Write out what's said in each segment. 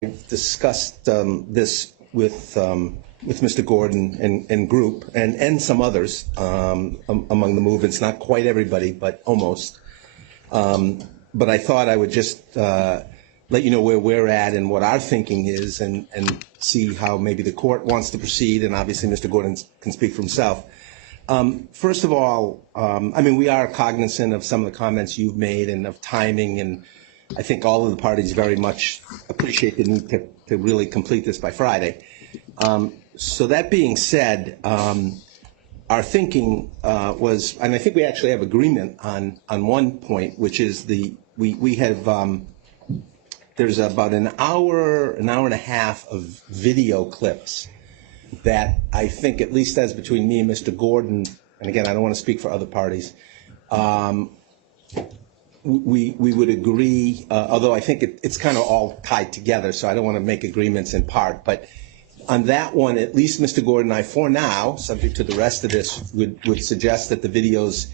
discussed this with Mr. Gordon and group and some others among the movements, not quite everybody, but almost. But I thought I would just let you know where we're at and what our thinking is, and see how maybe the court wants to proceed, and obviously Mr. Gordon can speak for himself. First of all, I mean, we are cognizant of some of the comments you've made and of timing, and I think all of the parties very much appreciate the need to really complete this by Friday. So that being said, our thinking was, and I think we actually have agreement on one point, which is we have, there's about an hour and a half of video clips that I think, at least as between me and Mr. Gordon, and again, I don't want to speak for other parties, we would agree, although I think it's kind of all tied together, so I don't want to make agreements in part, but on that one, at least Mr. Gordon and I, for now, subject to the rest of this, would suggest that the videos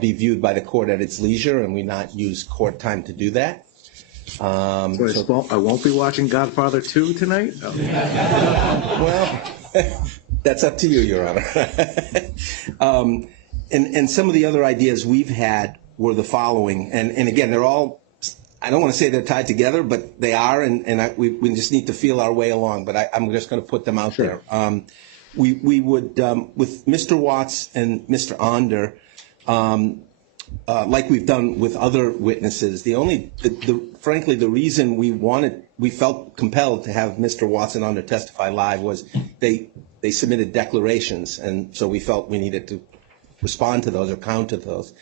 be viewed by the court at its leisure, and we not use court time to do that. So I won't be watching Godfather 2 tonight? Oh. Well, that's up to you, Your Honor. And some of the other ideas we've had were the following, and again, they're all, I don't want to say they're tied together, but they are, and we just need to feel our way along, but I'm just going to put them out there. We would, with Mr. Watts and Mr. Onder, like we've done with other witnesses, frankly, the reason we felt compelled to have Mr. Watts and Onder testify live was they submitted declarations, and so we felt we needed to respond to those or counter those.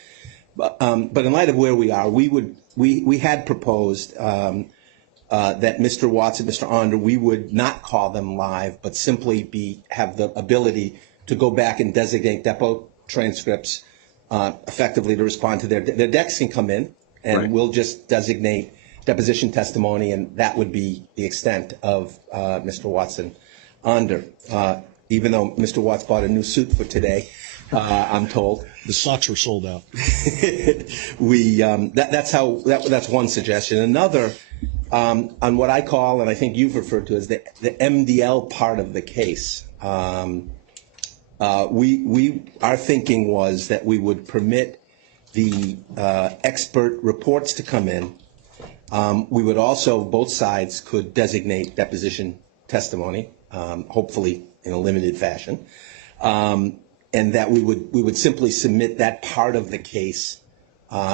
But in light of where we are, we had proposed that Mr. Watts and Mr. Onder, we would not call them live, but simply have the ability to go back and designate depo transcripts effectively to respond to their decks can come in, and right. We'll just designate deposition testimony, and that would be the extent of Mr. Watts and Onder. Even though Mr. Watts bought a new suit for today, I'm told. The socks were sold out. That's one suggestion. Another, on what I call, and I think you've referred to as the MDL part of the case. Our thinking was that we would permit the expert reports to come in. We would also, both sides could designate deposition testimony, hopefully in a limited fashion. And that we would simply submit that part of the case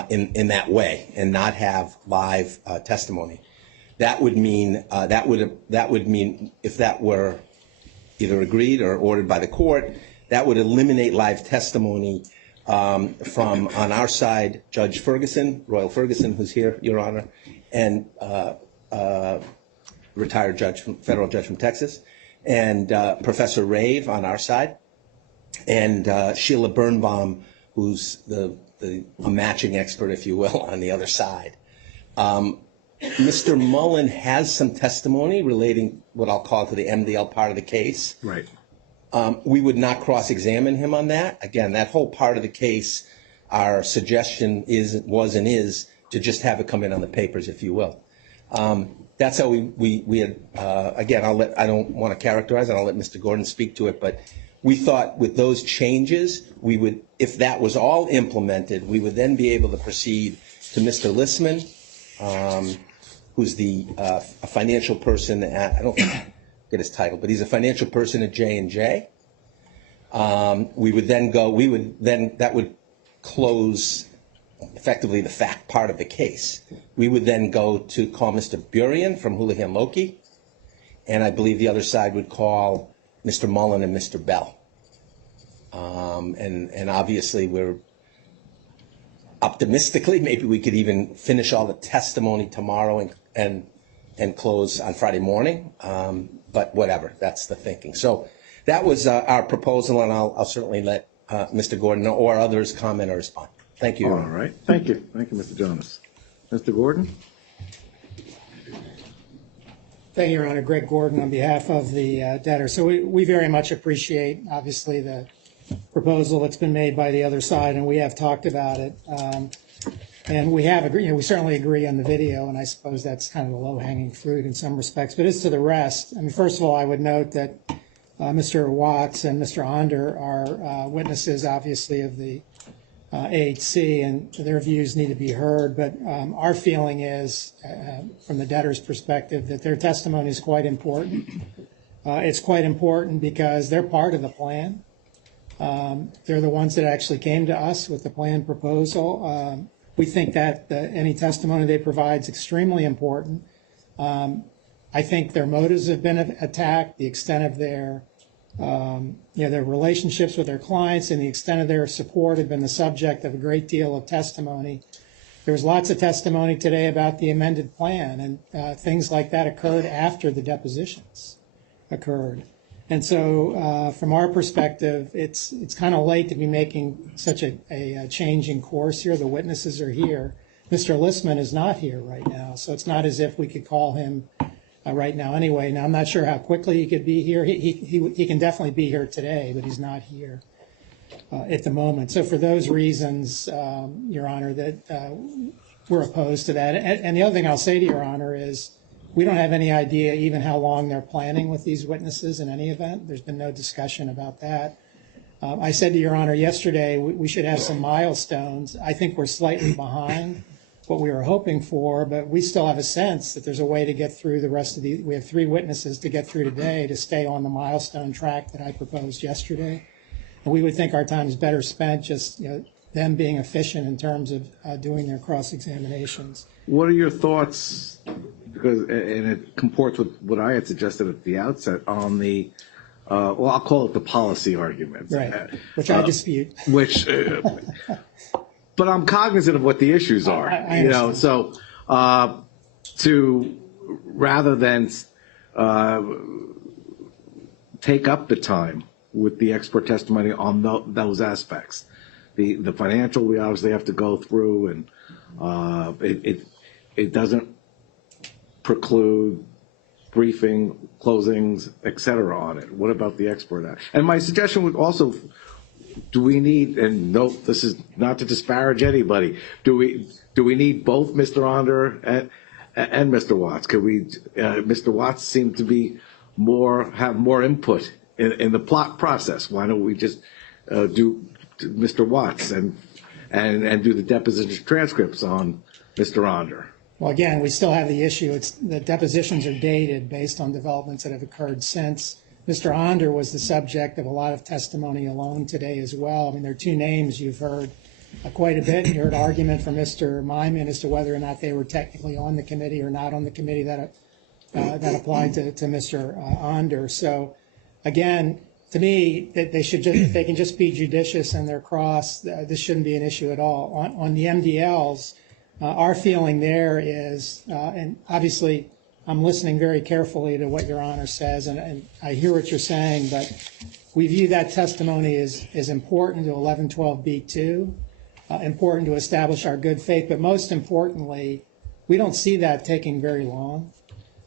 in that way and not have live testimony. That would mean if that were either agreed or ordered by the court, that would eliminate live testimony from, on our side, Judge Ferguson, Royal Ferguson, who's here, Your Honor, and retired judge, federal judge from Texas, and Professor Rave on our side, and Sheila Birnbaum, who's a matching expert, if you will, on the other side. Mr. Mullen has some testimony relating what I'll call to the MDL part of the case. Right. We would not cross-examine him on that. Again, that whole part of the case, our suggestion was and is to just have it come in on the papers, if you will. That's how we had, again, I don't want to characterize it, I'll let Mr. Gordon speak to it, but we thought with those changes, we would, if that was all implemented, we would then be able to proceed to Mr. Lissman, who's a financial person at, I don't get his title, but he's a financial person at J&J. We would then that would close effectively the fact part of the case. We would then go to call Mr. Burian from Houlihan Lokey, and I believe the other side would call Mr. Mullen and Mr. Bell. And obviously we're optimistically, maybe we could even finish all the testimony tomorrow and close on Friday morning, but whatever, that's the thinking. So that was our proposal, and I'll certainly let Mr. Gordon or others comment or respond. Thank you. All right, thank you. Thank you, Mr. Jonas. Mr. Gordon? Thank you, Your Honor. Greg Gordon on behalf of the debtor. So we very much appreciate, obviously, the proposal that's been made by the other side, and we have talked about it. And we have agreed, we certainly agree on the video, and I suppose that's kind of the low-hanging fruit in some respects. But as to the rest, I mean, first of all, I would note that Mr. Watts and Mr. Onder are witnesses, obviously, of the AHC, and their views need to be heard. But our feeling is, from the debtor's perspective, that their testimony is quite important. It's quite important because they're part of the plan. They're the ones that actually came to us with the plan proposal. We think that any testimony they provide is extremely important. I think their motives have been attacked, the extent of their their relationships with their clients and the extent of their support have been the subject of a great deal of testimony. There was lots of testimony today about the amended plan, and things like that occurred after the depositions occurred. And so from our perspective, it's kind of late to be making such a change in course here. The witnesses are here. Mr. Listman is not here right now, so it's not as if we could call him right now anyway. Now, I'm not sure how quickly he could be here. He can definitely be here today, but he's not here at the moment. So for those reasons, Your Honor, that we're opposed to that. And the other thing I'll say to Your Honor is we don't have any idea even how long they're planning with these witnesses in any event. There's been no discussion about that. I said to Your Honor yesterday we should have some milestones. I think we're slightly behind what we were hoping for, but we still have a sense that there's a way to get through the rest of the, we have 3 witnesses to get through today to stay on the milestone track that I proposed yesterday. And we would think our time is better spent just them being efficient in terms of doing their cross-examinations. What are your thoughts, because, and it comports with what I had suggested at the outset on the, well, I'll call it the policy arguments. Right, which I dispute. Which, but I'm cognizant of what the issues are. I understand. So to, rather than take up the time with the expert testimony on those aspects, the financial we obviously have to go through, and it doesn't preclude briefing, closings, et cetera on it. What about the expert? And my suggestion would also, do we need, and no, this is not to disparage anybody, do we need both Mr. Onder and Mr. Watts? Could we, Mr. Watts seemed to be have more input in the plot process. Why don't we just do Mr. Watts and do the deposition transcripts on Mr. Onder? Well, again, we still have the issue. It's the depositions are dated based on developments that have occurred since. Mr. Onder was the subject of a lot of testimony alone today as well. I mean, there are 2 names you've heard quite a bit. You heard argument from Mr. Myman as to whether or not they were technically on the committee or not on the committee that applied to Mr. Onder. So, again, to me, they should just, if they can just be judicious in their cross, this shouldn't be an issue at all. On the MDLs, our feeling there is, and obviously I'm listening very carefully to what Your Honor says, and I hear what you're saying, but we view that testimony as important to 1112B2, important to establish our good faith, but most importantly, we don't see that taking very long.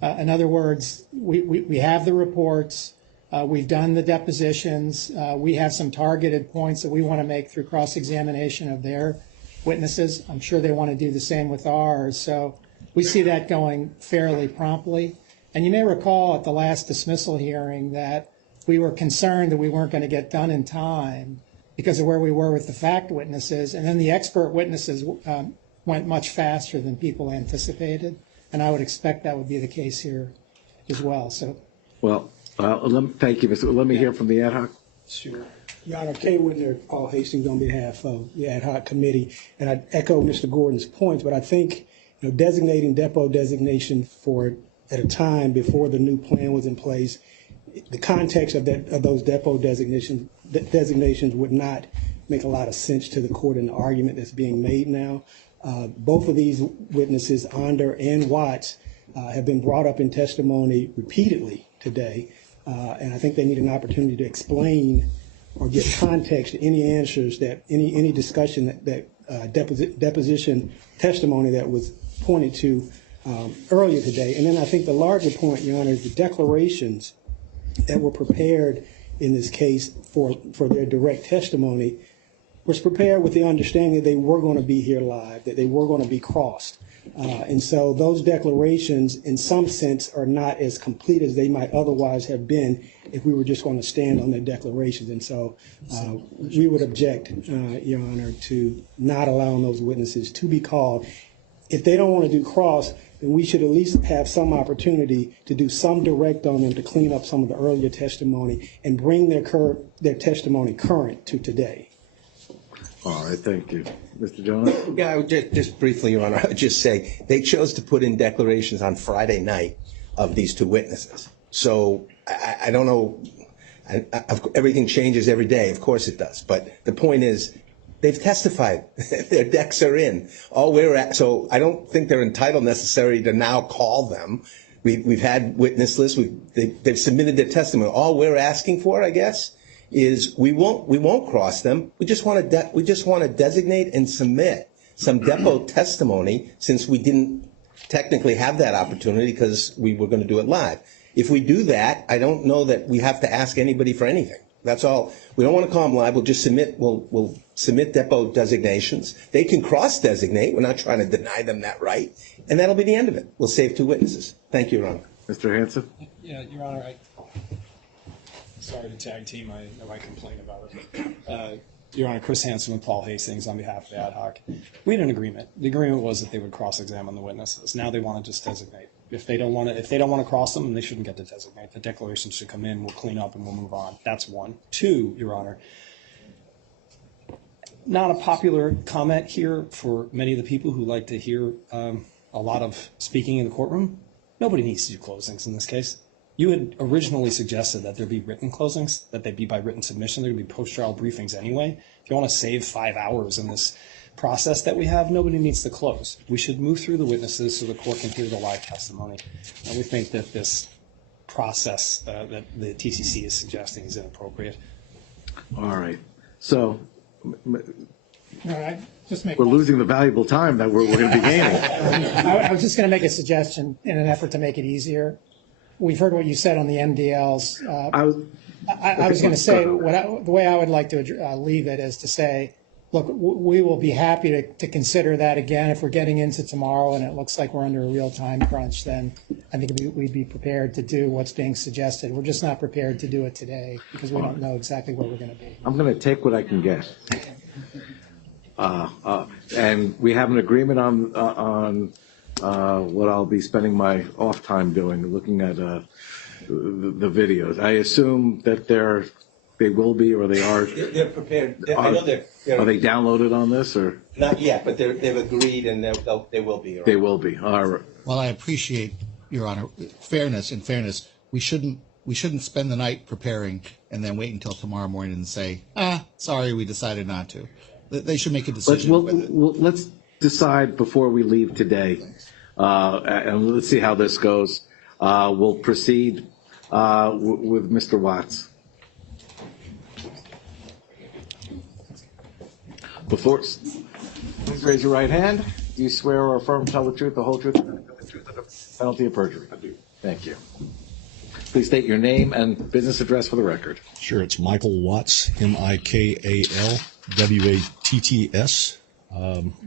In other words, we have the reports, we've done the depositions, we have some targeted points that we want to make through cross-examination of their witnesses. I'm sure they want to do the same with ours. So we see that going fairly promptly. And you may recall at the last dismissal hearing that we were concerned that we weren't going to get done in time because of where we were with the fact witnesses. And then the expert witnesses went much faster than people anticipated. And I would expect that would be the case here as well. So, well, thank you, Mr. Let me hear from the ad hoc. Sure. Your Honor, Kay Whitner, Paul Hastings on behalf of the ad hoc committee, and I echo Mr. Gordon's points, but I think designating depot designation at a time before the new plan was in place, the context of those depot designations would not make a lot of sense to the court in the argument that's being made now. Both of these witnesses, Onder and Watts, have been brought up in testimony repeatedly today, and I think they need an opportunity to explain or give context to any answers that any discussion that deposition testimony that was pointed to earlier today. And then I think the larger point, Your Honor, is the declarations that were prepared in this case for their direct testimony was prepared with the understanding that they were going to be here live, that they were going to be crossed. And so those declarations, in some sense, are not as complete as they might otherwise have been if we were just going to stand on their declarations. And so we would object, Your Honor, to not allowing those witnesses to be called. If they don't want to do cross, then we should at least have some opportunity to do some direct on them to clean up some of the earlier testimony and bring their testimony current to today. All right, thank you. Mr. Jones? Yeah, I would just briefly, Your Honor, I would just say they chose to put in declarations on Friday night of these two witnesses. So I don't know, everything changes every day, of course it does. But the point is, they've testified, their decks are in. So I don't think they're entitled necessarily to now call them. We've had witness lists, they've submitted their testimony. All we're asking for, I guess, is we won't cross them. We just want to designate and submit some depot testimony, since we didn't technically have that opportunity because we were going to do it live. If we do that, I don't know that we have to ask anybody for anything. That's all. We don't want to call them live. We'll just submit. We'll submit depot designations. They can cross designate. We're not trying to deny them that right, and that'll be the end of it. We'll save two witnesses. Thank you, Your Honor. Mr. Hanson? Yeah, Your Honor, sorry to tag team. I know I complained about it. Your Honor, Chris Hansen with Paul Hastings on behalf of the ad hoc. We had an agreement. The agreement was that they would cross-examine the witnesses. Now they want to just designate. If they don't want to cross them, then they shouldn't get to designate. The declaration should come in. We'll clean up and we'll move on. That's one. Two, Your Honor, not a popular comment here for many of the people who like to hear a lot of speaking in the courtroom. Nobody needs to do closings in this case. You had originally suggested that there be written closings, that they be by written submission. There would be post-trial briefings anyway. If you want to save 5 hours in this process that we have, nobody needs to close. We should move through the witnesses so the court can hear the live testimony. And we think that this process that the TCC is suggesting is inappropriate. All right. So All right, just make. we're losing the valuable time that we're going to be gaining. I was just going to make a suggestion in an effort to make it easier. We've heard what you said on the MDLs. I was going to say, the way I would like to leave it is to say, look, we will be happy to consider that again. If we're getting into tomorrow and it looks like we're under a real time crunch, then I think we'd be prepared to do what's being suggested. We're just not prepared to do it today because we don't know exactly where we're going to be. I'm going to take what I can get. And we have an agreement on what I'll be spending my off time doing, looking at the videos. I assume that they will be, or they are. They're prepared. I know they're. Are they downloaded on this, or? Not yet, but they've agreed, and they will be. They will be. All right. Well, I appreciate, Your Honor, fairness. In fairness, we shouldn't spend the night preparing and then wait until tomorrow morning and say, sorry, we decided not to. They should make a decision. Let's decide before we leave today, and let's see how this goes. We'll proceed with Mr. Watts. Please raise your right hand. Do you swear or affirm to tell the truth, the whole truth, and nothing but the truth under penalty of perjury? I do. Thank you. Please state your name and business address for the record. Sure, it's Michael Watts, MichaelWatts.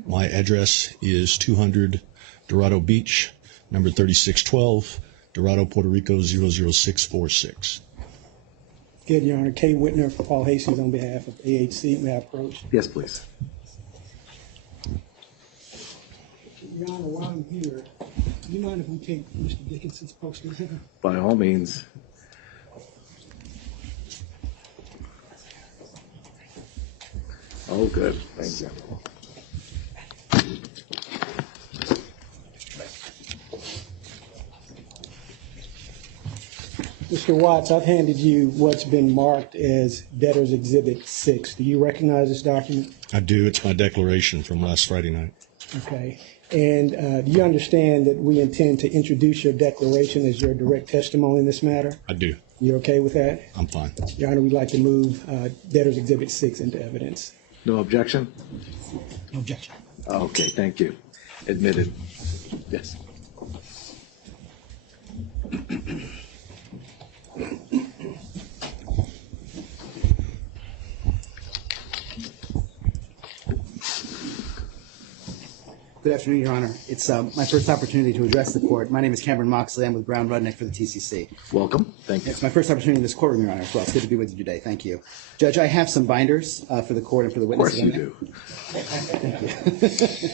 My address is 200 Dorado Beach, number 3612, Dorado, Puerto Rico 00646. Good, Your Honor. Kay Whitner for Paul Hastings on behalf of AHC. May I approach? Yes, please. Your Honor, while I'm here, do you mind if we take Mr. Dickinson's poster? By all means. Oh, good. Thank you. Mr. Watts, I've handed you what's been marked as Debtor's Exhibit 6. Do you recognize this document? I do. It's my declaration from last Friday night. Okay. And do you understand that we intend to introduce your declaration as your direct testimony in this matter? I do. You're okay with that? I'm fine. Your Honor, we'd like to move Debtor's Exhibit 6 into evidence. No objection? No objection. Okay, thank you. Admitted. Yes. Good afternoon, Your Honor. It's my first opportunity to address the court. My name is Cameron Moxley. I'm with Brown Rudnick for the TCC. Welcome. Thank you. It's my first opportunity in this courtroom, Your Honor, as well. It's good to be with you today. Thank you. Judge, I have some binders for the court and for the Of course witnesses. you do. Thank you.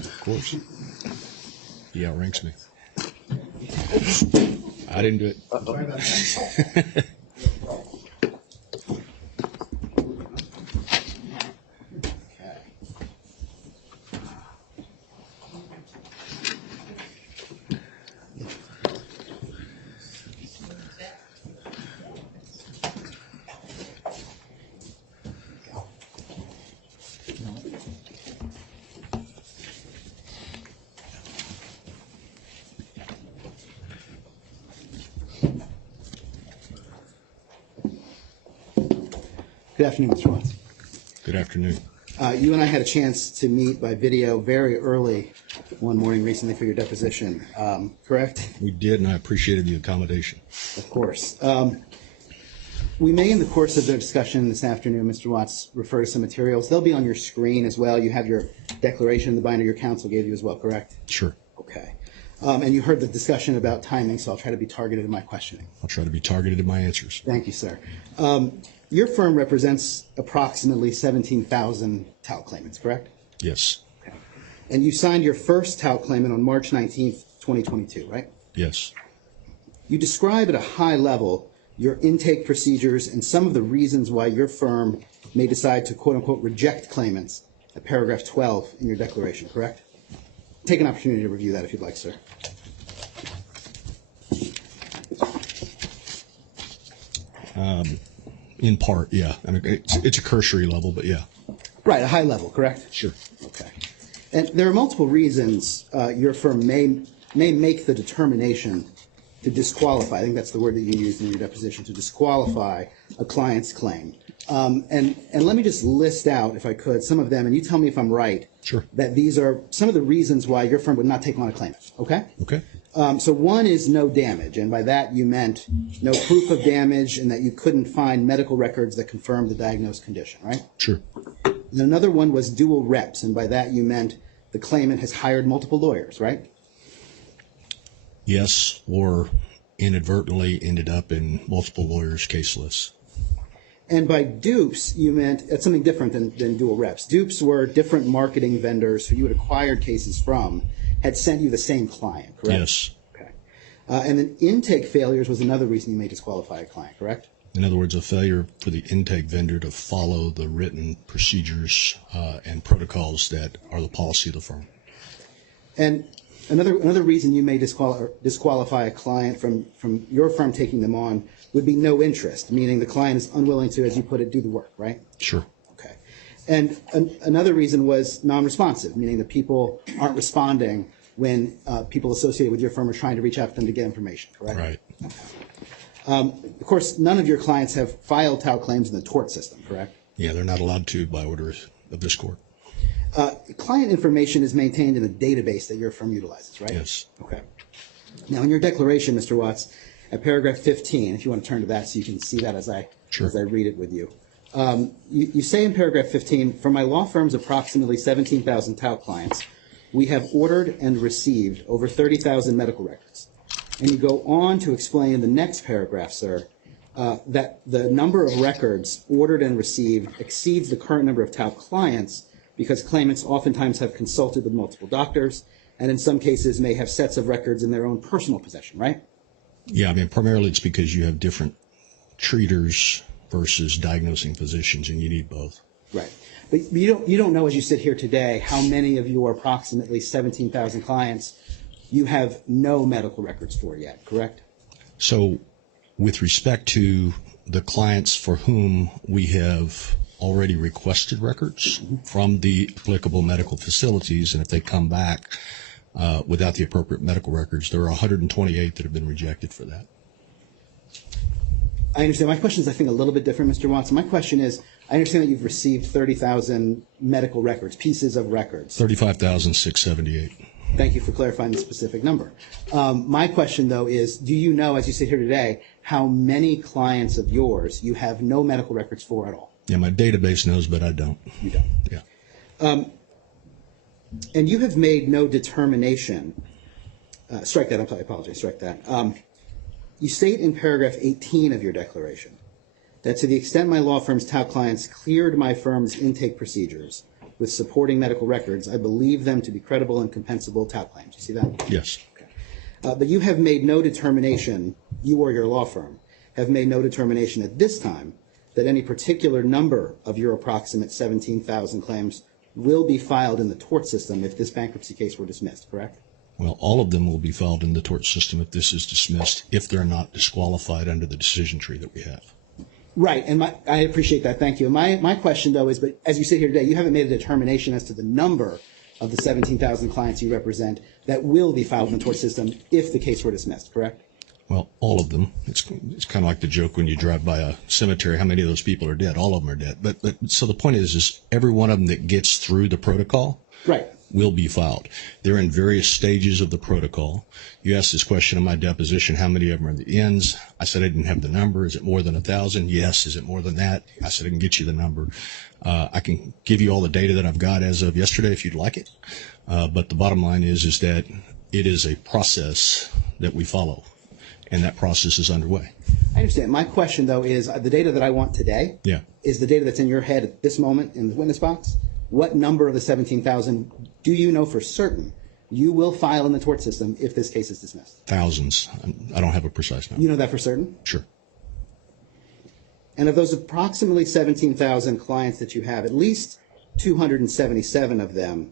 Of course. He outranks me. I didn't do it. Good afternoon, Mr. Watts. Good afternoon. You and I had a chance to meet by video very early one morning recently for your deposition, correct? We did, and I appreciated the accommodation. Of course. We may, in the course of the discussion this afternoon, Mr. Watts, refer to some materials. They'll be on your screen as well. You have your declaration, the binder your counsel gave you as well, correct? Sure. Okay. And you heard the discussion about timing, so I'll try to be targeted in my questioning. I'll try to be targeted in my answers. Thank you, sir. Your firm represents approximately 17,000 TAL claimants, correct? Yes. Okay. And you signed your first TAL claimant on March 19th, 2022, right? Yes. You describe at a high level your intake procedures and some of the reasons why your firm may decide to quote-unquote reject claimants at paragraph 12 in your declaration, correct? Take an opportunity to review that if you'd like, sir. In part, yeah. I mean, it's a cursory level, but yeah. Right, a high level, correct? Sure. Okay. And there are multiple reasons your firm may make the determination to disqualify. I think that's the word that you used in your deposition, to disqualify a client's claim. And let me just list out, if I could, some of them, and you tell me if I'm right. Sure. That these are some of the reasons why your firm would not take on a claimant, okay? Okay. So one is no damage, and by that you meant no proof of damage and that you couldn't find medical records that confirmed the diagnosed condition, right? Sure. And another one was dual reps, and by that you meant the claimant has hired multiple lawyers, right? Yes, or inadvertently ended up in multiple lawyers' case lists. And by dupes, you meant it's something different than dual reps. Dupes were different marketing vendors who you had acquired cases from, had sent you the same client, correct? Yes. Okay. And then intake failures was another reason you may disqualify a client, correct? In other words, a failure for the intake vendor to follow the written procedures and protocols that are the policy of the firm. And another reason you may disqualify a client from your firm taking them on would be no interest, meaning the client is unwilling to, as you put it, do the work, right? Sure. Okay. And another reason was non-responsive, meaning that people aren't responding when people associated with your firm are trying to reach out to them to get information, correct? Right. Of course, none of your clients have filed TAL claims in the tort system, correct? Yeah, they're not allowed to by order of this court. Client information is maintained in a database that your firm utilizes, right? Yes. Okay. Now, in your declaration, Mr. Watts, at paragraph 15, if you want to turn to that so you can see that as I read it with you. You say in paragraph 15, for my law firm's approximately 17,000 TAL clients, we have ordered and received over 30,000 medical records. And you go on to explain in the next paragraph, sir, that the number of records ordered and received exceeds the current number of TAL clients because claimants oftentimes have consulted with multiple doctors and in some cases may have sets of records in their own personal possession, right? Yeah, I mean, primarily it's because you have different treaters versus diagnosing physicians, and you need both. Right. But you don't know, as you sit here today, how many of your approximately 17,000 clients you have no medical records for yet, correct? So with respect to the clients for whom we have already requested records from the applicable medical facilities, and if they come back without the appropriate medical records, there are 128 that have been rejected for that. I understand. My question is, I think, a little bit different, Mr. Watson. My question is, I understand that you've received 30,000 medical records, pieces of records. 35,678. Thank you for clarifying the specific number. My question, though, is, do you know, as you sit here today, how many clients of yours you have no medical records for at all? Yeah, my database knows, but I don't. You don't. Yeah. And you have made no determination, strike that, I apologize, strike that. You state in paragraph 18 of your declaration that to the extent my law firm's tout clients cleared my firm's intake procedures with supporting medical records, I believe them to be credible and compensable tout claims. You see that? Yes. But you have made no determination, you or your law firm, have made no determination at this time that any particular number of your approximate 17,000 claims will be filed in the tort system if this bankruptcy case were dismissed, correct? Well, all of them will be filed in the tort system if this is dismissed, if they're not disqualified under the decision tree that we have. Right, and I appreciate that, thank you. My question, though, is, but as you sit here today, you haven't made a determination as to the number of the 17,000 clients you represent that will be filed in the tort system if the case were dismissed, correct? Well, all of them. It's kind of like the joke when you drive by a cemetery, how many of those people are dead? All of them are dead. But so the point is every one of them that gets through the protocol Right. will be filed. They're in various stages of the protocol. You asked this question in my deposition, how many of them are in the ends? I said I didn't have the number. Is it more than 1,000? Yes. Is it more than that? I said I can get you the number. I can give you all the data that I've got as of yesterday if you'd like it. But the bottom line is that it is a process that we follow, and that process is underway. I understand. My question, though, is the data that I want today is the data that's in your head at this moment in the witness box. What number of the 17,000 do you know for certain you will file in the tort system if this case is dismissed? Thousands. I don't have a precise number. You know that for certain? Sure. And of those approximately 17,000 clients that you have, at least 277 of them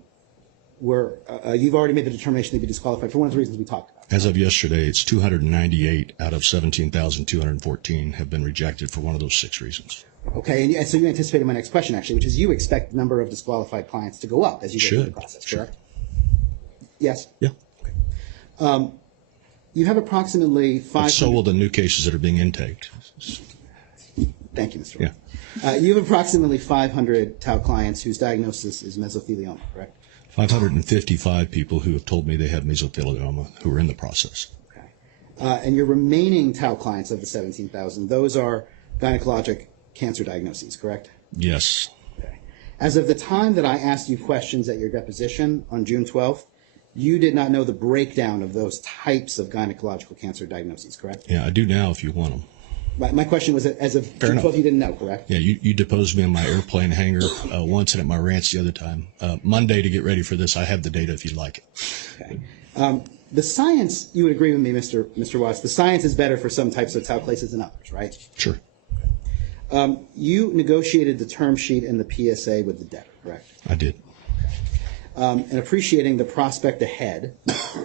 were, you've already made the determination to be disqualified for one of the reasons we talked about. As of yesterday, it's 298 out of 17,214 have been rejected for one of those 6 reasons. Okay, and so you anticipated my next question, actually, which is you expect the number of disqualified clients to go up as you go through the process, correct? Yes? Yeah. Okay. You have approximately 500... So will the new cases that are being intaked. Thank you, Mr. Yeah. Wright. You have approximately 500 tout clients whose diagnosis is mesothelioma, correct? 555 people who have told me they have mesothelioma who are in the process. Okay. And your remaining tout clients of the 17,000, those are gynecologic cancer diagnoses, correct? Yes. Okay. As of the time that I asked you questions at your deposition on June 12th, you did not know the breakdown of those types of gynecological cancer diagnoses, correct? Yeah, I do now if you want them. My question was that as of June 12th, you didn't know, correct? Yeah, you deposed me in my airplane hangar once and at my ranch the other time. Monday, to get ready for this, I have the data if you'd like it. Okay. The science, you would agree with me, Mr. Watts, the science is better for some types of tout cases than others, right? Sure. You negotiated the term sheet and the PSA with the debtor, correct? I did. And appreciating the prospect ahead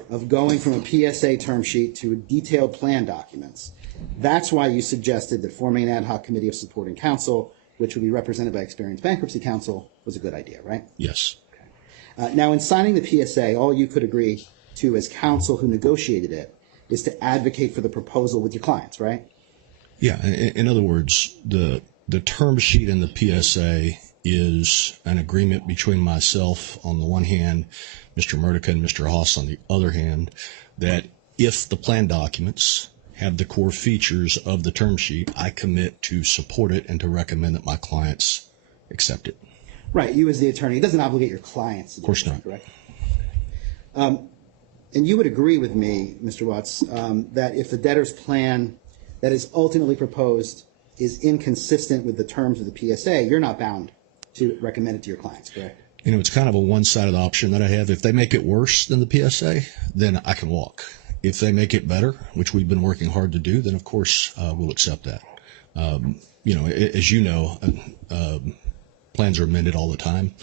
of going from a PSA term sheet to detailed plan documents, that's why you suggested that forming an ad hoc committee of supporting counsel, which would be represented by experienced bankruptcy counsel, was a good idea, right? Yes. Now, in signing the PSA, all you could agree to as counsel who negotiated it is to advocate for the proposal with your clients, right? Yeah. In other words, the term sheet in the PSA is an agreement between myself on the one hand, Mr. Murdica and Mr. Haas on the other hand, that if the plan documents have the core features of the term sheet, I commit to support it and to recommend that my clients accept it. Right. You as the attorney. It doesn't obligate your clients to do Of course that, not. correct? And you would agree with me, Mr. Watts, that if the debtor's plan that is ultimately proposed is inconsistent with the terms of the PSA, you're not bound to recommend it to your clients, correct? You know, it's kind of a one-sided option that I have. If they make it worse than the PSA, then I can walk. If they make it better, which we've been working hard to do, then of course we'll accept that. You know, as you know, plans are amended all the time.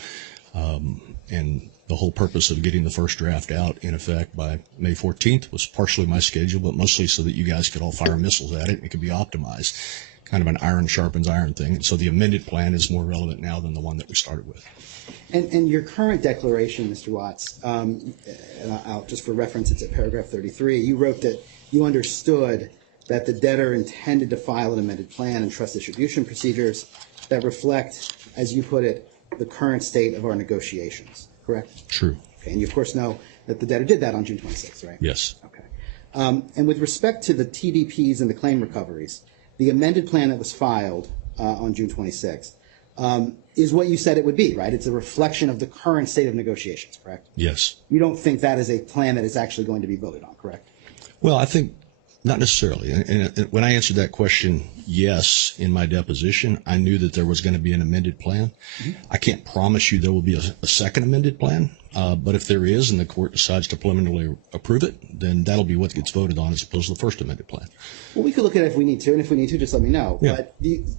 And the whole purpose of getting the first draft out in effect by May 14th was partially my schedule, but mostly so that you guys could all fire missiles at it and it could be optimized. Kind of an iron sharpens iron thing. And so the amended plan is more relevant now than the one that we started with. And your current declaration, Mr. Watts, and I'll, just for reference, it's at paragraph 33, you wrote that you understood that the debtor intended to file an amended plan and trust distribution procedures that reflect, as you put it, the current state of our negotiations, correct? True. Okay, and you, of course, know that the debtor did that on June 26th, right? Yes. Okay. And with respect to the TDPs and the claim recoveries, the amended plan that was filed on June 26th is what you said it would be, right? It's a reflection of the current state of negotiations, correct? Yes. You don't think that is a plan that is actually going to be voted on, correct? Well, I think not necessarily. And when I answered that question, yes, in my deposition, I knew that there was going to be an amended plan. I can't promise you there will be a second amended plan, but if there is and the court decides to preliminarily approve it, then that'll be what gets voted on as opposed to the first amended plan. Well, we could look at it if we need to, and if we need to, just let me know. Yeah. But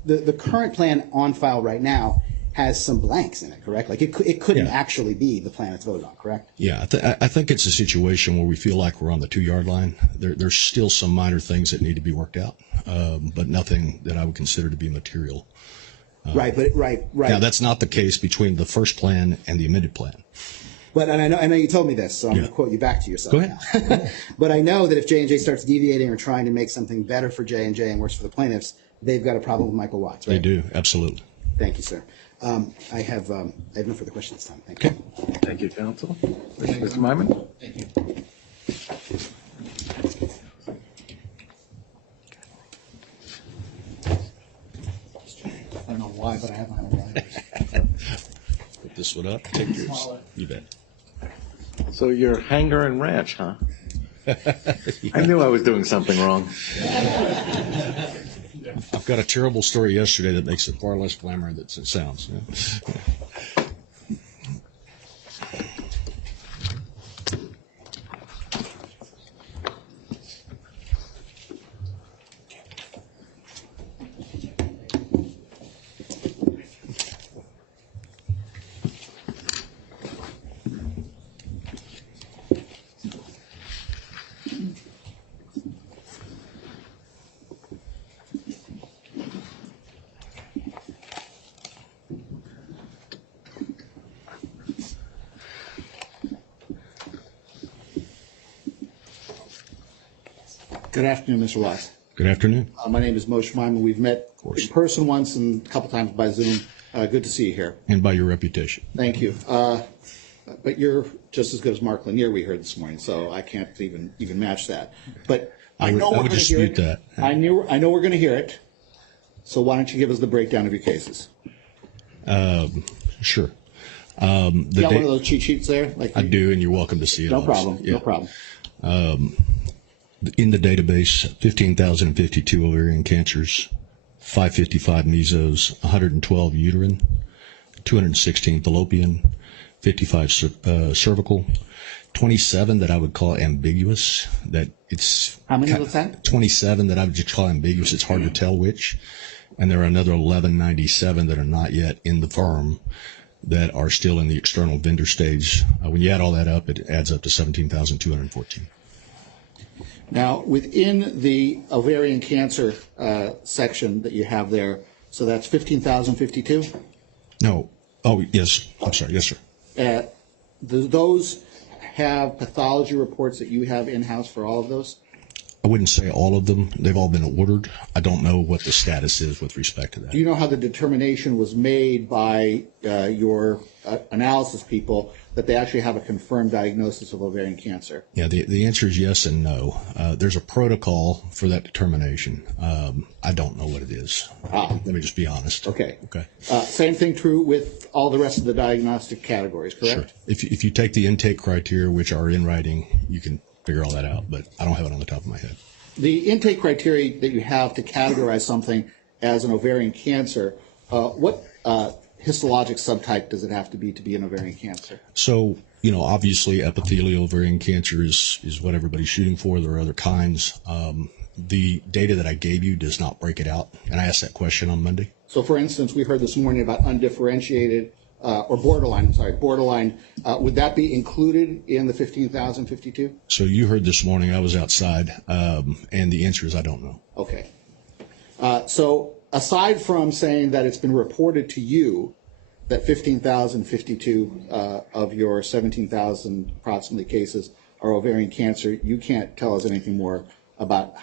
the current plan on file right now has some blanks in it, correct? Like it couldn't actually be the plan that's voted on, correct? Yeah, I think it's a situation where we feel like we're on the 2-yard line. There's still some minor things that need to be worked out, but nothing that I would consider to be material. Right. Now, that's not the case between the first plan and the amended plan. But and I know you told me this, so I'm going to quote you back to yourself. Go ahead. Now. But I know that if J&J starts deviating or trying to make something better for J&J and worse for the plaintiffs, they've got a problem with Michael Watts, right? They do, absolutely. Thank you, sir. I have no further questions this time. Thank you. Thank you, counsel. Mr. Myman? Thank you. I don't know why, but I have my own writers. Put this one up, take yours. You bet. So you're Hanger and Ranch, huh? I knew I was doing something wrong. I've got a terrible story yesterday that makes it far less glamour than it sounds. Yeah. Good afternoon, Mr. Watts. Good afternoon. My name is Moshe Myman. We've met in person once and a couple times by Zoom. Good to see you here. And by your reputation. Thank you. But you're just as good as Mark Lanier we heard this morning, so I can't even match that. But I know we're would going to hear dispute it. that. I know we're going to hear it. So why don't you give us the breakdown of your cases? Sure. You got one of those cheat sheets there? I do, and you're welcome to see it. No obviously. problem. Yeah. No problem. In the database, 15,052 ovarian cancers, 555 mesos, 112 uterine, 216 fallopian, 55 cervical, 27 that I would call ambiguous. That it's How many was that? 27 that I would just call ambiguous. It's hard to tell which. And there are another 1197 that are not yet in the firm that are still in the external vendor stage. When you add all that up, it adds up to 17,214. Now, within the ovarian cancer section that you have there, so that's 15,052? No. Oh, yes. I'm sorry. Yes, sir. Do those have pathology reports that you have in-house for all of those? I wouldn't say all of them. They've all been ordered. I don't know what the status is with respect to that. Do you know how the determination was made by your analysis people that they actually have a confirmed diagnosis of ovarian cancer? Yeah, the answer is yes and no. There's a protocol for that determination. I don't know what it is. Let me just be honest. Okay. Okay. Same thing true with all the rest of the diagnostic categories, correct? Sure. If you take the intake criteria, which are in writing, you can figure all that out, but I don't have it on the top of my head. The intake criteria that you have to categorize something as an ovarian cancer, what histologic subtype does it have to be an ovarian cancer? So, obviously epithelial ovarian cancer is what everybody's shooting for. There are other kinds. The data that I gave you does not break it out, and I asked that question on Monday. So, for instance, we heard this morning about undifferentiated or borderline, would that be included in the 15,052? So you heard this morning, I was outside, and the answer is I don't know. Okay. So aside from saying that it's been reported to you that 15,052 of your 17,000 approximately cases are ovarian cancer, you can't tell us anything more about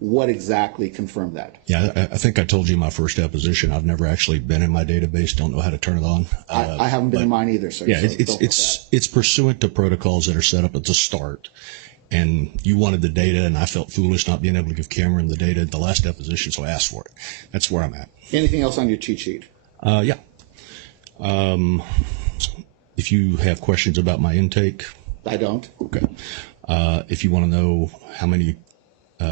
what exactly confirmed that? Yeah, I think I told you in my first deposition, I've never actually been in my database, don't know how to turn it on. I haven't been in mine either, sir. Yeah, so it's pursuant to protocols that are set up at the start. And you wanted the data, and I felt foolish not being able to give Cameron the data at the last deposition, so I asked for it. That's where I'm at. Anything else on your cheat sheet? Yeah. If you have questions about my intake, I don't. okay. If you want to know how many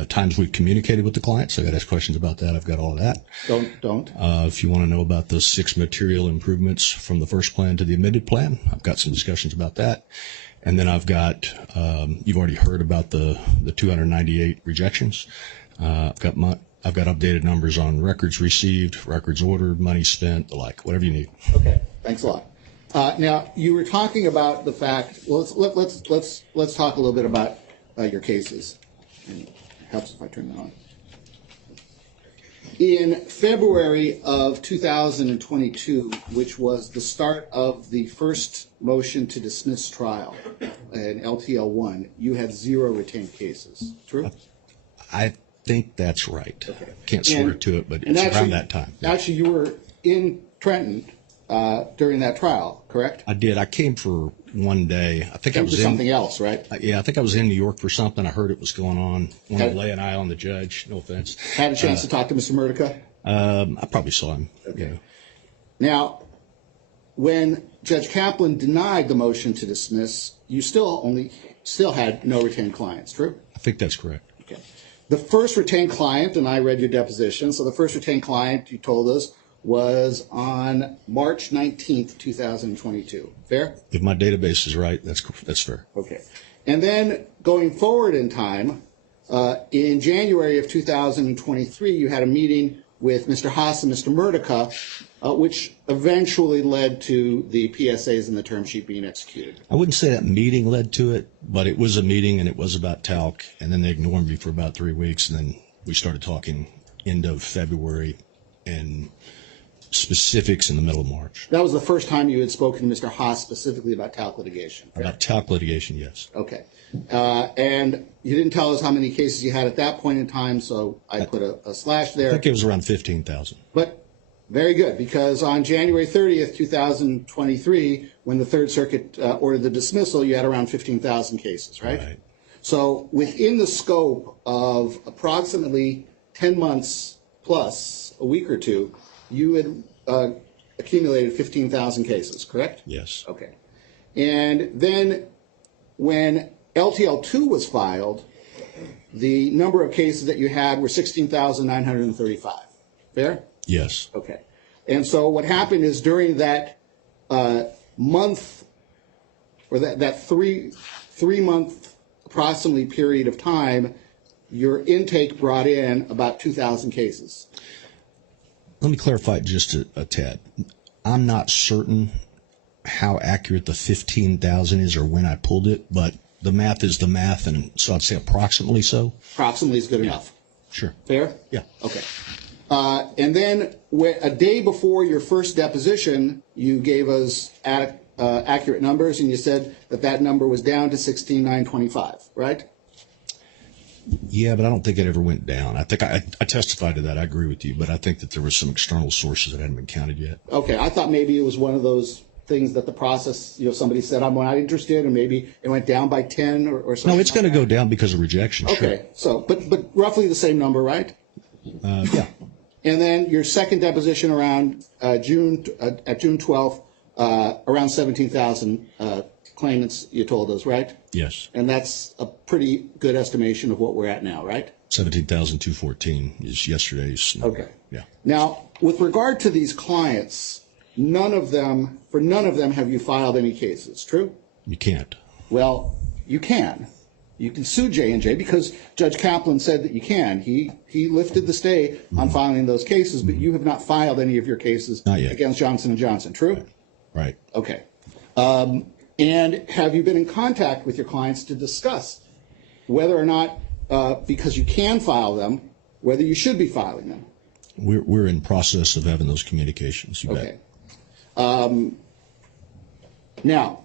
times we've communicated with the clients, I got asked questions about that. I've got all of that. Don't. If you want to know about the 6 material improvements from the first plan to the amended plan, I've got some discussions about that. And then I've got, you've already heard about the 298 rejections. I've got updated numbers on records received, records ordered, money spent, the like, whatever you need. Okay, thanks a lot. Now, you were talking about the fact. Well, let's talk a little bit about your cases. And it helps if I turn that on. In February of 2022, which was the start of the first motion to dismiss trial in LTL 1, you had 0 retained cases. True? I think that's right. Okay. Can't swear to it, but it's around that time. Yeah. Actually, you were in Trenton during that trial, correct? I did. I came for one day. I think I was in something else, right? Yeah, I think I was in New York for something. I heard it was going on. Wanted to lay an eye on the judge. No offense. Had a chance to talk to Mr. Murdica? I probably saw him. Okay. Yeah. Now, when Judge Kaplan denied the motion to dismiss, you still had no retained clients, true? I think that's correct. Okay. The first retained client, and I read your deposition, so the first retained client you told us was on March 19th, 2022. Fair? If my database is right, that's fair. Okay. And then going forward in time, in January of 2023, you had a meeting with Mr. Haas and Mr. Murdica, which eventually led to the PSAs and the term sheet being executed. I wouldn't say that meeting led to it, but it was a meeting and it was about talc, and then they ignored me for about 3 weeks, and then we started talking end of February and specifics in the middle of March. That was the first time you had spoken to Mr. Haas specifically about talc litigation. Correct? About talc litigation, yes. Okay. And you didn't tell us how many cases you had at that point in time, so I put a slash there. I think it was around 15,000. But very good, because on January 30th, 2023, when the Third Circuit ordered the dismissal, you had around 15,000 cases, right? Right. So within the scope of approximately 10 months plus a week or two, you had accumulated 15,000 cases, correct? Yes. Okay. And then when LTL 2 was filed, the number of cases that you had were 16,935. Fair? Yes. Okay. And so what happened is during that month, or that three month approximately period of time, your intake brought in about 2,000 cases. Let me clarify just a tad. I'm not certain how accurate the 15,000 is or when I pulled it, but the math is the math, and so I'd say approximately so. Approximately is good enough. Sure. Fair? Yeah. Okay. And then a day before your first deposition, you gave us accurate numbers, and you said that number was down to 16,925, right? Yeah, but I don't think it ever went down. I think I testified to that. I agree with you, but I think that there were some external sources that hadn't been counted yet. Okay, I thought maybe it was one of those things that the process, somebody said, I'm not interested, and maybe it went down by 10 or something. No, it's going to go down because of rejection. Okay, Sure. so, but roughly the same number, right? Yeah. And then your second deposition around June 12th, around 17,000 claimants, you told us, right? Yes. And that's a pretty good estimation of what we're at now, right? 17,214 is yesterday's number. Okay. Yeah. Now, with regard to these clients, none of them have you filed any cases, true? You can't. Well, you can. You can sue J&J because Judge Kaplan said that you can. He lifted the stay on filing those cases, but you have not filed any of your cases Not yet. against Johnson & Johnson, true? Right. Okay. And have you been in contact with your clients to discuss whether or not, because you can file them, whether you should be filing them? We're in process of having those communications. You Okay. bet. Now,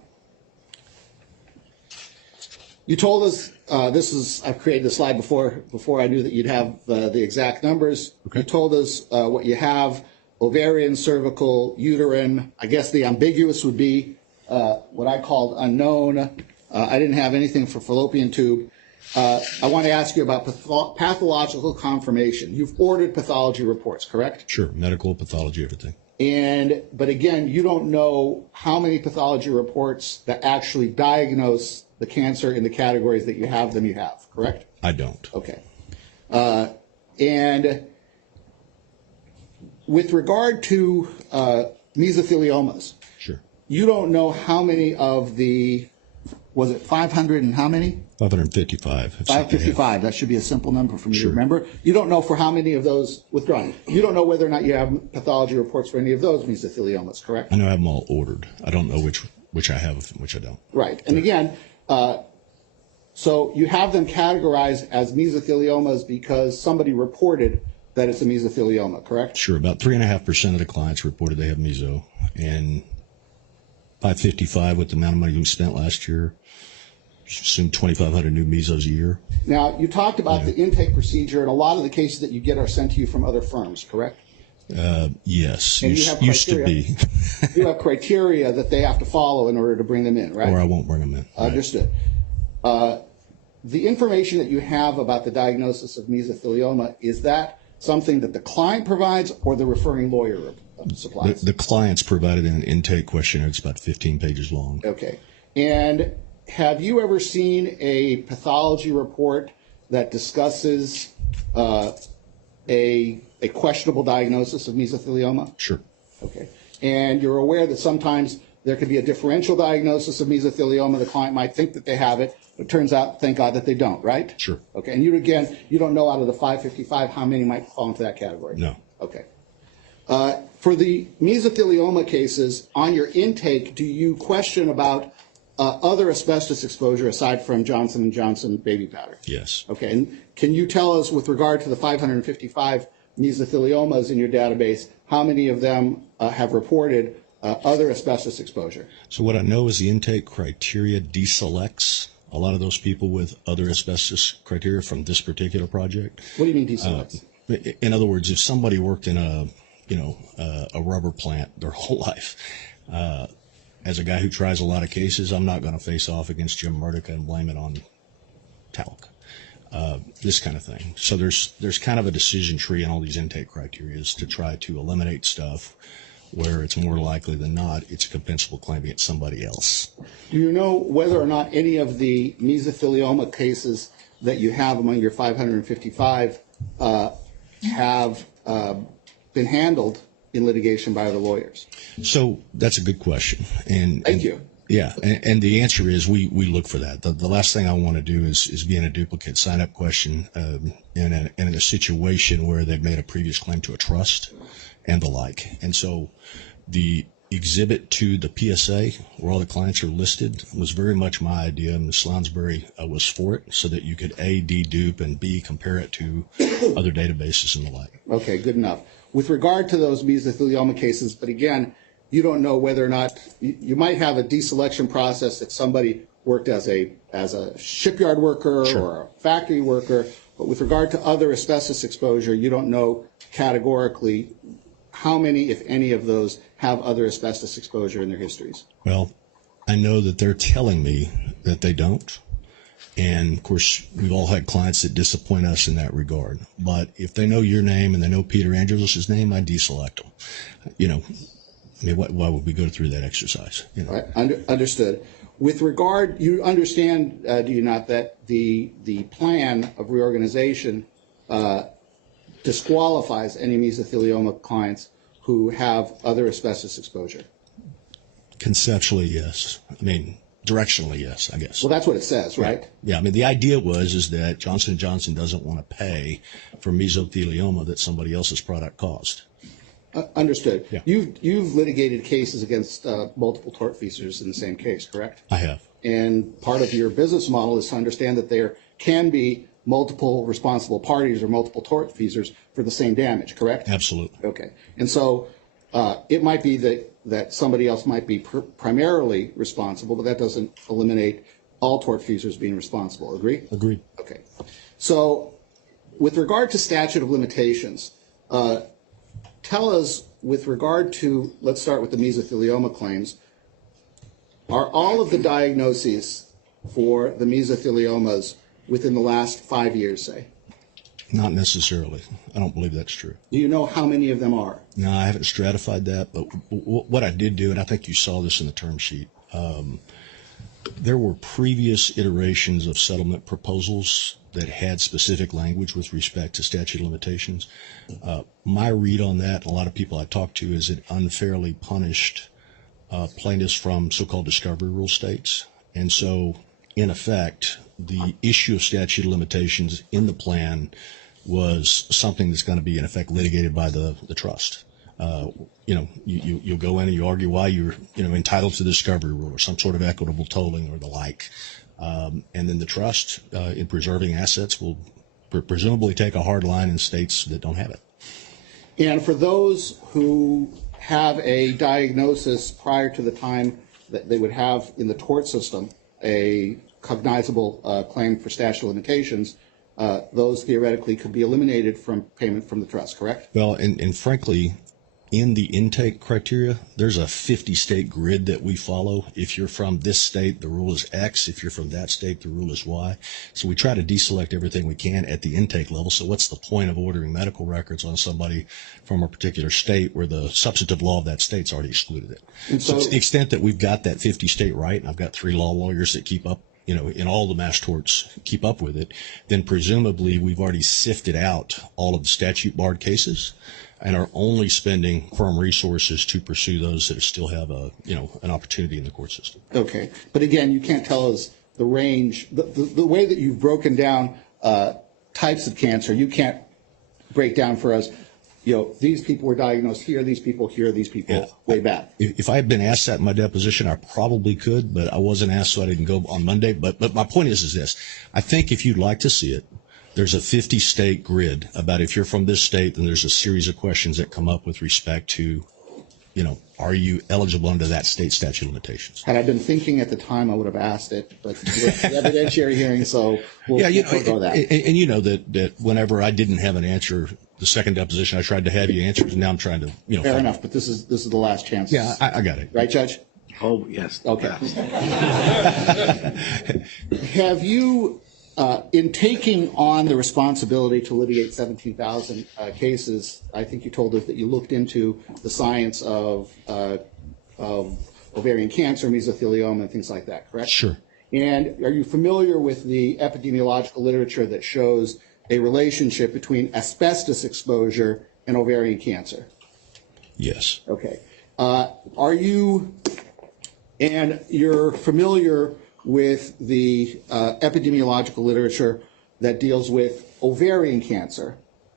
you told us, I've created the slide before I knew that you'd have the exact numbers. Okay. You told us what you have: ovarian, cervical, uterine. I guess the ambiguous would be what I called unknown. I didn't have anything for fallopian tube. I want to ask you about pathological confirmation. You've ordered pathology reports, correct? Sure. Medical, pathology, everything. But again, you don't know how many pathology reports that actually diagnose the cancer in the categories that you have, correct? I don't. Okay. And with regard to mesotheliomas, Sure. you don't know how many of the, was it 500 and how many? 555. 555. That should be a simple number for me to remember. You don't know for how many of those withdrawn. You don't know whether or not you have pathology reports for any of those mesotheliomas, correct? I know I have them all ordered. I don't know which I have and which I don't. Right. And again, so you have them categorized as mesotheliomas because somebody reported that it's a mesothelioma, correct? Sure. About 3.5% of the clients reported they have meso, and 555 with the amount of money we spent last year, assume 2,500 new mesos a year. Now, you talked about the intake procedure, and a lot of the cases that you get are sent to you from other firms, correct? Yes. And you have used to be. You have criteria that they have to follow in order to bring them in, right? Or I won't bring them in. Right. Understood. The information that you have about the diagnosis of mesothelioma, is that something that the client provides or the referring lawyer supplies? The clients provided an intake questionnaire. It's about 15 pages long. Okay. And have you ever seen a pathology report that discusses a questionable diagnosis of mesothelioma? Sure. Okay. And you're aware that sometimes there could be a differential diagnosis of mesothelioma. The client might think that they have it, but it turns out, thank God, that they don't, right? Sure. Okay. And you don't know out of the 555 how many might fall into that category? No. Okay. For the mesothelioma cases, on your intake, do you question about other asbestos exposure aside from Johnson & Johnson baby powder? Yes. Okay. And can you tell us, with regard to the 555 mesotheliomas in your database, how many of them have reported other asbestos exposure? So what I know is the intake criteria deselects a lot of those people with other asbestos criteria from this particular project. What do you mean deselects? In other words, if somebody worked in a rubber plant their whole life, as a guy who tries a lot of cases, I'm not going to face off against Jim Murdica and blame it on talc. This kind of thing. So there's kind of a decision tree in all these intake criteria to try to eliminate stuff where it's more likely than not it's a compensable claim against somebody else. Do you know whether or not any of the mesothelioma cases that you have among your 555 have been handled in litigation by other lawyers? So that's a good question. Thank you. Yeah, and the answer is we look for that. The last thing I want to do is be in a duplicate sign-up question in a situation where they've made a previous claim to a trust and the like. And so the exhibit to the PSA, where all the clients are listed, was very much my idea, and Ms. Lounsbury was for it, so that you could A, dedupe, and B, compare it to other databases and the like. Okay, good enough. With regard to those mesothelioma cases, but again, you don't know whether or not you might have a deselection process if somebody worked as a shipyard worker or a factory worker, but with regard to other asbestos exposure, you don't know categorically how many, if any, of those have other asbestos exposure in their histories. Well, I know that they're telling me that they don't. And of course, we've all had clients that disappoint us in that regard. But if they know your name and they know Peter Angelos' name, I deselect them. I mean, why would we go through that exercise? Right. Understood. With regard, you understand, do you not, that the plan of reorganization disqualifies any mesothelioma clients who have other asbestos exposure? Conceptually, yes. I mean, directionally, yes, I guess. Well, that's what it says, right? Yeah, I mean, the idea is that Johnson & Johnson doesn't want to pay for mesothelioma that somebody else's product caused. Understood. Yeah. You've litigated cases against multiple tortfeasors in the same case, correct? I have. And part of your business model is to understand that there can be multiple responsible parties or multiple tortfeasors for the same damage, correct? Absolutely. Okay. And so it might be that somebody else might be primarily responsible, but that doesn't eliminate all tortfeasors being responsible. Agree? Agreed. Okay. So with regard to statute of limitations, tell us, with regard to, let's start with the mesothelioma claims, are all of the diagnoses for the mesotheliomas within the last 5 years, say? Not necessarily. I don't believe that's true. Do you know how many of them are? No, I haven't stratified that, but what I did do, and I think you saw this in the term sheet, there were previous iterations of settlement proposals that had specific language with respect to statute of limitations. My read on that, and a lot of people I talked to, is it unfairly punished plaintiffs from so-called discovery rule states. And so, in effect, the issue of statute of limitations in the plan was something that's going to be, in effect, litigated by the trust. You'll go in and you argue why you're, entitled to the discovery rule or some sort of equitable tolling or the like. And then the trust, in preserving assets, will presumably take a hard line in states that don't have it. And for those who have a diagnosis prior to the time that they would have in the tort system a cognizable claim for statute of limitations, those theoretically could be eliminated from payment from the trust, correct? Well, and frankly, in the intake criteria, there's a 50-state grid that we follow. If you're from this state, the rule is X. If you're from that state, the rule is Y. So we try to deselect everything we can at the intake level. So what's the point of ordering medical records on somebody from a particular state where the substantive law of that state's already excluded it? And so to the extent that we've got that 50-state right, and I've got 3 law lawyers that keep up, in all the mass torts, keep up with it, then presumably we've already sifted out all of the statute barred cases and are only spending firm resources to pursue those that still have an opportunity in the court system. Okay, but again, you can't tell us the range, the way that you've broken down types of cancer. You can't break down for us, these people were diagnosed here, these people here, these people way back. If I had been asked that in my deposition, I probably could, but I wasn't asked, so I didn't go on Monday. But my point is this: I think if you'd like to see it, there's a 50-state grid about if you're from this state, then there's a series of questions that come up with respect to, are you eligible under that state statute of limitations? Had I been thinking at the time, I would have asked it, but the evidentiary hearing, so we'll forego that. And you know that whenever I didn't have an answer, the second deposition, I tried to have you answer, and now I'm trying to, Fair enough, but this is the last chance. Yeah, I got it. Right, Judge? Oh, yes. Okay. Have you, in taking on the responsibility to litigate 17,000 cases, I think you told us that you looked into the science of ovarian cancer, mesothelioma, and things like that, correct? Sure. And are you familiar with the epidemiological literature that shows a relationship between asbestos exposure and ovarian cancer? Yes. Okay. You're familiar with the epidemiological literature that deals with ovarian cancer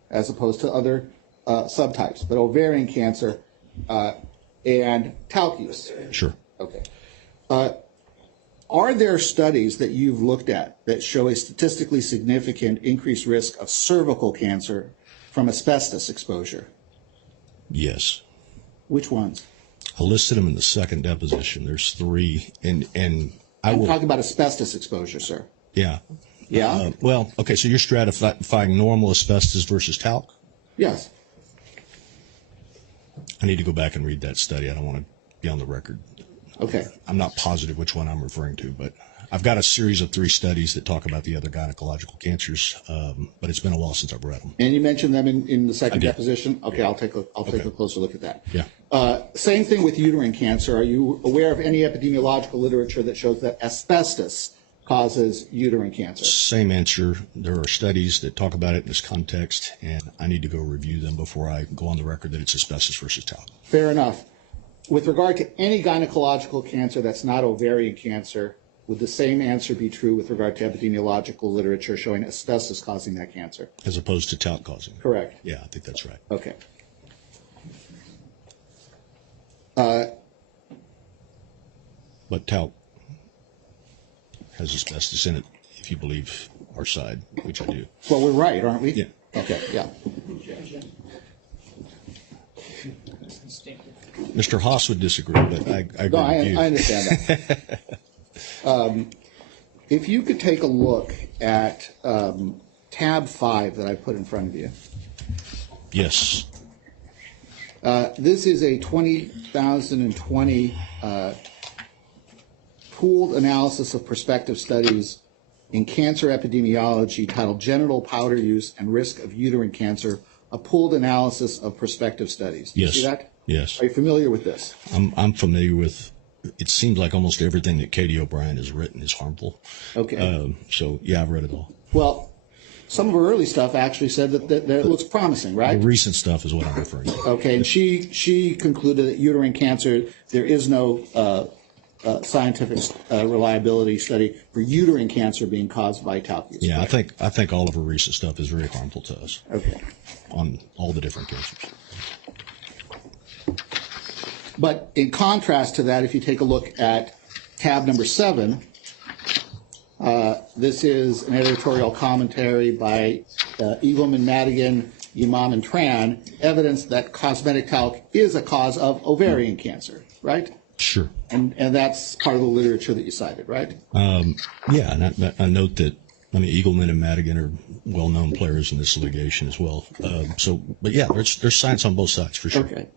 as opposed to other subtypes, but ovarian cancer and talc use? Sure. Okay. Are there studies that you've looked at that show a statistically significant increased risk of cervical cancer from asbestos exposure? Yes. Which ones? I listed them in the second deposition. There's 3, and I'm talking about asbestos exposure, sir. Yeah. Yeah? Well, okay, so you're stratifying normal asbestos versus talc? Yes. I need to go back and read that study. I don't want to be on the record. Okay. I'm not positive which one I'm referring to, but I've got a series of 3 studies that talk about the other gynecological cancers, but it's been a while since I've read them. And you mentioned them in the second I did. deposition? Okay, I'll take a closer look at that. Yeah. Same thing with uterine cancer. Are you aware of any epidemiological literature that shows that asbestos causes uterine cancer? Same answer. There are studies that talk about it in this context, and I need to go review them before I go on the record that it's asbestos versus talc. Fair enough. With regard to any gynecological cancer that's not ovarian cancer, would the same answer be true with regard to epidemiological literature showing asbestos causing that cancer? As opposed to talc causing. Correct. Yeah, I think that's right. Okay. But talc has asbestos in it, if you believe our side, which I do. Well, we're right, aren't we? Yeah. Okay, yeah. Mr. Haas would disagree, but I agree No, with you. I understand that. If you could take a look at tab 5 that I put in front of you. Yes. This is a 2020 pooled analysis of prospective studies in Cancer Epidemiology titled Genital Powder Use and Risk of Uterine Cancer, a pooled analysis of prospective studies. Do you see that? Yes. Are you familiar with this? I'm familiar with. It seems like almost everything that Katie O'Brien has written is harmful. Okay. So yeah, I've read it all. Well, some of her early stuff actually said that it looks promising, right? The recent stuff is what I'm referring to. Okay, and she concluded that uterine cancer, there is no scientific reliability study for uterine cancer being caused by talc use. Yeah, I think all of her recent stuff is very harmful to us. Okay. On all the different cancers. But in contrast to that, if you take a look at tab number 7, this is an editorial commentary by Eagleman, Madigan, Imam, and Tran, evidence that cosmetic talc is a cause of ovarian cancer, right? Sure. And that's part of the literature that you cited, right? Yeah, and I note that, I mean, Eagleman and Madigan are well-known players in this litigation as well. But yeah, there's science on both sides for sure. Okay.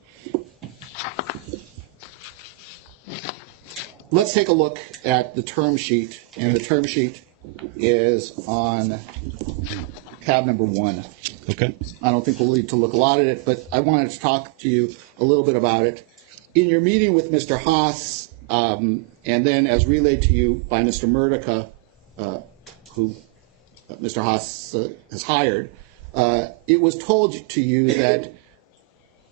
Let's take a look at the term sheet, and the term sheet is on tab number 1. Okay. I don't think we'll need to look a lot at it, but I wanted to talk to you a little bit about it. In your meeting with Mr. Haas, and then as relayed to you by Mr. Murdica, who Mr. Haas has hired, it was told to you that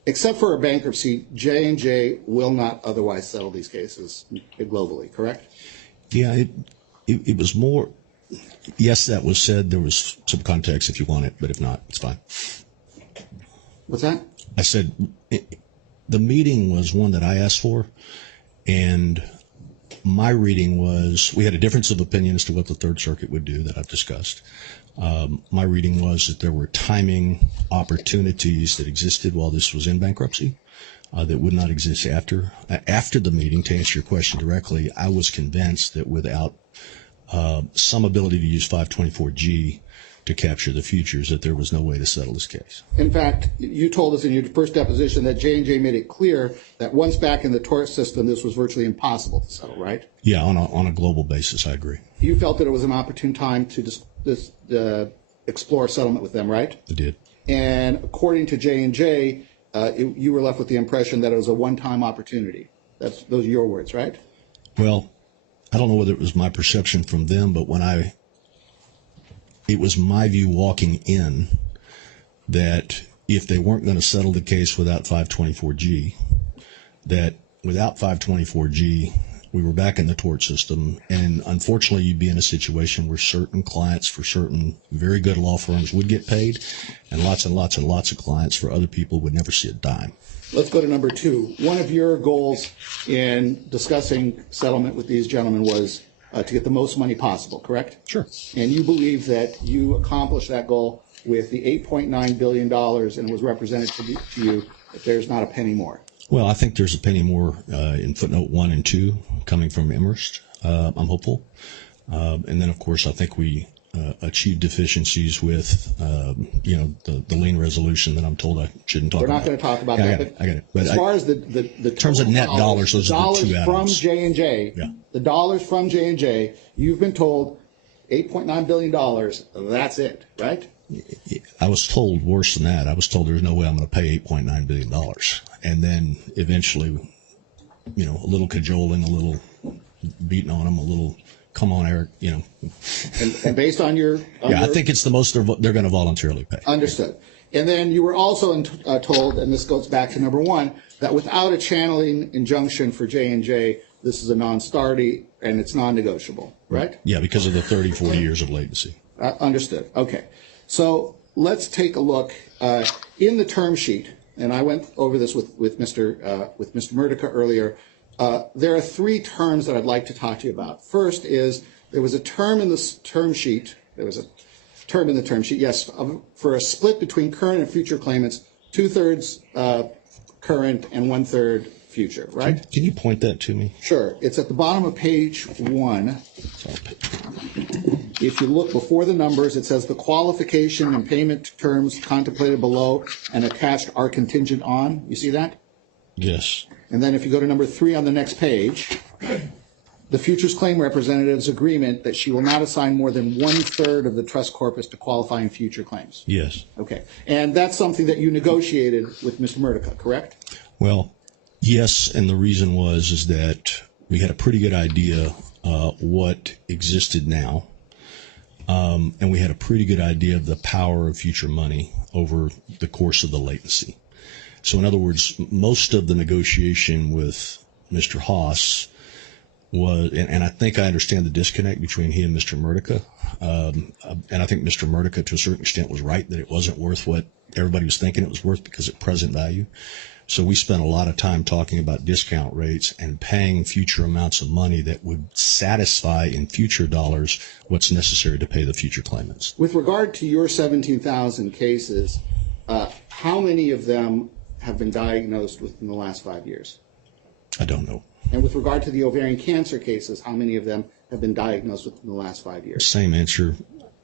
except for a bankruptcy, J&J will not otherwise settle these cases globally, correct? Yeah, it was more, yes, that was said. There was some context if you want it, but if not, it's fine. What's that? I said the meeting was one that I asked for, and my reading was we had a difference of opinion as to what the Third Circuit would do that I've discussed. My reading was that there were timing opportunities that existed while this was in bankruptcy that would not exist after. After the meeting, to answer your question directly, I was convinced that without some ability to use 524G to capture the futures, that there was no way to settle this case. In fact, you told us in your first deposition that J&J made it clear that once back in the tort system, this was virtually impossible to settle, right? Yeah, on a global basis, I agree. You felt that it was an opportune time to explore settlement with them, right? I did. And according to J&J, you were left with the impression that it was a one-time opportunity. Those are your words, right? Well, I don't know whether it was my perception from them, but it was my view walking in that if they weren't going to settle the case without 524G, that without 524G, we were back in the tort system. And unfortunately, you'd be in a situation where certain clients for certain very good law firms would get paid, and lots and lots and lots of clients for other people would never see a dime. Let's go to number 2. One of your goals in discussing settlement with these gentlemen was to get the most money possible, correct? Sure. And you believe that you accomplished that goal with the $8.9 billion and it was represented to you that there's not a penny more. Well, I think there's a penny more in footnote 1 and 2 coming from Emmerst. I'm hopeful. And then, of course, I think we achieved deficiencies with, the lien resolution that I'm told I shouldn't talk about. We're not going to talk about yeah, that. I got it. But as far as the terms of net dollars, those are the two from items. J&J, Yeah. the dollars from J&J, you've been told $8.9 billion, that's it, right? I was told worse than that. I was told there's no way I'm going to pay $8.9 billion. And then eventually, a little cajoling, a little beating on them, a little, come on, Eric, And based on your... I think it's the most they're going to voluntarily pay. Understood. And then you were also told, and this goes back to number 1, that without a channeling injunction for J&J, this is a non-starty and it's non-negotiable, right? Yeah, because of the 30, 40 years of latency. Understood. Okay. So let's take a look in the term sheet, and I went over this with Mr. Murdica earlier. There are 3 terms that I'd like to talk to you about. First is there was a term in this term sheet. There was a term in the term sheet, yes, for a split between current and future claimants, 2/3 current and 1/3 future, right? Can you point that to me? Sure. It's at the bottom of page 1. If you look before the numbers, it says the qualification and payment terms contemplated below and attached are contingent on. You see that? Yes. And then if you go to number 3 on the next page, the futures claim representative's agreement that she will not assign more than 1/3 of the trust corpus to qualifying future claims. Yes. Okay. And that's something that you negotiated with Mr. Murdica, correct? Well, yes, and the reason is that we had a pretty good idea what existed now, and we had a pretty good idea of the power of future money over the course of the latency. So in other words, most of the negotiation with Mr. Haas was, and I think I understand the disconnect between he and Mr. Murdica, and I think Mr. Murdica to a certain extent was right that it wasn't worth what everybody was thinking it was worth because of present value. So we spent a lot of time talking about discount rates and paying future amounts of money that would satisfy in future dollars what's necessary to pay the future claimants. With regard to your 17,000 cases, how many of them have been diagnosed within the last 5 years? I don't know. And with regard to the ovarian cancer cases, how many of them have been diagnosed within the last 5 years? Same answer.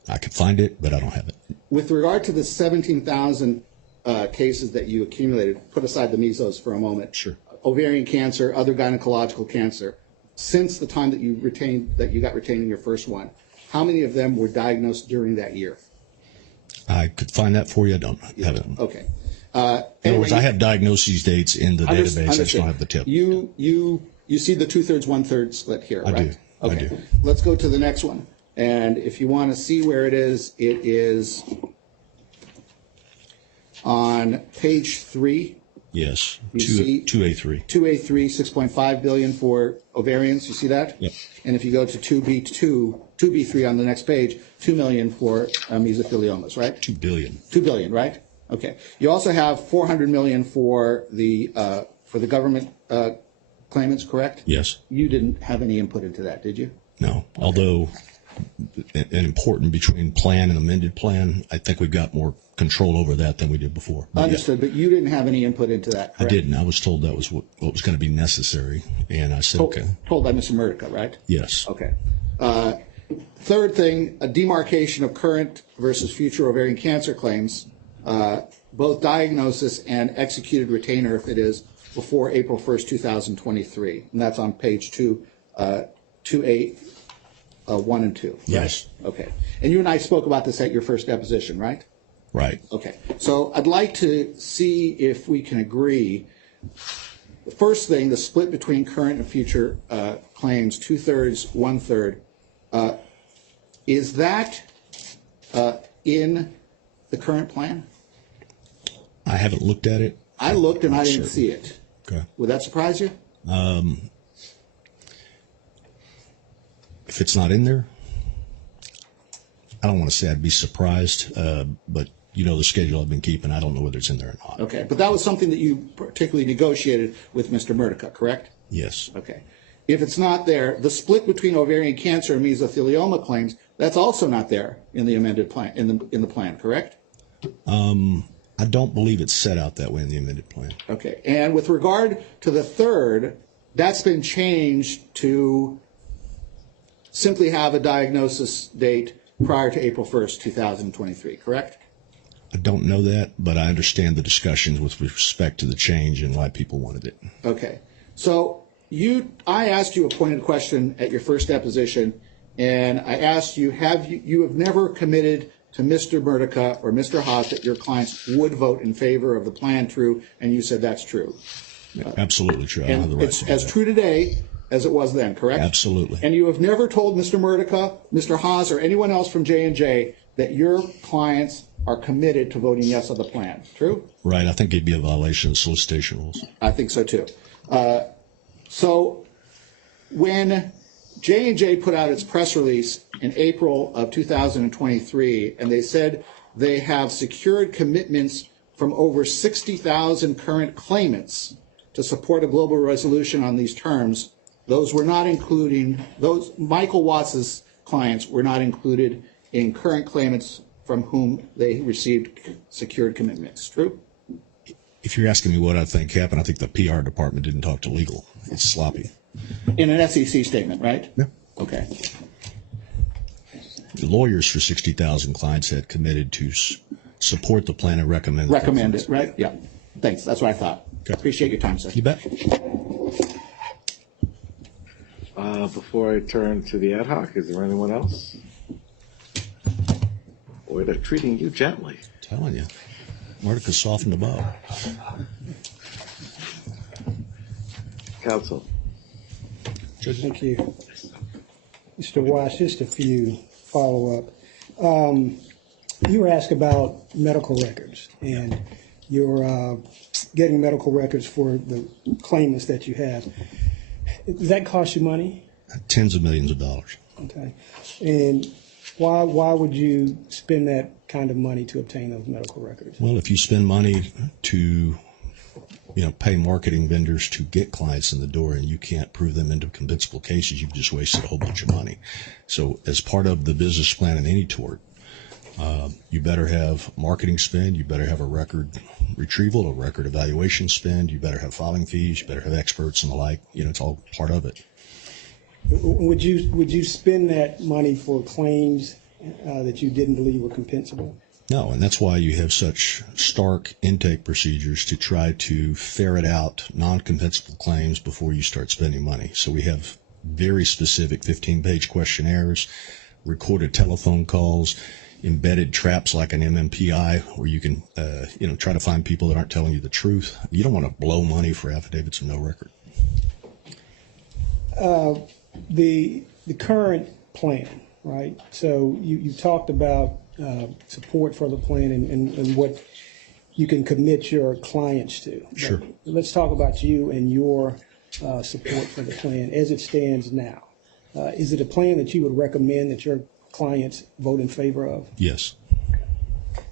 I could find it, but I don't have it. With regard to the 17,000 cases that you accumulated, put aside the mesos for a moment. Sure. Ovarian cancer, other gynecological cancer, since the time that you got retained in your first one, how many of them were diagnosed during that year? I could find that for you. I don't have it. Okay. In other words, I have diagnoses dates in the database. I just don't have the tip. You see the 2/3, 1/3 split here, I right? do. Okay. I do. Let's go to the next one. And if you want to see where it is on page 3. Yes. You see 2A3. 2A3, 6.5 billion for ovarians. You see that? Yep. And if you go to 2B3 on the next page, 2 million for mesotheliomas, right? 2 billion. 2 billion, right? Okay. You also have 400 million for the government claimants, correct? Yes. You didn't have any input into that, did you? No. Although an important between plan and amended plan, I think we've got more control over that than we did before. But Understood, but you didn't have any input into that, I correct? didn't. I was told that was what was going to be necessary, and I said, okay. Told by Mr. Murdica, right? Yes. Okay. Third thing, a demarcation of current versus future ovarian cancer claims, both diagnosis and executed retainer if it is before April 1st, 2023. And that's on page 2A, 1 and 2. Yes. Okay. And you and I spoke about this at your first deposition, right? Right. Okay. So I'd like to see if we can agree. The first thing, the split between current and future claims, 2/3, 1/3, is that in the current plan? I haven't looked at it. I looked and I didn't Sure. see it. Okay. Would that surprise you? If it's not in there, I don't want to say I'd be surprised, but you know the schedule I've been keeping. I don't know whether it's in there or not. Okay. But that was something that you particularly negotiated with Mr. Murdica, correct? Yes. Okay. If it's not there, the split between ovarian cancer and mesothelioma claims, that's also not there in the amended plan, in the plan, correct? I don't believe it's set out that way in the amended plan. Okay. And with regard to the third, that's been changed to simply have a diagnosis date prior to April 1st, 2023, correct? I don't know that, but I understand the discussions with respect to the change and why people wanted it. Okay. So I asked you a pointed question at your first deposition, and I asked you, you have never committed to Mr. Murdica or Mr. Haas that your clients would vote in favor of the plan true, and you said that's true. Absolutely true. I don't have the And right it's to do as that. true today as it was then, correct? Absolutely. And you have never told Mr. Murdica, Mr. Haas, or anyone else from J&J that your clients are committed to voting yes on the plan, true? Right. I think it'd be a violation of solicitation rules. I think so too. So when J&J put out its press release in April of 2023, and they said they have secured commitments from over 60,000 current claimants to support a global resolution on these terms, those were not including, Michael Watts's clients were not included in current claimants from whom they received secured commitments, true? If you're asking me what I think happened, I think the PR department didn't talk to legal. It's sloppy. In an SEC statement, right? Yeah. Okay. The lawyers for 60,000 clients had committed to support the plan and recommend It, right? Yeah. Thanks. That's what I thought. Okay. Appreciate your time, sir. You bet. Before I turn to the ad hoc, is there anyone else? Boy, they're treating you gently. Telling you, Mordecai softened the bow. Counsel. Thank you. Mr. Watts, just a few follow-up. You were asked about medical records, and you're getting medical records for the claimants that you have. Does that cost you money? Tens of millions of dollars. Okay. And why would you spend that kind of money to obtain those medical records? Well, if you spend money to pay marketing vendors to get clients in the door and you can't prove them into convincible cases, you've just wasted a whole bunch of money. So as part of the business plan in any tort, you better have marketing spend, you better have a record retrieval, a record evaluation spend, you better have filing fees, you better have experts and the like. It's all part of it. Would you spend that money for claims that you didn't believe were compensable? No, and that's why you have such stark intake procedures to try to ferret out non-compensable claims before you start spending money. So we have very specific 15-page questionnaires, recorded telephone calls, embedded traps like an MMPI where you can, try to find people that aren't telling you the truth. You don't want to blow money for affidavits of no record. The current plan, right? So you talked about support for the plan and what you can commit your clients to. Sure. But let's talk about you and your support for the plan as it stands now. Is it a plan that you would recommend that your clients vote in favor of? Yes.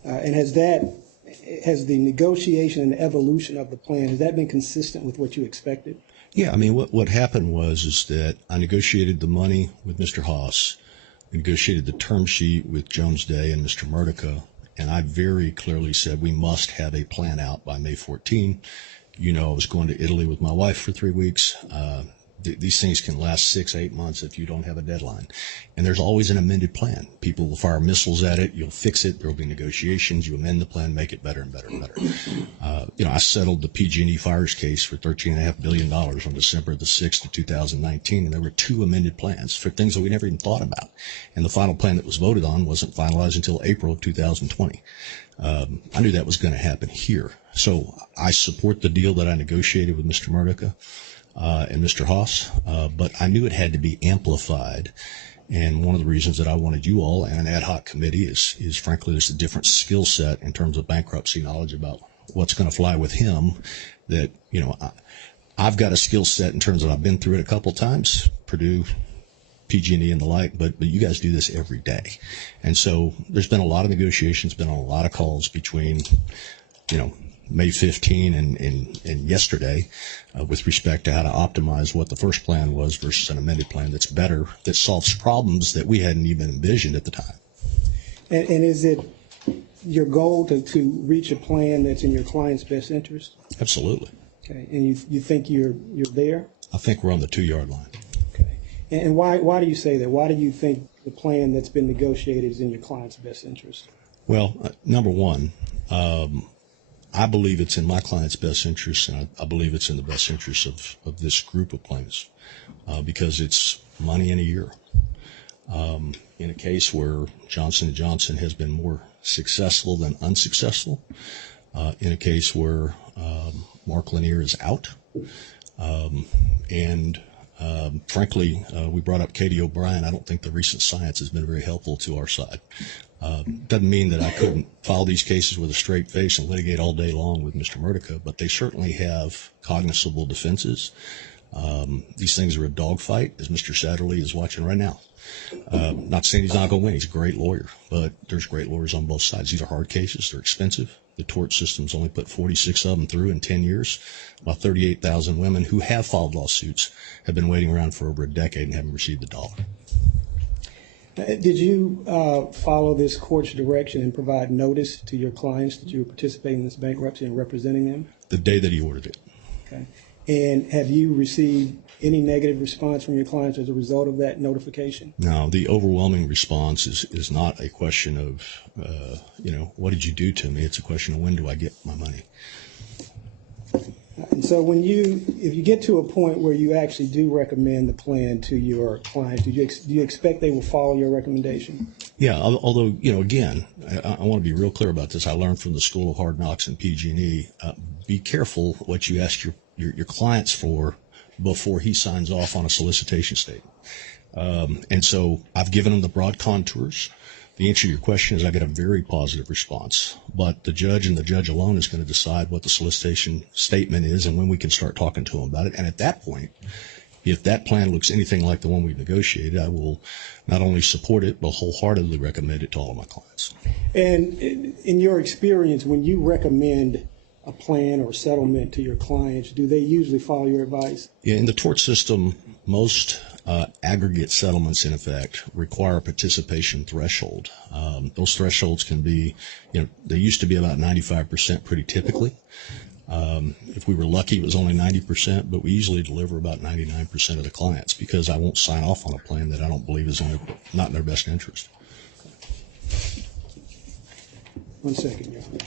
And has the negotiation and evolution of the plan, has that been consistent with what you expected? Yeah, I mean, what happened is that I negotiated the money with Mr. Haas, negotiated the term sheet with Jones Day and Mr. Murdica, and I very clearly said we must have a plan out by May 14. I was going to Italy with my wife for 3 weeks. These things can last 6-8 months if you don't have a deadline. And there's always an amended plan. People will fire missiles at it. You'll fix it. There will be negotiations. You amend the plan, make it better and better and better. I settled the PG&E fires case for $13.5 billion on December the 6th of 2019. And there were 2 amended plans for things that we never even thought about. And the final plan that was voted on wasn't finalized until April of 2020. I knew that was going to happen here. So I support the deal that I negotiated with Mr. Murdica and Mr. Haas, but I knew it had to be amplified. And one of the reasons that I wanted you all and an ad hoc committee is frankly, there's a different skill set in terms of bankruptcy knowledge about what's going to fly with him that, I've got a skill set in terms of I've been through it a couple times, Purdue, PG&E and the like, but you guys do this every day. And so there's been a lot of negotiations, been a lot of calls between, May 15 and yesterday with respect to how to optimize what the first plan was versus an amended plan that's better, that solves problems that we hadn't even envisioned at the time. And is it your goal to reach a plan that's in your client's best interest? Absolutely. Okay. And you think you're there? I think we're on the 2-yard line. Okay. And why do you say that? Why do you think the plan that's been negotiated is in your client's best interest? Well, number one, I believe it's in my client's best interest, and I believe it's in the best interest of this group of claimants because it's money in a year. In a case where Johnson & Johnson has been more successful than unsuccessful, in a case where Mark Lanier is out, and frankly, we brought up Katie O'Brien. I don't think the recent science has been very helpful to our side. Doesn't mean that I couldn't file these cases with a straight face and litigate all day long with Mr. Murdica, but they certainly have cognizable defenses. These things are a dogfight, as Mr. Satterley is watching right now. Not saying he's not going to win. He's a great lawyer, but there's great lawyers on both sides. These are hard cases. They're expensive. The tort system's only put 46 of them through in 10 years. About 38,000 women who have filed lawsuits have been waiting around for over a decade and haven't received a dollar. Did you follow this court's direction and provide notice to your clients that you were participating in this bankruptcy and representing them? The day that he ordered it. Okay. And have you received any negative response from your clients as a result of that notification? No, the overwhelming response is not a question of, what did you do to me? It's a question of when do I get my money? And so if you get to a point where you actually do recommend the plan to your clients, do you expect they will follow your recommendation? Yeah, although, again, I want to be real clear about this. I learned from the School of Hard Knocks and PG&E, be careful what you ask your clients for before he signs off on a solicitation statement. And so I've given him the broad contours. The answer to your question is I get a very positive response, but the judge and the judge alone is going to decide what the solicitation statement is and when we can start talking to him about it. And at that point, if that plan looks anything like the one we've negotiated, I will not only support it, but wholeheartedly recommend it to all of my clients. And in your experience, when you recommend a plan or settlement to your clients, do they usually follow your advice? Yeah, in the tort system, most aggregate settlements, in effect, require a participation threshold. Those thresholds can be, they used to be about 95% pretty typically. If we were lucky, it was only 90%, but we usually deliver about 99% of the clients because I won't sign off on a plan that I don't believe is not in their best interest. 1 second, Your Honor.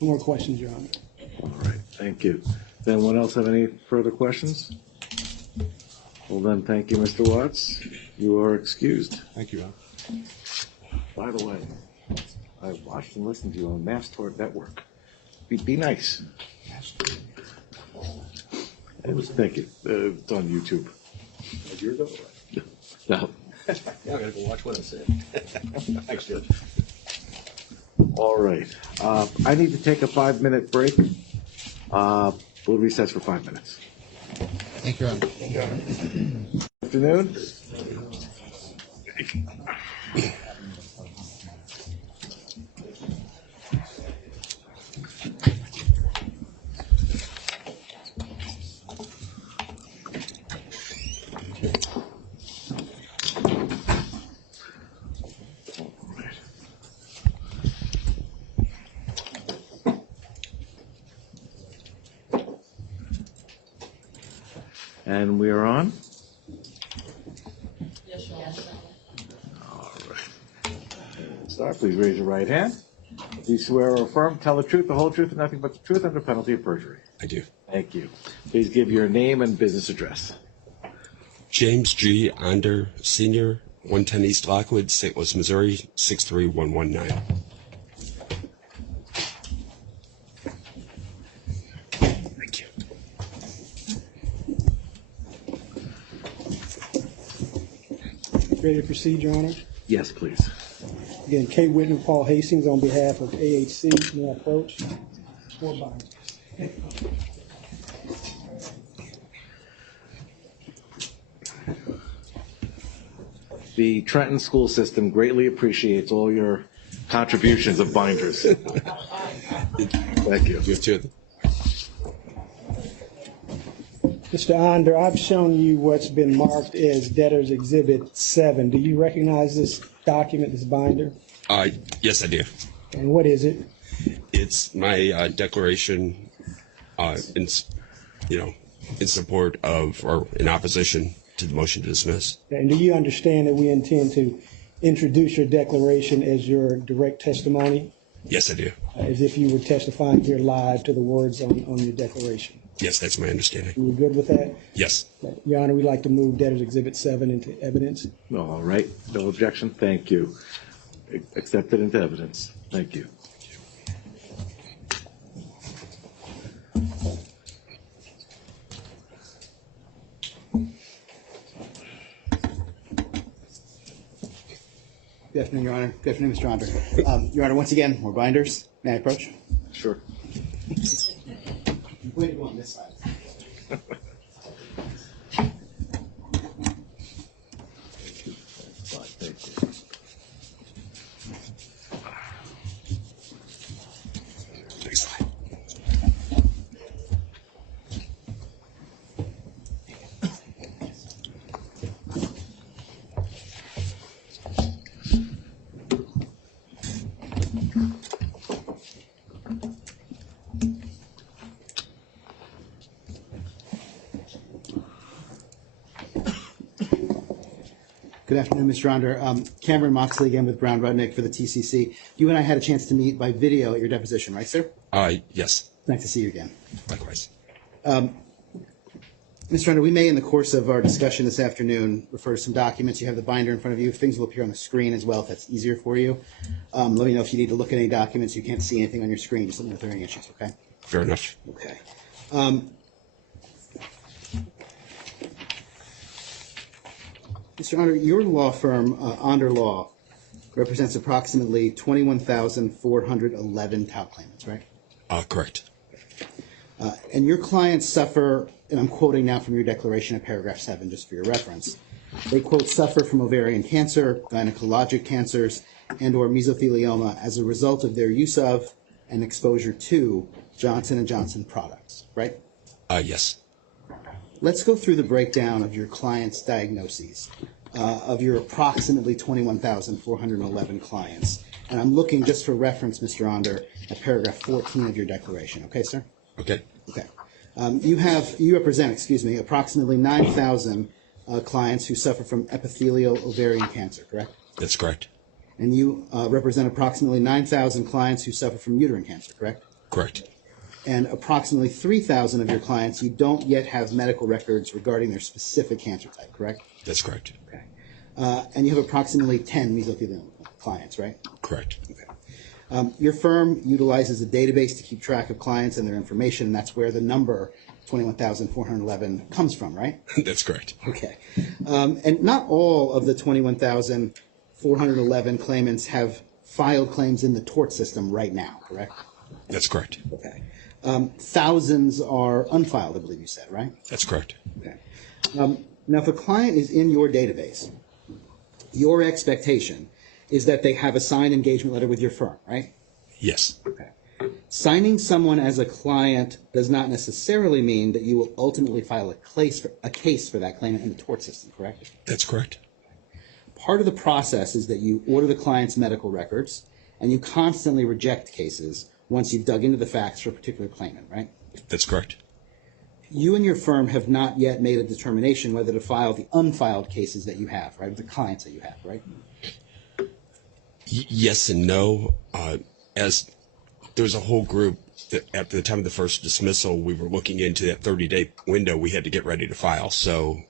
No more questions, Your Honor. All right, thank you. Does anyone else have any further questions? Well then, thank you, Mr. Watts. You are excused. Thank you, Ron. By the way, I watched and listened to you on Mass Tort Network. Be nice. Thank you. It's on YouTube. A year ago? No. Yeah, I gotta go watch what I said. Thanks, Judge. All right. I need to take a 5-minute break. We'll recess for 5 minutes. Thank you, Ron. Afternoon. And we are on? Yes, Your Honor. All right. Start, please raise your right hand. Do you swear or affirm, tell the truth, the whole truth, and nothing but the truth under penalty of perjury? I do. Thank you. Please give your name and business address. James G. Onder, Sr., 110 East Lockwood, St. Louis, Missouri, 63119. Thank you. Ready to proceed, Your Honor? Yes, please. Again, K. Whitney, Paul Hastings on behalf of AHC. May I approach? 4 binders. The Trenton school system greatly appreciates all your contributions of binders. Thank you. You have two of them. Mr. Onder, I've shown you what's been marked as Debtor's Exhibit 7. Do you recognize this document, this binder? Yes, I do. And what is it? It's my declaration in support of or in opposition to the motion to dismiss. And do you understand that we intend to introduce your declaration as your direct testimony? Yes, I do. As if you were testifying here live to the words on your declaration? Yes, that's my understanding. You good with that? Yes. Your Honor, we'd like to move Debtor's Exhibit 7 into evidence. All right. No objection. Thank you. Accepted into evidence. Thank you. Good afternoon, Your Honor. Good afternoon, Mr. Onder. Your Honor, once again, more binders. May I approach? Sure. I'm going to go on this side. Thanks. Good Good afternoon, Mr. Onder. Cameron Moxley again with Brown Rudnick for the TCC. You and I had a chance to meet by video at your deposition, right, sir? Yes. Nice to see you again. Likewise. Mr. Under, we may, in the course of our discussion this afternoon, refer to some documents. You have the binder in front of you. Things will appear on the screen as well, if that's easier for you. Let me know if you need to look at any documents. You can't see anything on your screen. Just let me know if there are any issues, okay? Fair enough. Okay. Mr. Onder, your law firm, Onder Law, represents approximately 21,411 TAL claimants, right? Correct. And your clients suffer, and I'm quoting now from your declaration in paragraph 7, just for your reference. They, quote, suffer from ovarian cancer, gynecologic cancers, and or mesothelioma as a result of their use of and exposure to Johnson & Johnson products, right? Yes. Let's go through the breakdown of your clients' diagnoses of your approximately 21,411 clients. And I'm looking just for reference, Mr. Onder, at paragraph 14 of your declaration. Okay, sir? Okay. Okay. You represent, approximately 9,000 clients who suffer from epithelial ovarian cancer, correct? That's correct. And you represent approximately 9,000 clients who suffer from uterine cancer, correct? Correct. And approximately 3,000 of your clients you don't yet have medical records regarding their specific cancer type, correct? That's correct. Okay. And you have approximately 10 mesothelioma clients, right? Correct. Okay. Your firm utilizes a database to keep track of clients and their information, and that's where the number 21,411 comes from, right? That's correct. Okay. And not all of the 21,411 claimants have filed claims in the tort system right now, correct? That's correct. Okay. Thousands are unfiled, I believe you said, right? That's correct. Okay. Now, if a client is in your database, your expectation is that they have a signed engagement letter with your firm, right? Yes. Okay. Signing someone as a client does not necessarily mean that you will ultimately file a case for that claimant in the tort system, correct? That's correct. Part of the process is that you order the client's medical records, and you constantly reject cases once you've dug into the facts for a particular claimant, right? That's correct. You and your firm have not yet made a determination whether to file the unfiled cases that you have, right? The clients that you have, right? Yes and no. As there's a whole group that at the time of the first dismissal, we were looking into that 30-day window. We had to get ready to file. So,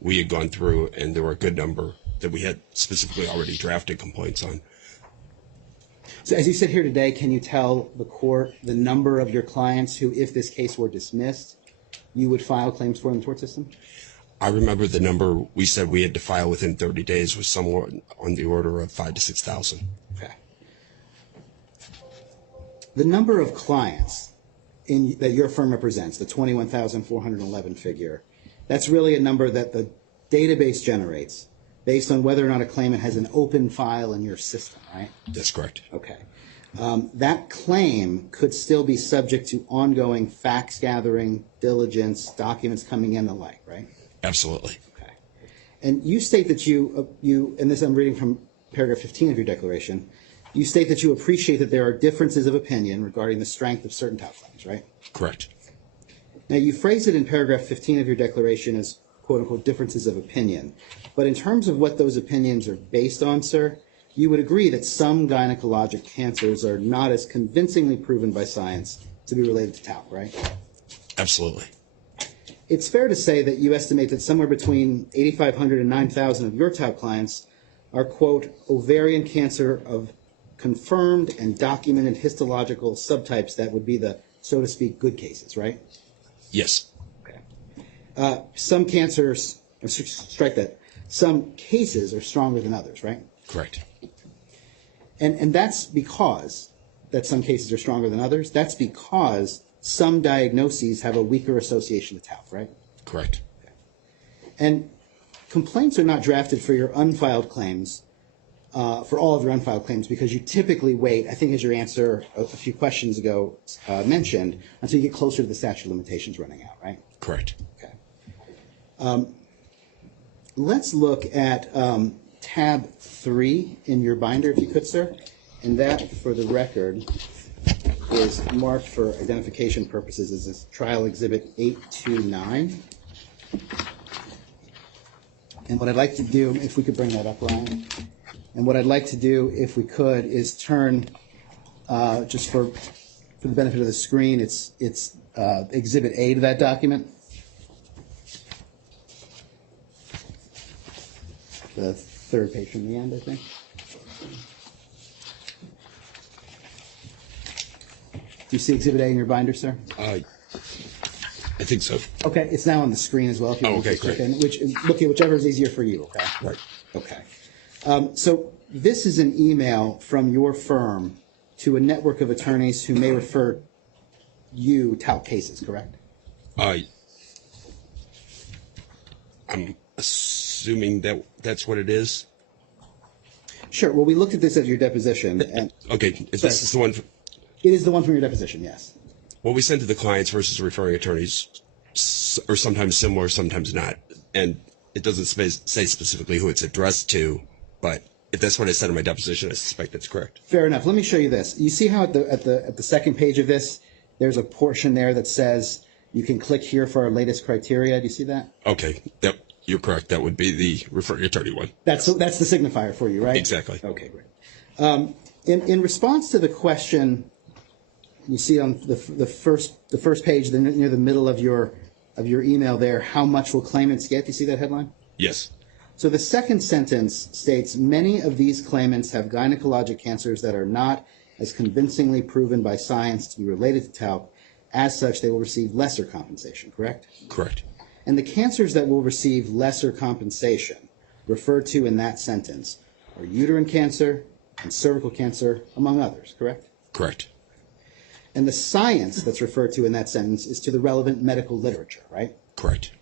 we had gone through, and there were a good number that we had specifically already drafted complaints on. So as you sit here today, can you tell the court the number of your clients who, if this case were dismissed, you would file claims for in the tort system? I remember the number we said we had to file within 30 days was somewhere on the order of 5,000 to 6,000. Okay. The number of clients that your firm represents, the 21,411 figure, that's really a number that the database generates based on whether or not a claimant has an open file in your system, right? That's correct. Okay. That claim could still be subject to ongoing facts gathering, diligence, documents coming in, the like, right? Absolutely. Okay. And you state that and this I'm reading from paragraph 15 of your declaration, you state that you appreciate that there are differences of opinion regarding the strength of certain TAL claims, right? Correct. Now, you phrase it in paragraph 15 of your declaration as quote-unquote differences of opinion. But in terms of what those opinions are based on, sir, you would agree that some gynecologic cancers are not as convincingly proven by science to be related to TAL, right? Absolutely. It's fair to say that you estimate that somewhere between 8,500 and 9,000 of your TAL clients are, quote, ovarian cancer of confirmed and documented histological subtypes that would be the, so to speak, good cases, right? Yes. Some cancers, strike that, some cases are stronger than others, right? Correct. And that's because that some cases are stronger than others. That's because some diagnoses have a weaker association with TAL, right? Correct. Okay. And complaints are not drafted for your unfiled claims, for all of your unfiled claims, because you typically wait, I think as your answer a few questions ago mentioned, until you get closer to the statute of limitations running out, right? Correct. Okay. Let's look at tab 3 in your binder, if you could, sir. And that, for the record, is marked for identification purposes as a trial exhibit 829. And what I'd like to do, if we could bring that up, Ryan. And what I'd like to do, if we could, is turn, just for the benefit of the screen, it's Exhibit A to that document. The third page from the end, I think. Do you see Exhibit A in your binder, sir? I think so. Okay, it's now on the screen as well. If you want to okay, just click great. in, look at whichever is easier for you. Okay. Right. Okay. So this is an email from your firm to a network of attorneys who may refer you tout cases, correct? I'm assuming that that's what it is. Sure. Well, we looked at this at your deposition, and Okay, is this is the one? it is the one from your deposition. Yes. What we send to the clients versus referring attorneys are sometimes similar, sometimes not, and it doesn't say specifically who it's addressed to. But if that's what I said in my deposition, I suspect that's correct. Fair enough. Let me show you this. You see how at the second page of this, there's a portion there that says you can click here for our latest criteria. Do you see that? Okay, yep, you're correct. That would be the referring attorney one. That's the signifier for you, right? Exactly. Okay, great. In response to the question, you see on the first page, near the middle of your email there, how much will claimants get? Do you see that headline? Yes. So the second sentence states, many of these claimants have gynecologic cancers that are not as convincingly proven by science to be related to talc. As such, they will receive lesser compensation, correct? Correct. And the cancers that will receive lesser compensation referred to in that sentence are uterine cancer and cervical cancer, among others, correct? Correct. And the science that's referred to in that sentence is to the relevant medical literature, right? Correct.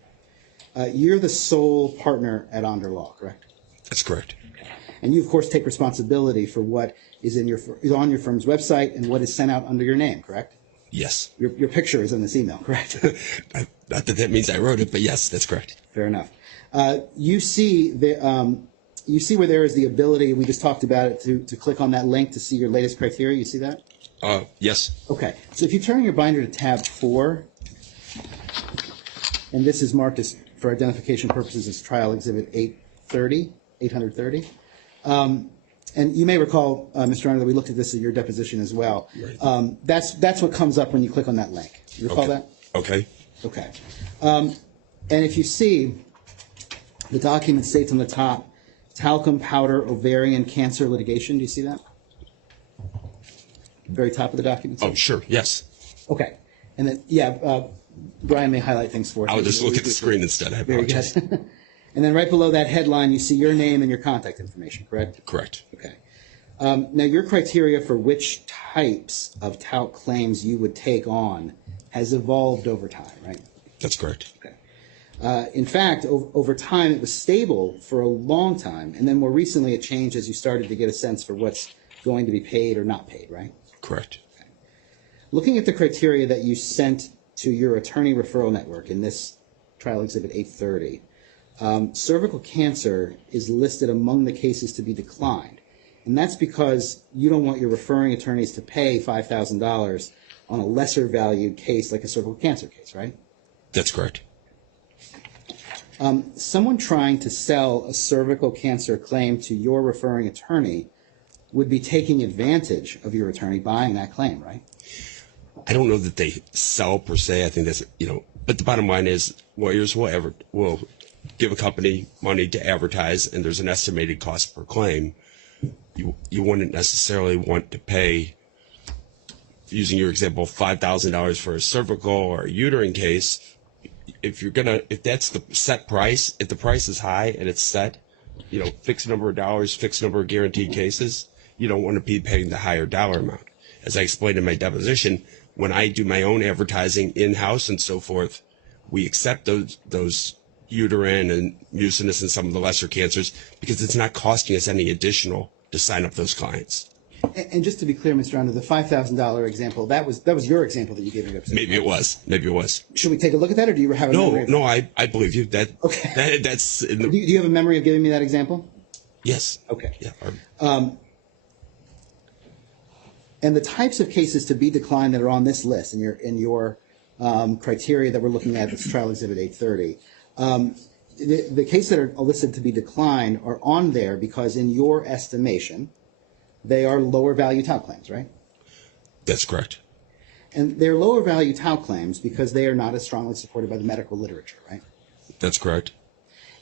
You're the sole partner at Onder Law, correct? That's correct. And you, of course, take responsibility for what is on your firm's website and what is sent out under your name, correct? Yes. Your picture is in this email, correct? Not that means I wrote it, but yes, that's correct. Fair enough. You see where there is the ability, we just talked about it, to click on that link to see your latest criteria. You see that? Yes. Okay. So if you turn your binder to tab 4, and this is marked as, for identification purposes, as Trial Exhibit 830. And you may recall, Mr. Honor, that we looked at this at your deposition as well. Right. That's what comes up when you click on that link. You recall that? Okay. Okay. And if you see, the document states on the top, talcum powder ovarian cancer litigation. Do you see that? Very top of the document. Oh, sure. Yes. Okay. And then, Brian may highlight things for us. I'll just look at the screen instead. I Very apologize. good. And then right below that headline, you see your name and your contact information, correct? Correct. Okay. Now, your criteria for which types of talc claims you would take on has evolved over time, right? That's correct. Okay. In fact, over time, it was stable for a long time, and then more recently it changed as you started to get a sense for what's going to be paid or not paid, right? Correct. Okay. Looking at the criteria that you sent to your attorney referral network in this Trial Exhibit 830, cervical cancer is listed among the cases to be declined. And that's because you don't want your referring attorneys to pay $5,000 on a lesser valued case like a cervical cancer case, right? That's correct. Someone trying to sell a cervical cancer claim to your referring attorney would be taking advantage of your attorney buying that claim, right? I don't know that they sell per se. I think that's, but the bottom line is lawyers will give a company money to advertise, and there's an estimated cost per claim. You wouldn't necessarily want to pay, using your example, $5,000 for a cervical or a uterine case. If that's the set price, if the price is high and it's set, fixed number of dollars, fixed number of guaranteed cases, you don't want to be paying the higher dollar amount. As I explained in my deposition, when I do my own advertising in-house and so forth, we accept those uterine and mucinous and some of the lesser cancers because it's not costing us any additional to sign up those clients. And just to be clear, Mr. Under, the $5,000 example, that was your example that you gave me. Maybe it was. Should we take a look at that, or do you have a memory? No, I believe you. Okay. That's in Do you have a memory of giving me that example? Yes. Okay. Yeah. And the types of cases to be declined that are on this list in your criteria that we're looking at, this Trial Exhibit 830, the cases that are listed to be declined are on there because in your estimation, they are lower value TAO claims, right? That's correct. And they're lower value TAO claims because they are not as strongly supported by the medical literature, right? That's correct.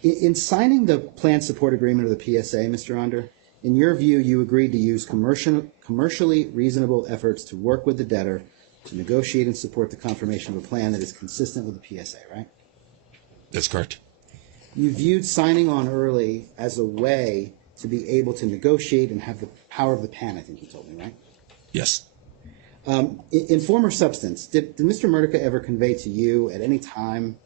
In signing the plan support agreement of the PSA, Mr. Onder, in your view, you agreed to use commercially reasonable efforts to work with the debtor to negotiate and support the confirmation of a plan that is consistent with the PSA, right? That's correct. You viewed signing on early as a way to be able to negotiate and have the power of the pen, I think you told me, right? Yes. In form or substance, did Mr. Murtica ever convey to you at any time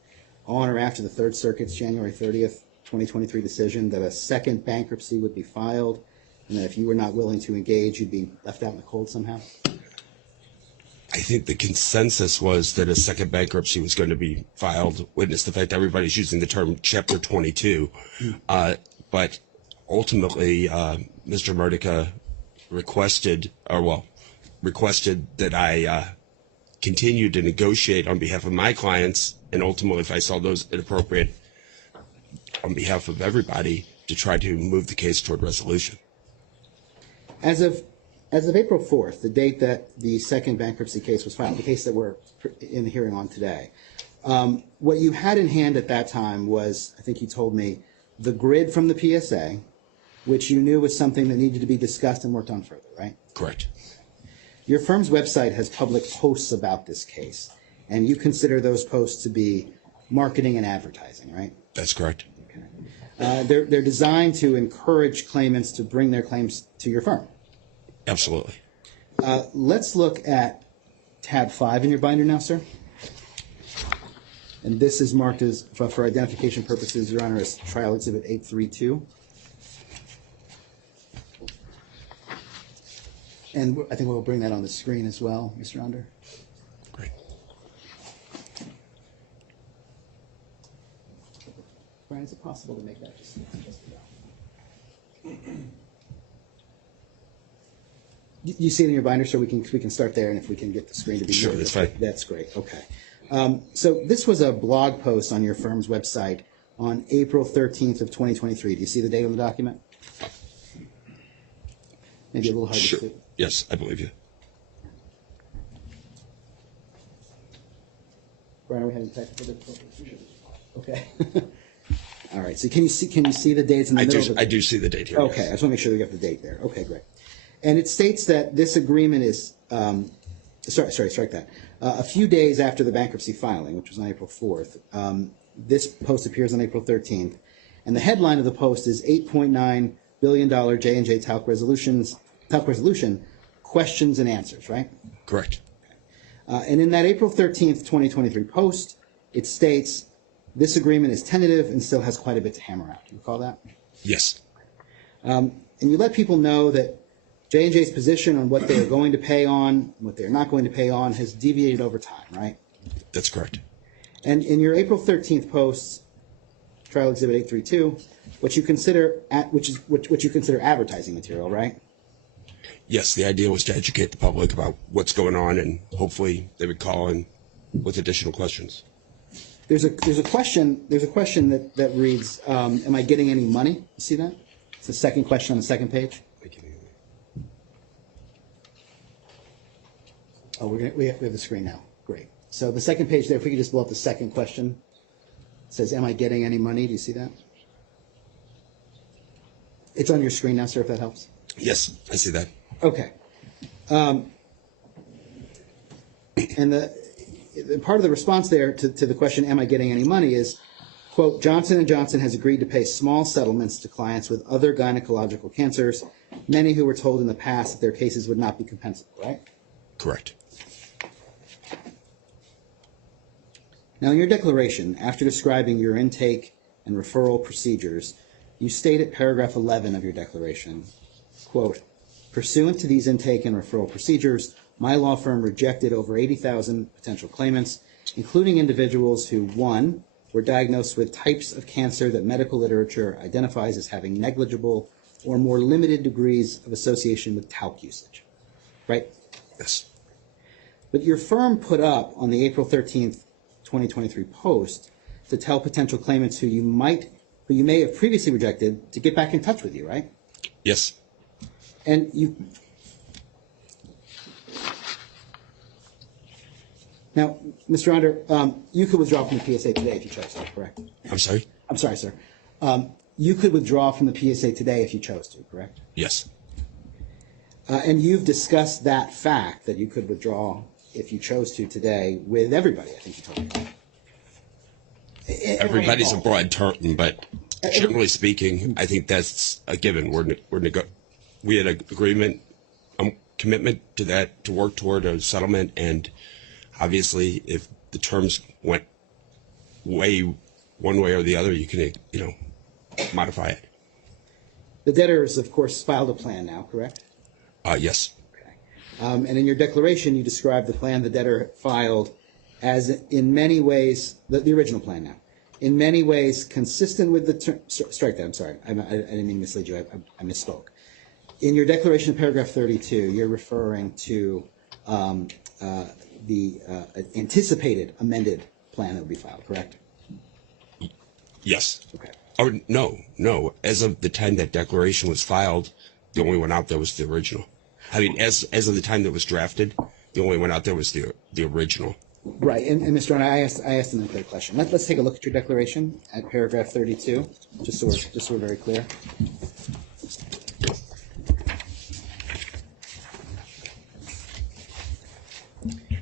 on or after the Third Circuit's January 30th, 2023 decision that a second bankruptcy would be filed and that if you were not willing to engage, you'd be left out in the cold somehow? I think the consensus was that a second bankruptcy was going to be filed. Witness the fact that everybody's using the term Chapter 22. But ultimately, Mr. Murtica requested that I continue to negotiate on behalf of my clients, and ultimately, if I saw those inappropriate, on behalf of everybody, to try to move the case toward resolution. As of April 4th, the date that the second bankruptcy case was filed, the case that we're in the hearing on today, what you had in hand at that time was, I think you told me, the grid from the PSA, which you knew was something that needed to be discussed and worked on further, right? Correct. Your firm's website has public posts about this case, and you consider those posts to be marketing and advertising, right? That's correct. Okay. They're designed to encourage claimants to bring their claims to your firm. Absolutely. Let's look at tab 5 in your binder now, sir. And this is marked as, for identification purposes, Your Honor, as Trial Exhibit 832. And I think we'll bring that on the screen as well, Mr. Onder. Great. Brian, is it possible to make that just about? You see it in your binder, so we can start there, and if we can get the screen to be sure, that's fine. That's great. Okay. So this was a blog post on your firm's website on April 13th of 2023. Do you see the date on the document? Maybe a little hard Sure. to see. Yes, I believe you. Brian, are we having technical difficulties? Okay. All right. So can you see the dates in the middle? I do see the date here. Okay. Yes. I just want to make sure we got the date there. Okay, great. And it states that this agreement is, strike that. A few days after the bankruptcy filing, which was on April 4th, this post appears on April 13th, and the headline of the post is $8.9 billion J&J talc resolution, questions and answers, right? Correct. And in that April 13th, 2023 post, it states, this agreement is tentative and still has quite a bit to hammer out. Do you recall that? Yes. And you let people know that J&J's position on what they are going to pay on, what they're not going to pay on, has deviated over time, right? That's correct. And in your April 13th posts, Trial Exhibit 832, what you consider advertising material, right? Yes, the idea was to educate the public about what's going on, and hopefully they would call in with additional questions. There's a question that reads, am I getting any money? You see that? It's the second question on the second page. Oh, we have the screen now. Great. So the second page there, if we could just blow up the second question, it says, am I getting any money? Do you see that? It's on your screen now, sir, if that helps. Yes, I see that. Okay. And the part of the response there to the question, am I getting any money, is, quote, Johnson & Johnson has agreed to pay small settlements to clients with other gynecological cancers, many who were told in the past that their cases would not be compensable, right? Correct. Now, in your declaration, after describing your intake and referral procedures, you state at paragraph 11 of your declaration, quote, pursuant to these intake and referral procedures, my law firm rejected over 80,000 potential claimants, including individuals who, 1, were diagnosed with types of cancer that medical literature identifies as having negligible or more limited degrees of association with talc usage, right? Yes. But your firm put up on the April 13th, 2023 post to tell potential claimants who you may have previously rejected to get back in touch with you, right? Yes. And you. Now, Mr. Onder, you could withdraw from the PSA today if you chose to, correct? I'm sorry? I'm sorry, sir. You could withdraw from the PSA today if you chose to, correct? Yes. And you've discussed that fact that you could withdraw if you chose to today with everybody, I think you told me. Everybody's a broad term, but generally speaking, I think that's a given. We had an agreement, commitment to that, to work toward a settlement, and obviously, if the terms went one way or the other, you can, modify it. The debtors, of course, filed a plan now, correct? Yes. Okay. And in your declaration, you described the plan the debtor filed as, in many ways, the original plan now, in many ways consistent with the strike that. I'm sorry, I didn't mean to mislead you. I misspoke. In your declaration, paragraph 32, you're referring to the anticipated amended plan that would be filed, correct? Yes. Okay. Oh, no. As of the time that declaration was filed, the only one out there was the original. I mean, as of the time that was drafted, the only one out there was the original. Right, and Mr. Arnott, I asked an unclear question. Let's take a look at your declaration at paragraph 32, just so we're very clear.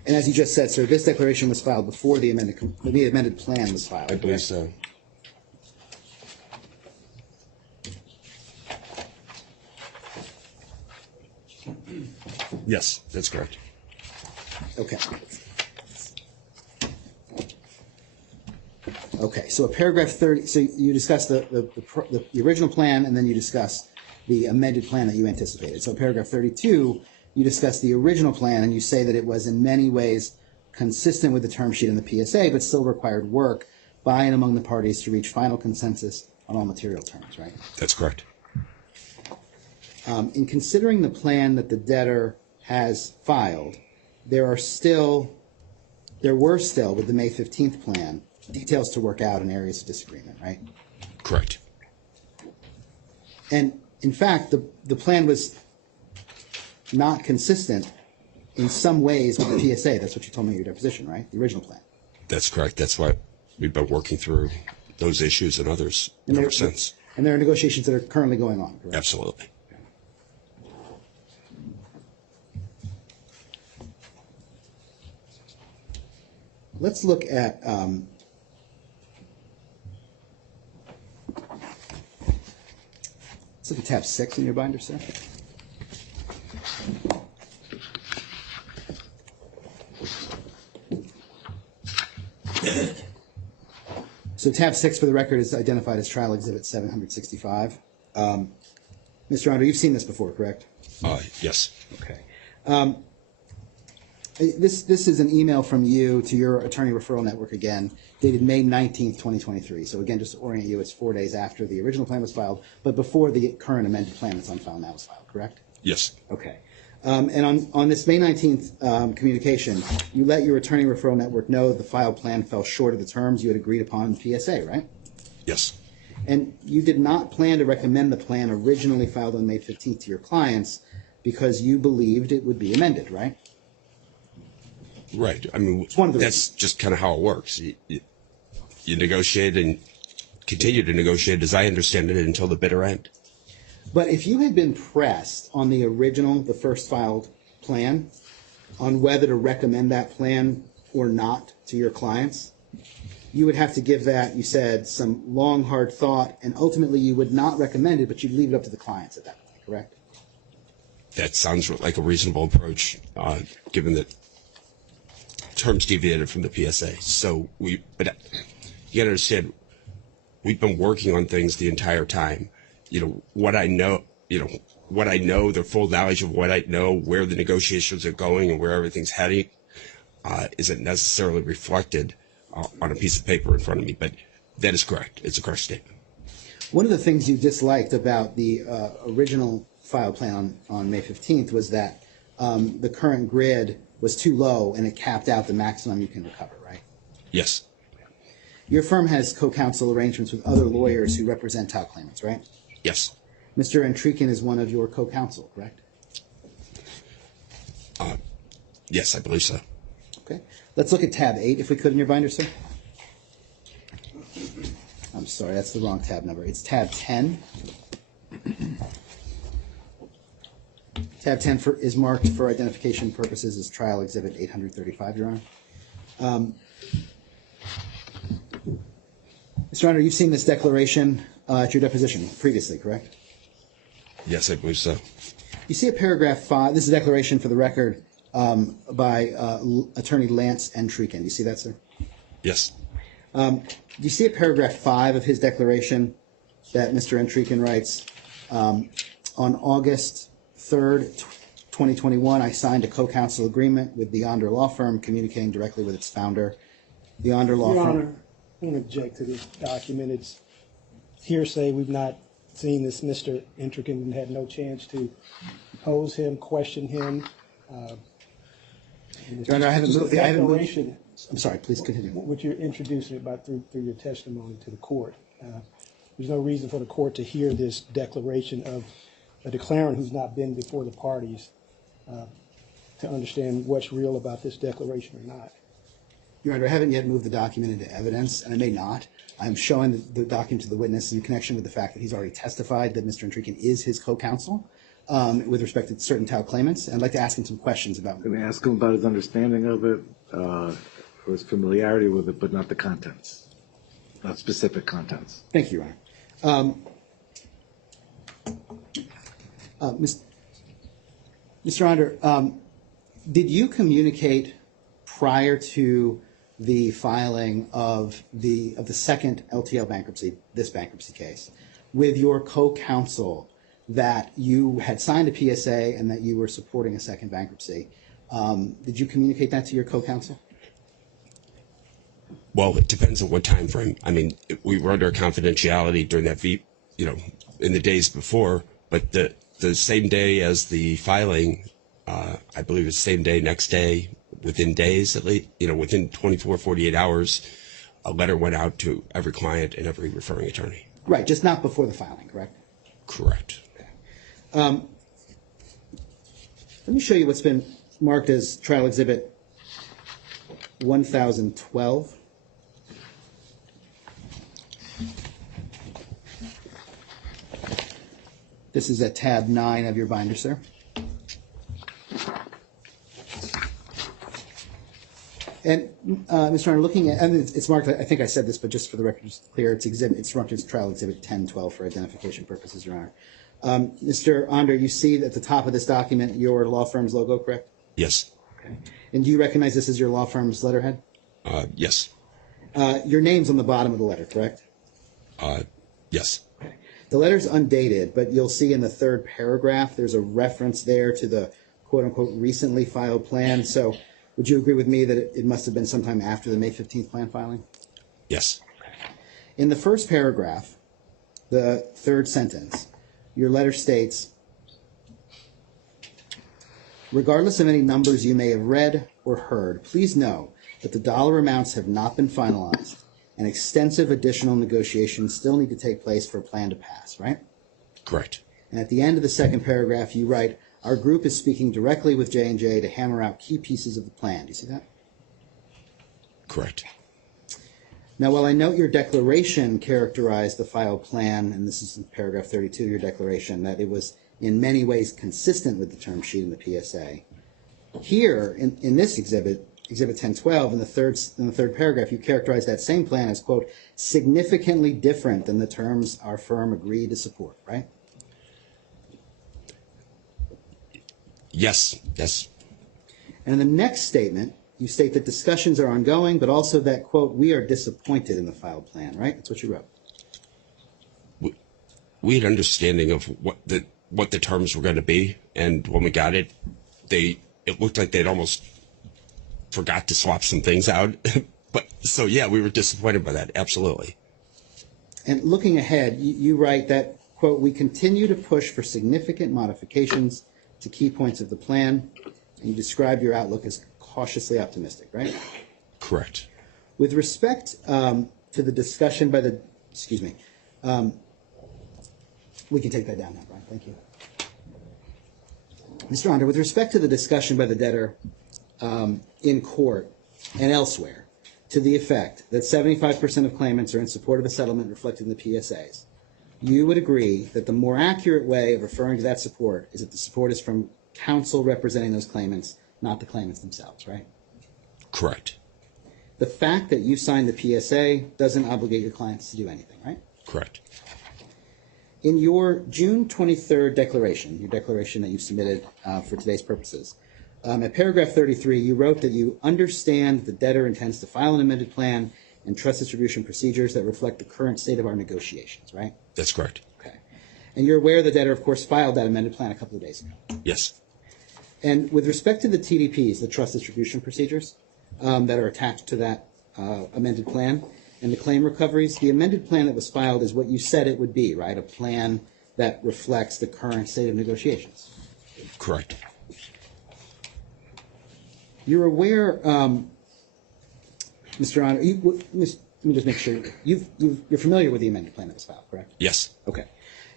And as you just said, sir, this declaration was filed before the amended plan was filed. I believe so. Yes, that's correct. Okay. Okay, so paragraph 30, so you discussed the original plan, and then you discussed the amended plan that you anticipated. So paragraph 32, you discuss the original plan, and you say that it was in many ways consistent with the term sheet in the PSA, but still required work by and among the parties to reach final consensus on all material terms, right? That's correct. In considering the plan that the debtor has filed, there were still, with the May 15th plan, details to work out in areas of disagreement, right? Correct. And in fact, the plan was not consistent in some ways with the PSA. That's what you told me in your deposition, right? The original plan. That's correct. That's why we've been working through those issues and others ever since. And there are negotiations that are currently going on, correct? Absolutely. Let's look at tab 6 in your binder, sir. So tab 6, for the record, is identified as Trial Exhibit 765. Mr. Onder, you've seen this before, correct? Yes. Okay. This is an email from you to your attorney referral network again, dated May 19th, 2023. So again, just to orient you, it's 4 days after the original plan was filed, but before the current amended plan that's on file now was filed, correct? Yes. Okay. And on this May 19th communication, you let your attorney referral network know the filed plan fell short of the terms you had agreed upon in the PSA, right? Yes. And you did not plan to recommend the plan originally filed on May 15th to your clients because you believed it would be amended, right? Right. I mean, one of the that's just kind of how it works. You negotiate and continue to negotiate, as I understand it, until the bitter end. But if you had been pressed on the original, the first filed plan, on whether to recommend that plan or not to your clients, you would have to give that, you said, some long, hard thought, and ultimately you would not recommend it, but you'd leave it up to the clients at that point, correct? That sounds like a reasonable approach, given that terms deviated from the PSA. So but you gotta understand, we've been working on things the entire time. What I know, the full knowledge of what I know, where the negotiations are going and where everything's heading, isn't necessarily reflected on a piece of paper in front of me, but that is correct. It's a correct statement. One of the things you disliked about the original file plan on May 15th was that the current grid was too low and it capped out the maximum you can recover, right? Yes. Your firm has co-counsel arrangements with other lawyers who represent TAO claimants, right? Yes. Mr. Entrican is one of your co-counsel, correct? Yes, I believe so. Okay. Let's look at tab 8, if we could, in your binder, sir. I'm sorry, that's the wrong tab number. It's tab 10. Tab 10 is marked for identification purposes as Trial Exhibit 835, Your Honor. Mr. Honor, you've seen this declaration at your deposition previously, correct? Yes, I believe so. You see at paragraph 5, this is a declaration for the record by Attorney Lance Entrican. Do you see that, sir? Yes. Do you see at paragraph 5 of his declaration that Mr. Entrican writes, on August 3rd, 2021, I signed a co-counsel agreement with the Onder Law Firm, communicating directly with its founder. The Onder Law Your Firm. Honor, I want to object to this document. It's hearsay. We've not seen this. Mr. Entrican had no chance to pose him, question him. Your Honor, I haven't moved. Declaration. I'm sorry, please continue. What you're introducing about through your testimony to the court. There's no reason for the court to hear this declaration of a declarant who's not been before the parties to understand what's real about this declaration or not. Your Honor, I haven't yet moved the document into evidence, and I may not. I'm showing the document to the witness in connection with the fact that he's already testified that Mr. Entrican is his co-counsel with respect to certain TAO claimants. And I'd like to ask him some questions about. I'm going to ask him about his understanding of it, or his familiarity with it, but not the contents, not specific contents. Thank you, Your Honor. Mr. Onder, did you communicate prior to the filing of the second LTL bankruptcy, this bankruptcy case, with your co-counsel that you had signed a PSA and that you were supporting a second bankruptcy? Did you communicate that to your co-counsel? Well, it depends on what time frame. I mean, we were under confidentiality during that, in the days before, but the same day as the filing, I believe it's the same day, next day, within days at least, within 24, 48 hours, a letter went out to every client and every referring attorney. Right, just not before the filing, correct? Correct. Let me show you what's been marked as Trial Exhibit 1012. This is at tab 9 of your binder, sir. And Mr. Arnold, looking at, and it's marked, I think I said this, but just for the record, just clear, it's marked as Trial Exhibit 1012 for identification purposes, Your Honor. Mr. Onder, you see at the top of this document your law firm's logo, correct? Yes. Okay. And do you recognize this as your law firm's letterhead? Yes. Your name's on the bottom of the letter, correct? Yes. Okay. The letter's undated, but you'll see in the third paragraph there's a reference there to the quote-unquote recently filed plan. So would you agree with me that it must have been sometime after the May 15th plan filing? Yes. In the first paragraph, the third sentence, your letter states, regardless of any numbers you may have read or heard, please know that the dollar amounts have not been finalized and extensive additional negotiations still need to take place for a plan to pass, right? Correct. And at the end of the second paragraph, you write, our group is speaking directly with J&J to hammer out key pieces of the plan. Do you see that? Correct. Now, while I note your declaration characterized the filed plan, and this is in paragraph 32 of your declaration, that it was in many ways consistent with the term sheet in the PSA, here in this exhibit, Exhibit 1012, in the third paragraph, you characterize that same plan as, quote, significantly different than the terms our firm agreed to support, right? Yes. Yes. And in the next statement, you state that discussions are ongoing, but also that, quote, we are disappointed in the filed plan, right? That's what you wrote. We had understanding of what the terms were going to be, and when we got it, it looked like they'd almost forgot to swap some things out. But so yeah, we were disappointed by that. Absolutely. And looking ahead, you write that, quote, we continue to push for significant modifications to key points of the plan, and you describe your outlook as cautiously optimistic, right? Correct. With respect to to the discussion by the, excuse me, we can take that down now, Brian, thank you. Mr. Onder, with respect to the discussion by the debtor in court and elsewhere, to the effect that 75% of claimants are in support of a settlement reflected in the PSAs, you would agree that the more accurate way of referring to that support is that the support is from counsel representing those claimants, not the claimants themselves, right? Correct. The fact that you signed the PSA doesn't obligate your clients to do anything, right? Correct. In your June 23rd declaration, your declaration that you submitted for today's purposes, at paragraph 33, you wrote that you understand the debtor intends to file an amended plan and trust distribution procedures that reflect the current state of our negotiations, right? That's correct. Okay. And you're aware the debtor, of course, filed that amended plan a couple of days ago. Yes. And with respect to the TDPs, the trust distribution procedures that are attached to that amended plan, and the claim recoveries, the amended plan that was filed is what you said it would be, right? A plan that reflects the current state of negotiations. Correct. You're aware, Mr. Honor, let me just make sure, you're familiar with the amended plan that was filed, correct? Yes. Okay.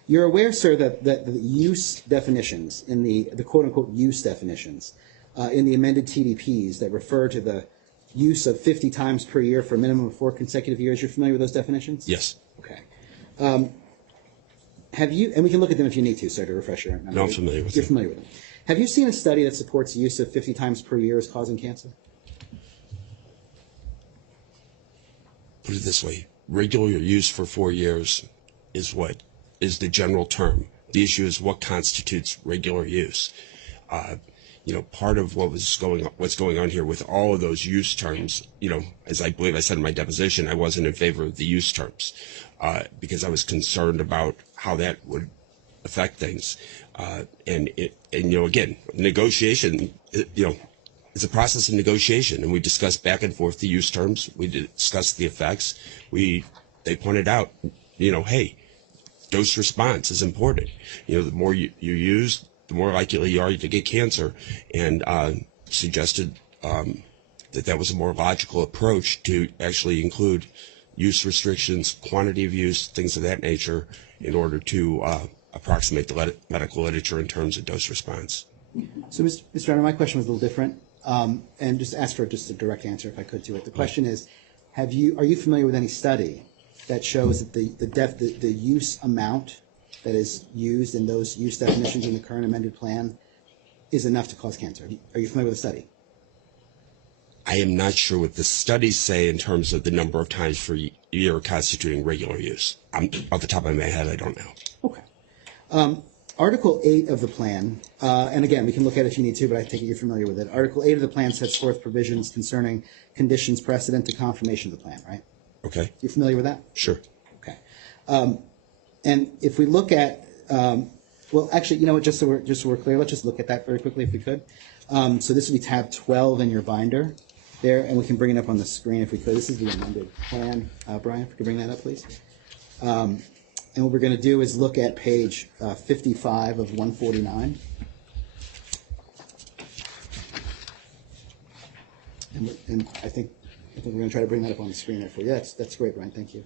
You're aware, sir, that the use definitions, in the quote-unquote use definitions, in the amended TDPs that refer to the use of 50 times per year for a minimum of 4 consecutive years, you're familiar with those definitions? Yes. Okay. Have you, and we can look at them if you need to, sir, to refresh your memory. No, I'm familiar with You're them. familiar with them. Have you seen a study that supports the use of 50 times per year as causing cancer? Put it this way, regular use for 4 years is what is the general term. The issue is what constitutes regular use. Part of what's going on here with all of those use terms, as I believe I said in my deposition, I wasn't in favor of the use terms because I was concerned about how that would affect things. Again, negotiation, it's a process of negotiation, and we discussed back and forth the use terms. We discussed the effects. They pointed out, hey, dose response is important. The more you use, the more likely you are to get cancer, and suggested that was a more logical approach to actually include use restrictions, quantity of use, things of that nature, in order to approximate the medical literature in terms of dose response. So, Mr. Honor, my question was a little different, and just ask for just a direct answer if I could to it. The question is, are you familiar with any study that shows that the use amount that is used in those use definitions in the current amended plan is enough to cause cancer? Are you familiar with the study? I am not sure what the studies say in terms of the number of times per year constituting regular use. Off the top of my head, I don't know. Okay. Article 8 of the plan, and again, we can look at it if you need to, but I take it you're familiar with it. Article 8 of the plan sets forth provisions concerning conditions precedent to confirmation of the plan, right? Okay. You're familiar with that? Sure. Okay. And if we look at, well, actually, you know what, just so we're clear, let's just look at that very quickly if we could. So this would be tab 12 in your binder there, and we can bring it up on the screen if we could. This is the amended plan. Brian, if you could bring that up, please. And what we're going to do is look at page 55 of 149. And I think we're going to try to bring that up on the screen there for you. That's great, Brian. Thank you.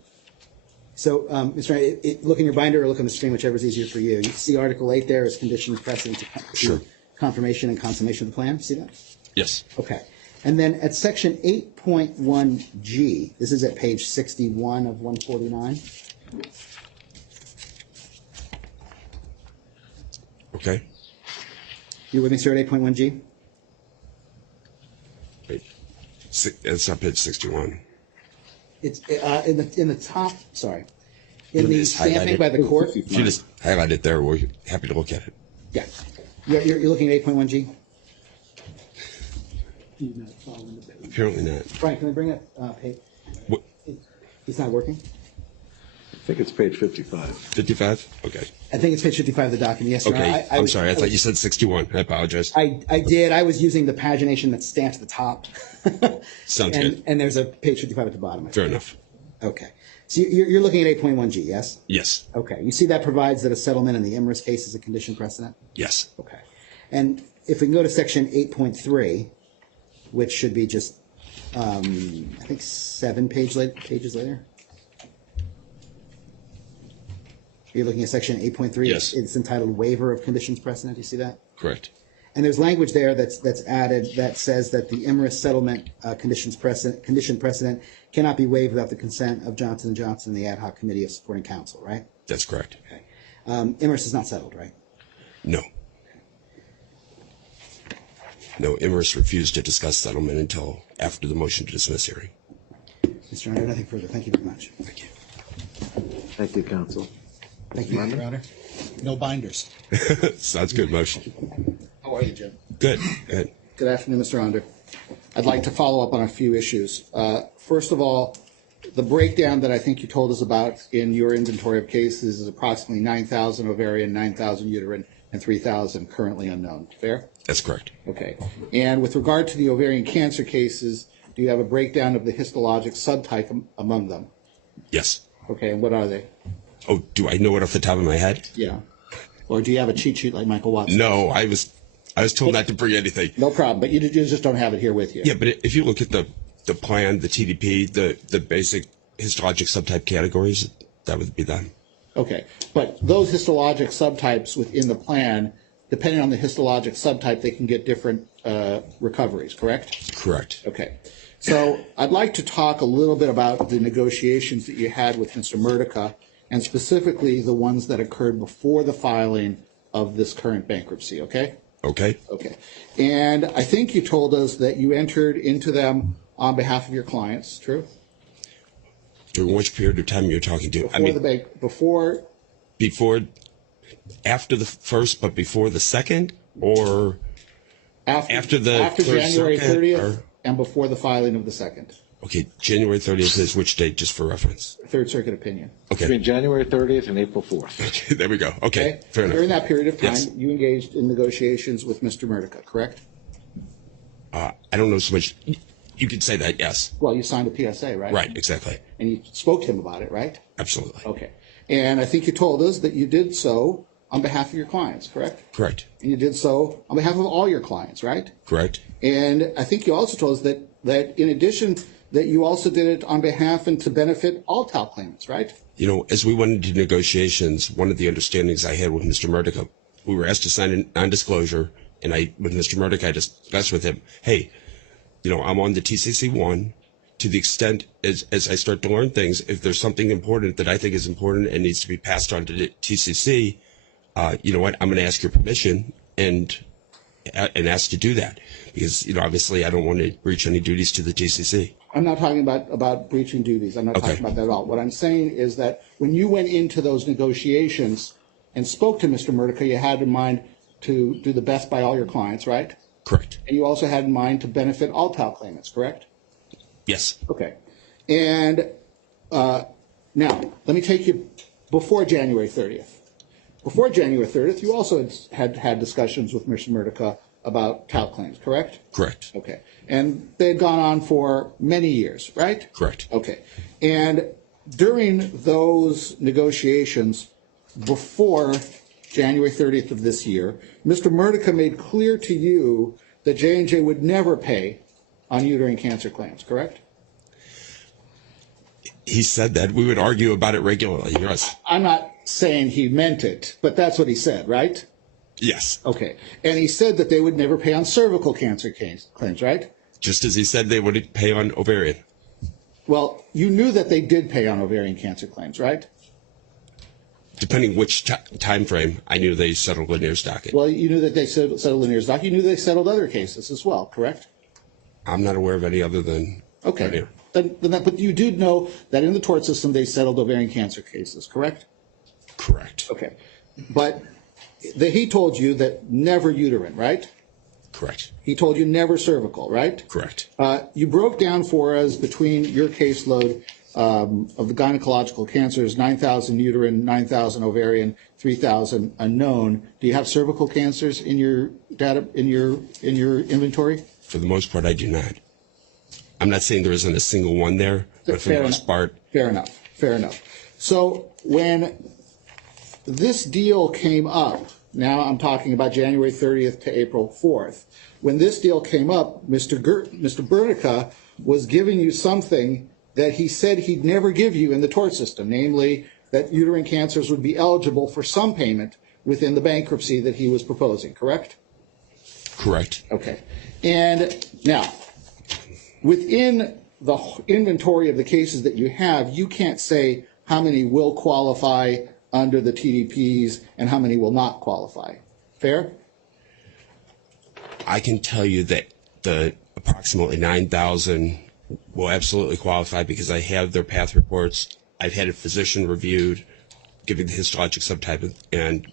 So, Mr. Wright, look in your binder or look on the screen, whichever is easier for you. You see Article 8 there is conditions precedent to Sure. confirmation and consummation of the plan. See that? Yes. Okay. And then at section 8.1G, this is at page 61 of 149. Okay. You with me, sir, at 8.1G? Wait. It's on page 61. It's in the top, sorry, in You the just highlight stamping it. by the court. If you just highlight it there, we're happy to look at it. Yeah. You're looking at 8.1G? Apparently not. Brian, can we bring up page? What, It's not working? I think it's page 55. 55? Okay. I think it's page 55 of the document. Yes, Your Honor. Okay. I'm sorry. I thought you said 61. I apologize. I did. I was using the pagination that's stamped at the top. Sounds good. And there's a page 55 at the bottom. Fair enough. Okay. So you're looking at 8.1G, yes? Yes. Okay. You see that provides that a settlement in the IMRIS case is a condition precedent? Yes. Okay. And if we can go to section 8.3, which should be just, I think 7 pages later. You're looking at section 8.3. Yes. It's entitled Waiver of Conditions Precedent. Do you see that? Correct. And there's language there that's added that says that the Imerys settlement condition precedent cannot be waived without the consent of Johnson & Johnson and the ad hoc committee of supporting counsel, right? That's correct. Okay. Imerys is not settled, right? No. No, Imerys refused to discuss settlement until after the motion to dismiss hearing. Mr. Honor, nothing further. Thank you very much. Thank you. Thank you, counsel. Thank you. Your Honor, no binders. Sounds good, motion. How are you, Jim? Good, good. Good afternoon, Mr. Onder. I'd like to follow up on a few issues. First of all, the breakdown that I think you told us about in your inventory of cases is approximately 9,000 ovarian, 9,000 uterine, and 3,000 currently unknown. Fair? That's correct. Okay. And with regard to the ovarian cancer cases, do you have a breakdown of the histologic subtype among them? Yes. Okay, and what are they? Oh, do I know it off the top of my head? Yeah. Or do you have a cheat sheet like Michael Watson? No, I was told not to bring anything. No problem, but you just don't have it here with you. Yeah, but if you look at the plan, the TDP, the basic histologic subtype categories, that would be them. Okay, but those histologic subtypes within the plan, depending on the histologic subtype, they can get different recoveries, correct? Correct. Okay. So I'd like to talk a little bit about the negotiations that you had with Mr. Murtica, and specifically the ones that occurred before the filing of this current bankruptcy, okay? Okay. Okay. And I think you told us that you entered into them on behalf of your clients, true? During which period of time you're talking to? Before After the first, but before the second, or after January Circuit, 30th or- and before the filing of the second. Okay, January 30th is which date, just for reference? Third Circuit opinion. Okay, Between January 30th and April 4th. there we go. Okay, fair enough. During that period of time, Yes. you engaged in negotiations with Mr. Murtica, correct? I don't know so much. You could say that, yes. Well, you signed a PSA, right? Right, exactly. And you spoke to him about it, right? Absolutely. Okay. And I think you told us that you did so on behalf of your clients, correct? Correct. And you did so on behalf of all your clients, right? Correct. And I think you also told us that in addition, that you also did it on behalf and to benefit all TAL claimants, right? You know, as we went into negotiations, one of the understandings I had with Mr. Murtica, we were asked to sign a non-disclosure, and with Mr. Murtica, I discussed with him, hey, you know, I'm on the TCC1. To the extent as I start to learn things, if there's something important that I think is important and needs to be passed on to the TCC, you know what, I'm going to ask your permission and ask to do that. Because, you know, obviously I don't want to breach any duties to the TCC. I'm not talking about breaching duties. I'm not Okay. talking about that at all. What I'm saying is that when you went into those negotiations and spoke to Mr. Murtica, you had in mind to do the best by all your clients, right? Correct. And you also had in mind to benefit all TAL claimants, correct? Yes. Okay. And now, let me take you before January 30th. Before January 30th, you also had discussions with Mr. Murtica about TAL claims, correct? Correct. Okay. And they had gone on for many years, right? Correct. Okay. And during those negotiations, before January 30th of this year, Mr. Murtica made clear to you that J&J would never pay on uterine cancer claims, correct? He said that. We would argue about it regularly. Yes. I'm not saying he meant it, but that's what he said, right? Yes. Okay. And he said that they would never pay on cervical cancer claims, right? Just as he said they would pay on ovarian. Well, you knew that they did pay on ovarian cancer claims, right? Depending which time frame, I knew they settled Lanier's docket. Well, you knew that they settled Lanier's docket. You knew they settled other cases as well, correct? I'm not aware of any other than Okay. Lanier. But you did know that in the tort system they settled ovarian cancer cases, correct? Correct. Okay. But he told you that never uterine, right? Correct. He told you never cervical, right? Correct. You broke down for us between your caseload of the gynecological cancers, 9,000 uterine, 9,000 ovarian, 3,000 unknown. Do you have cervical cancers in your data in your inventory? For the most part, I do not. I'm not saying there isn't a single one there, but for the most part. Fair enough. Fair enough. So when this deal came up, now I'm talking about January 30th to April 4th. When this deal came up, Mr. Bernica was giving you something that he said he'd never give you in the tort system, namely that uterine cancers would be eligible for some payment within the bankruptcy that he was proposing, correct? Correct. Okay. And now, within the inventory of the cases that you have, you can't say how many will qualify under the TDPs and how many will not qualify. Fair? I can tell you that the approximately 9,000 will absolutely qualify because I have their path reports. I've had a physician reviewed, giving the histologic subtype and,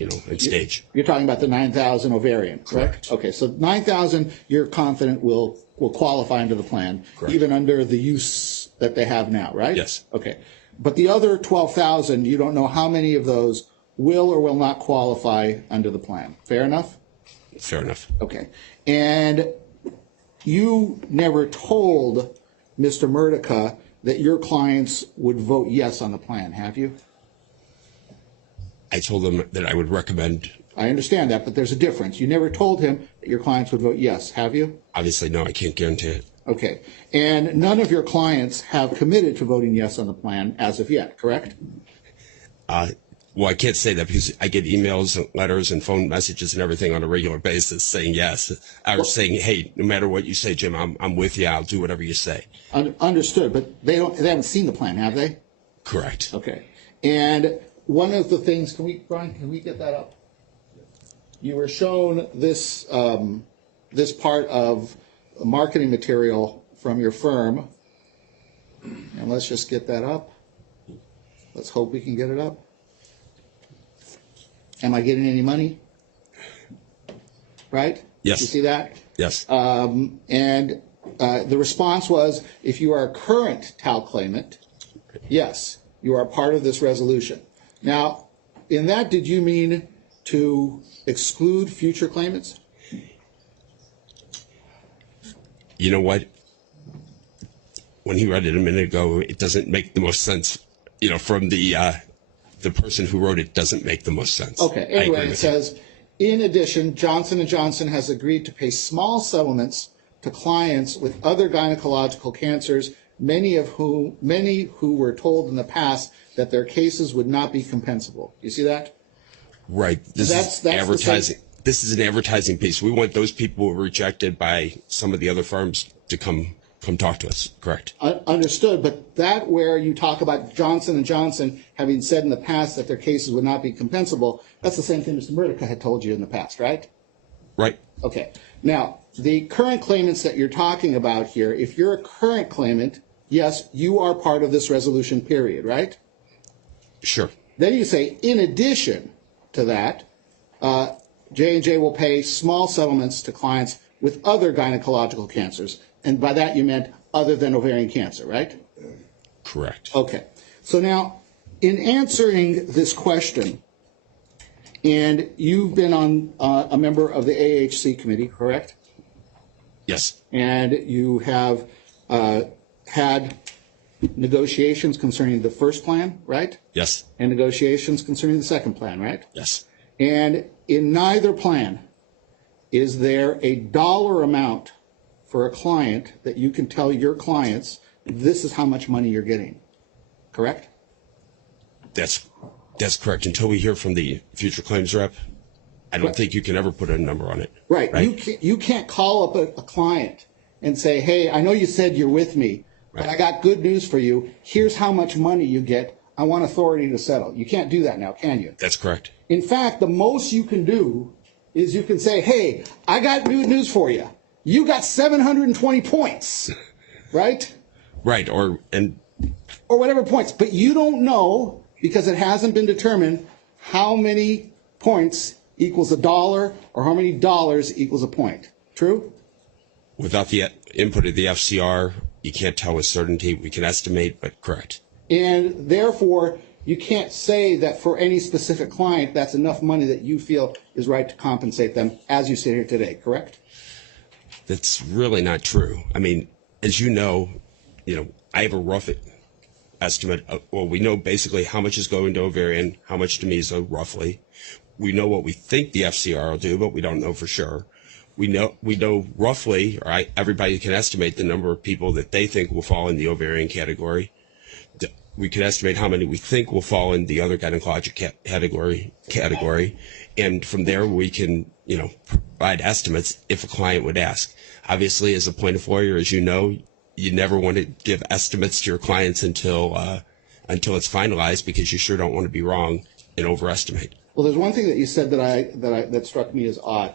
and stage. You're talking about the 9,000 ovarian, correct? Correct. Okay, so 9,000 you're confident will qualify under the plan, Correct. even under the use that they have now, right? Yes. Okay. But the other 12,000, you don't know how many of those will or will not qualify under the plan. Fair enough? Fair enough. Okay. And you never told Mr. Murdica that your clients would vote yes on the plan, have you? I told them that I would recommend. I understand that, but there's a difference. You never told him that your clients would vote yes, have you? Obviously, no, I can't guarantee it. Okay. And none of your clients have committed to voting yes on the plan as of yet, correct? Well, I can't say that because I get emails and letters and phone messages and everything on a regular basis saying yes. Or saying, hey, no matter what you say, Jim, I'm with you. I'll do whatever you say. Understood, but they haven't seen the plan, have they? Correct. Okay. And one of the things, Brian, can we get that up? You were shown this this part of marketing material from your firm. And let's just get that up. Let's hope we can get it up. Am I getting any money? Right? Yes. You see that? Yes. And the response was, if you are a current TAL claimant, yes, you are part of this resolution. Now, in that, did you mean to exclude future claimants? You know what? When he read it a minute ago, it doesn't make the most sense. From the person who wrote it doesn't make the most sense. Okay. Anyway, it says, in addition, Johnson & Johnson has agreed to pay small settlements to clients with other gynecological cancers, many who were told in the past that their cases would not be compensable. You see that? Right. This is advertising. This is an advertising piece. We want those people who were rejected by some of the other firms to come talk to us. Correct. Understood, but that where you talk about Johnson & Johnson having said in the past that their cases would not be compensable, that's the same thing Mr. Murdica had told you in the past, right? Right. Okay. Now, the current claimants that you're talking about here, if you're a current claimant, yes, you are part of this resolution period, right? Sure. Then you say, in addition to that, J&J will pay small settlements to clients with other gynecological cancers. And by that you meant other than ovarian cancer, right? Correct. Okay. So now, in answering this question, and you've been on a member of the AHC committee, correct? Yes. And you have had negotiations concerning the first plan, right? Yes. And negotiations concerning the second plan, right? Yes. And in neither plan, is there a dollar amount for a client that you can tell your clients, this is how much money you're getting, correct? That's correct. Until we hear from the future claims rep, I don't think you can ever put a number on it. Right. You can't call up a client and say, hey, I know you said you're with me, but I got good news for you. Here's how much money you get. I want authority to settle. You can't do that now, can you? That's correct. In fact, the most you can do is you can say, hey, I got good news for you. You got 720 points, right? Right, or whatever points. But you don't know, because it hasn't been determined, how many points equals $1 or how many dollars equals a point. True? Without the input of the FCR, you can't tell with certainty. We can estimate, but correct. And therefore, you can't say that for any specific client, that's enough money that you feel is right to compensate them as you sit here today, correct? That's really not true. I mean, as you know, I have a rough estimate. We know basically how much is going to ovarian, how much to meso, roughly. We know what we think the FCR will do, but we don't know for sure. We know roughly, or everybody can estimate the number of people that they think will fall in the ovarian category. we could estimate how many we think will fall in the other gynecologic category. And from there, we can, provide estimates if a client would ask. Obviously, as a plaintiff lawyer, as you know, you never want to give estimates to your clients until it's finalized, because you sure don't want to be wrong and overestimate. Well, there's one thing that you said that struck me as odd.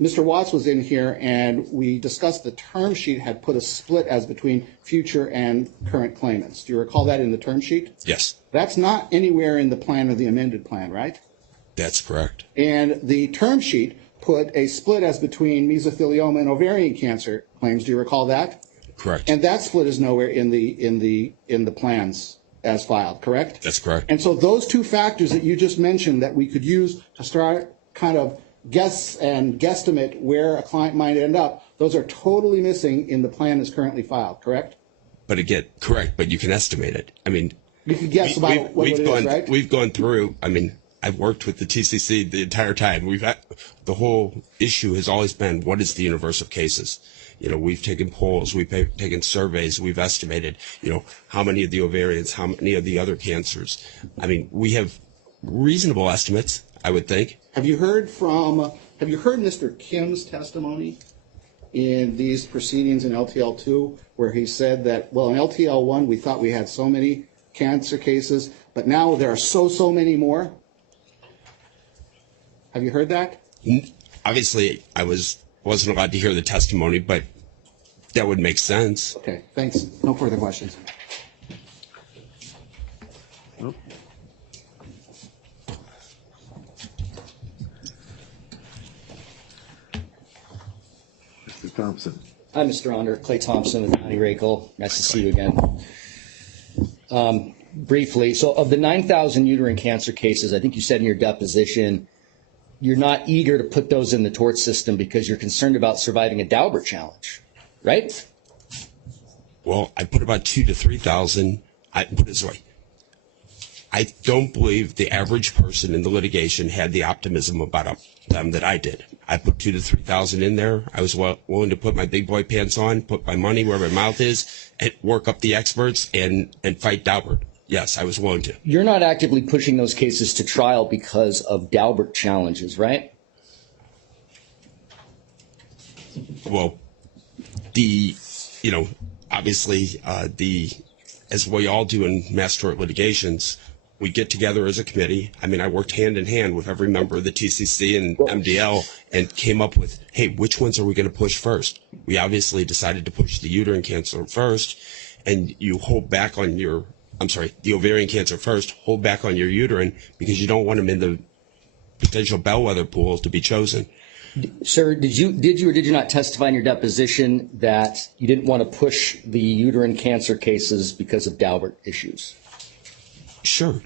Mr. Watts was in here, and we discussed the term sheet had put a split as between future and current claimants. Do you recall that in the term sheet? Yes, That's not anywhere in the plan or the amended plan, right? that's correct. And the term sheet put a split as between mesothelioma and ovarian cancer claims. Do you recall that? Correct. And that split is nowhere in the plans as filed, correct? That's correct. And so those two factors that you just mentioned that we could use to start kind of guess and guesstimate where a client might end up, those are totally missing in the plan that's currently filed, correct? But again, correct, but you can estimate it. I mean, You could guess about what it is, right? We've gone through, I've worked with the TCC the entire time. The whole issue has always been, what is the universe of cases? We've taken polls, we've taken surveys, we've estimated, how many of the ovarians, how many of the other cancers. We have reasonable estimates, I would think. Have you heard Mr. Kim's testimony in these proceedings in LTL2, where he said that, well, in LTL1, we thought we had so many cancer cases, but now there are so many more? Have you heard that? Obviously, I wasn't allowed to hear the testimony, but that would make sense. Okay, thanks. No further questions. Nope. Mr. Thompson. Hi, Mr. Onder. Clay Thompson with County Rakel. Nice to see you again. Briefly, so of the 9,000 uterine cancer cases, I think you said in your deposition, you're not eager to put those in the tort system because you're concerned about surviving a Daubert challenge, right? Well, I put about 2,000 to 3,000. I put it this way. I don't believe the average person in the litigation had the optimism about them that I did. I put 2,000 to 3,000 in there. I was willing to put my big boy pants on, put my money where my mouth is, and work up the experts and fight Daubert. Yes, I was willing to. You're not actively pushing those cases to trial because of Daubert challenges, right? Well, obviously, as we all do in mass tort litigations, we get together as a committee. I worked hand in hand with every member of the TCC and MDL and came up with, hey, which ones are we going to push first? We obviously decided to push the uterine cancer first, and you hold back on the ovarian cancer first, hold back on your uterine because you don't want them in the potential bellwether pool to be chosen. Sir, did you or did you not testify in your deposition that you didn't want to push the uterine cancer cases because of Daubert issues? Sure.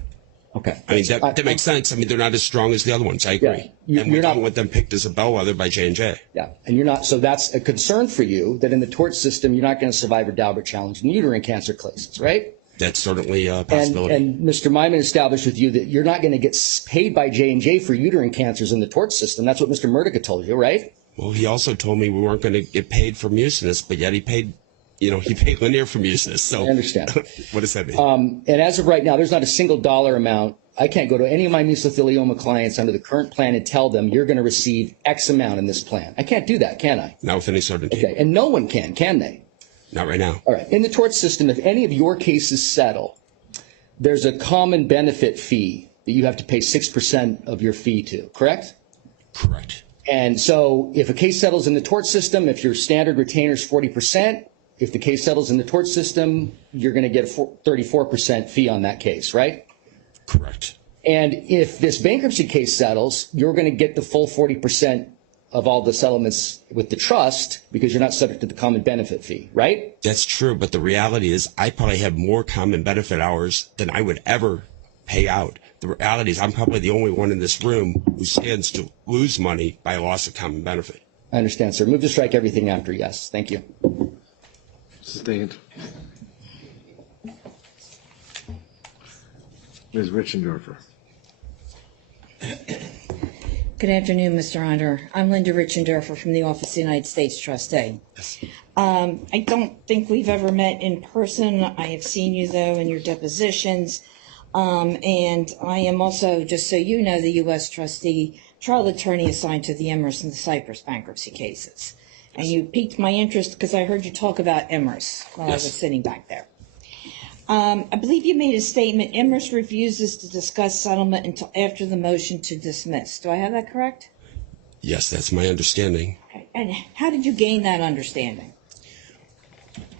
Okay. That makes sense. They're not as strong as the other ones. I agree. Yeah, and we don't want them picked as a bellwether by J&J. Yeah, and you're not. So that's a concern for you that in the tort system you're not going to survive a Daubert challenge in uterine cancer cases, right? That's certainly a possibility. And Mr. Myman established with you that you're not going to get paid by J&J for uterine cancers in the tort system. That's what Mr. Murdica told you, right? Well, he also told me we weren't going to get paid for mucinous, but yet he paid linear for mucinous. So I understand. What does that mean? And as of right now, there's not a single dollar amount. I can't go to any of my mesothelioma clients under the current plan and tell them you're going to receive X amount in this plan. I can't do that, can I? Not with any certainty. Okay, and no one can they? Not right now. All right. In the tort system, if any of your cases settle, there's a common benefit fee that you have to pay 6% of your fee to, correct? Correct. And so if a case settles in the tort system, if your standard retainer is 40%, if the case settles in the tort system, you're going to get a 34% fee on that case, right? Correct. And if this bankruptcy case settles, you're going to get the full 40% of all the settlements with the trust because you're not subject to the common benefit fee, right? That's true, but the reality is I probably have more common benefit hours than I would ever pay out. The reality is I'm probably the only one in this room who stands to lose money by a loss of common benefit. I understand, sir. Move to strike everything after yes. Thank you. Sustained. Ms. Richendorfer. Good afternoon, Mr. Onder. I'm Linda Richendorfer from the Office of the United States Trustee. Yes. I don't think we've ever met in person. I have seen you, though, in your depositions. And I am also, just so you know, the U.S. trustee, trial attorney assigned to the Emirates and the Cyprus bankruptcy cases. And you piqued my interest because I heard you talk about Emirates while I was sitting back there. I believe you made a statement, Emirates refuses to discuss settlement until after the motion to dismiss. Do I have that correct? Yes, that's my understanding. Okay. And how did you gain that understanding?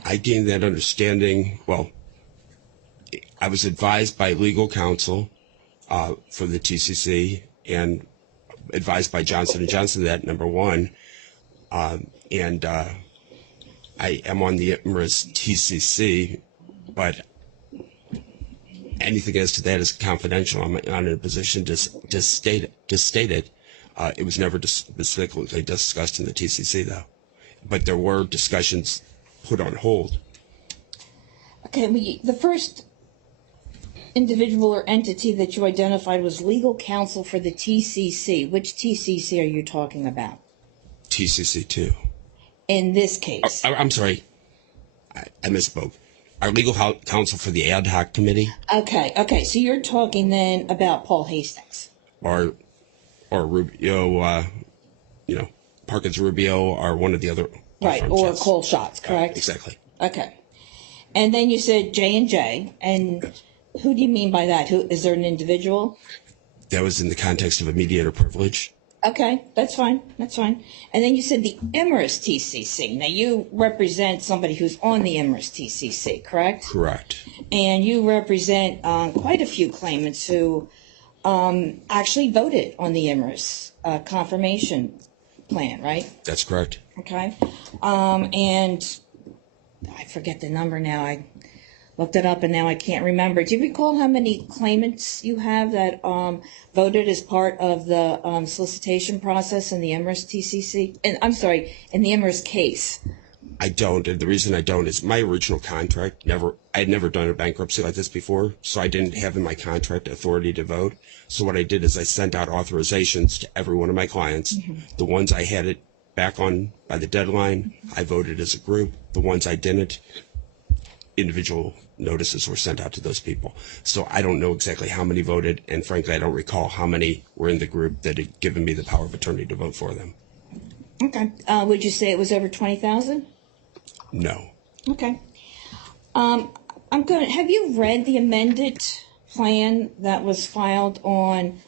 I gained that understanding, well, I was advised by legal counsel for the TCC and advised by Johnson & Johnson that, number one, and I am on the Emirates TCC, but anything as to that is confidential. I'm not in a position to state it. It was never specifically discussed in the TCC, though. But there were discussions put on hold. Okay, the first individual or entity that you identified was legal counsel for the TCC. Which TCC are you talking about? TCC 2. In this case? I'm sorry. I misspoke. Our legal counsel for the ad hoc committee. Okay. So you're talking then about Paul Hastings. Or Rubio, Parkins Rubio, or one of the other. Right, or Cole Schatz, correct? Exactly. Okay. And then you said J&J, and who do you mean by that? Is there an individual? That was in the context of a mediator privilege. Okay, that's fine. And then you said the Emirates TCC. Now you represent somebody who's on the Emirates TCC, correct? Correct. And you represent quite a few claimants who actually voted on the Emirates confirmation plan, right? That's correct. Okay. And I forget the number now. I looked it up and now I can't remember. Do you recall how many claimants you have that voted as part of the solicitation process in the Emirates TCC? And I'm sorry, in the Emirates case. I don't, and the reason I don't is my original contract I had never done a bankruptcy like this before, so I didn't have in my contract authority to vote. So what I did is I sent out authorizations to every one of my clients. Mm-hmm. The ones I had it back on by the deadline, I voted as a group. The ones I didn't, individual notices were sent out to those people. So I don't know exactly how many voted, and frankly, I don't recall how many were in the group that had given me the power of attorney to vote for them. Okay. Would you say it was over 20,000? No. Okay. Have you read the amended plan that was filed on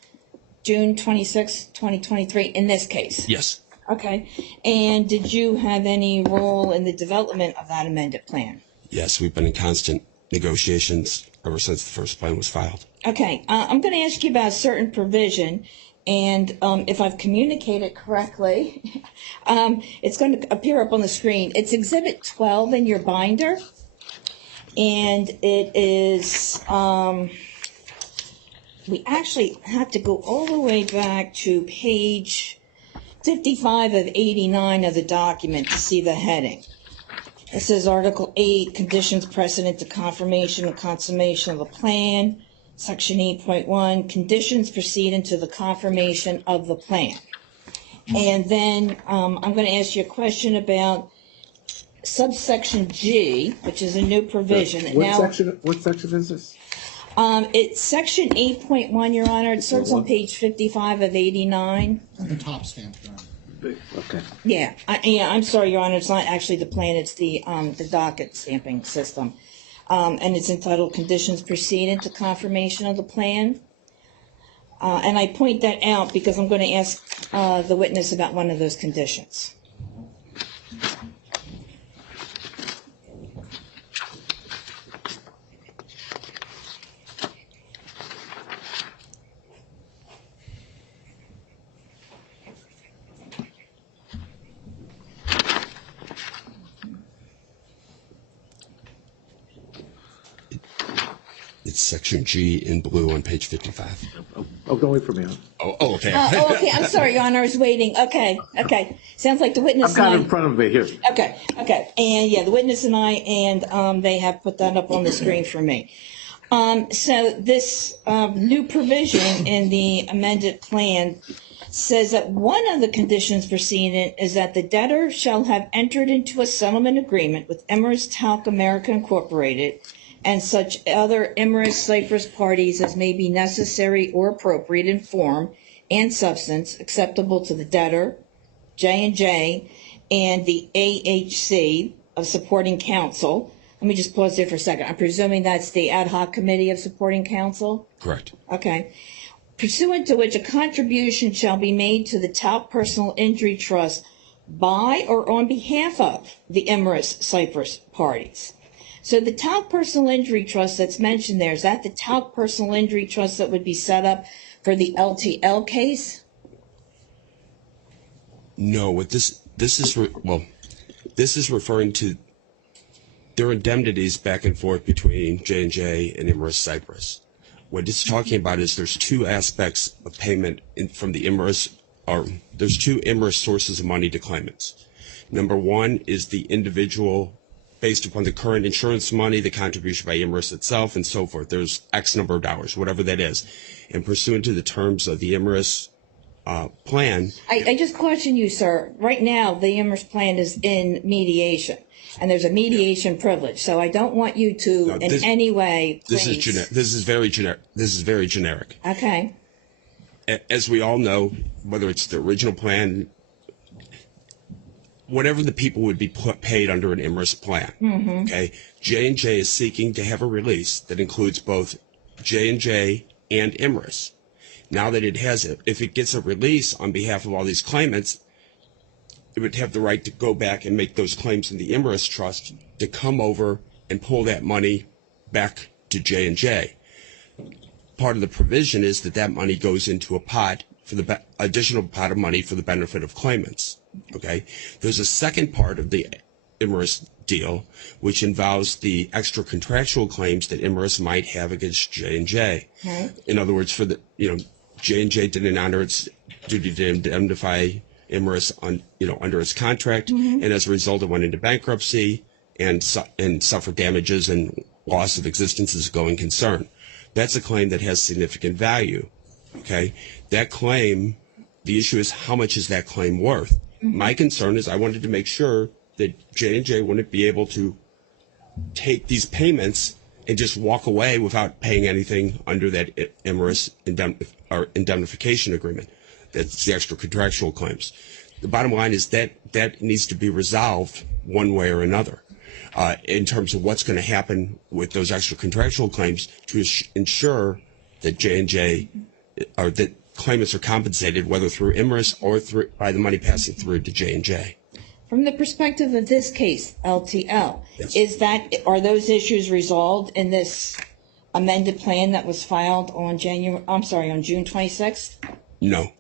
June 26, 2023 in this case? Yes. Okay. And did you have any role in the development of that amended plan? Yes, we've been in constant negotiations ever since the first plan was filed. Okay. I'm going to ask you about a certain provision. And if I've communicated correctly, it's going to appear up on the screen. It's Exhibit 12 in your binder. And it is, we actually have to go all the way back to page 55 of 89 of the document to see the heading. It says Article 8, Conditions Precedent to Confirmation and Consummation of the Plan. Section 8.1, conditions precedent to the confirmation of the plan. And then I'm going to ask you a question about subsection G, which is a new provision. What section is this? It's section 8.1, Your Honor. It starts on page 55 of 89. The top stamp, Your Honor. Okay. Yeah, I'm sorry, Your Honor. It's not actually the plan. It's the docket stamping system. And it's entitled Conditions Precedent to Confirmation of the Plan. And I point that out because I'm going to ask the witness about one of those conditions. It's section G in blue on page 55. Oh, don't wait for me. Oh, okay. Okay. I'm sorry, Your Honor. I was waiting. Okay. Sounds like the witness I've got it in front of me here. Okay. And yeah, the witness and I, and they have put that up on the screen for me. So this new provision in the amended plan says that one of the conditions precedent is that the debtor shall have entered into a settlement agreement with Emirates Talc America Incorporated and such other Emirates Cyprus parties as may be necessary or appropriate in form and substance acceptable to the debtor, J&J, and the AHC of supporting counsel. Let me just pause there for a second. I'm presuming that's the ad hoc committee of supporting counsel? Correct. Okay. Pursuant to which a contribution shall be made to the Talc Personal Injury Trust by or on behalf of the Emirates Cyprus parties. So the Talc Personal Injury Trust that's mentioned there, is that the Talc Personal Injury Trust that would be set up for the LTL case? No, what this is referring to. There are indemnities back and forth between J&J and Emirates Cyprus. What it's talking about is there's two aspects of payment from the Emirates, or there's two Emirates sources of money to claimants. Number one is the individual, based upon the current insurance money, the contribution by Emirates itself, and so forth. There's X number of dollars, whatever that is. And pursuant to the terms of the Emirates plan. I just caution you, sir. Right now, the Emirates plan is in mediation. And there's a mediation privilege, so I don't want you to in any way. This is very generic. Okay. As we all know, whether it's the original plan, whatever the people would be paid under an Emirates plan. Mm-hmm. Okay. J&J is seeking to have a release that includes both J&J and Emirates. Now that it has it, if it gets a release on behalf of all these claimants, it would have the right to go back and make those claims in the Emirates Trust to come over and pull that money back to J&J. Part of the provision is that money goes into a pot for the additional pot of money for the benefit of claimants. Okay. There's a second part of the Emirates deal, which involves the extra contractual claims that Emirates might have against J&J. Okay. In other words, for the J&J didn't honor its duty to indemnify Emirates under its contract, mm-hmm. and as a result, it went into bankruptcy and suffered damages and loss of existence as a going concern. That's a claim that has significant value. Okay, that claim. The issue is how much is that claim worth? Mm-hmm. My concern is I wanted to make sure that J&J wouldn't be able to take these payments and just walk away without paying anything under that Emirates indemnification agreement. That's the extra contractual claims. The bottom line is that needs to be resolved one way or another in terms of what's going to happen with those extra contractual claims to ensure that J&J or that claimants are compensated, whether through Emirates or by the money passing through to J&J. From the perspective of this case, LTL, yes. Are those issues resolved in this amended plan that was filed on June 26th? No.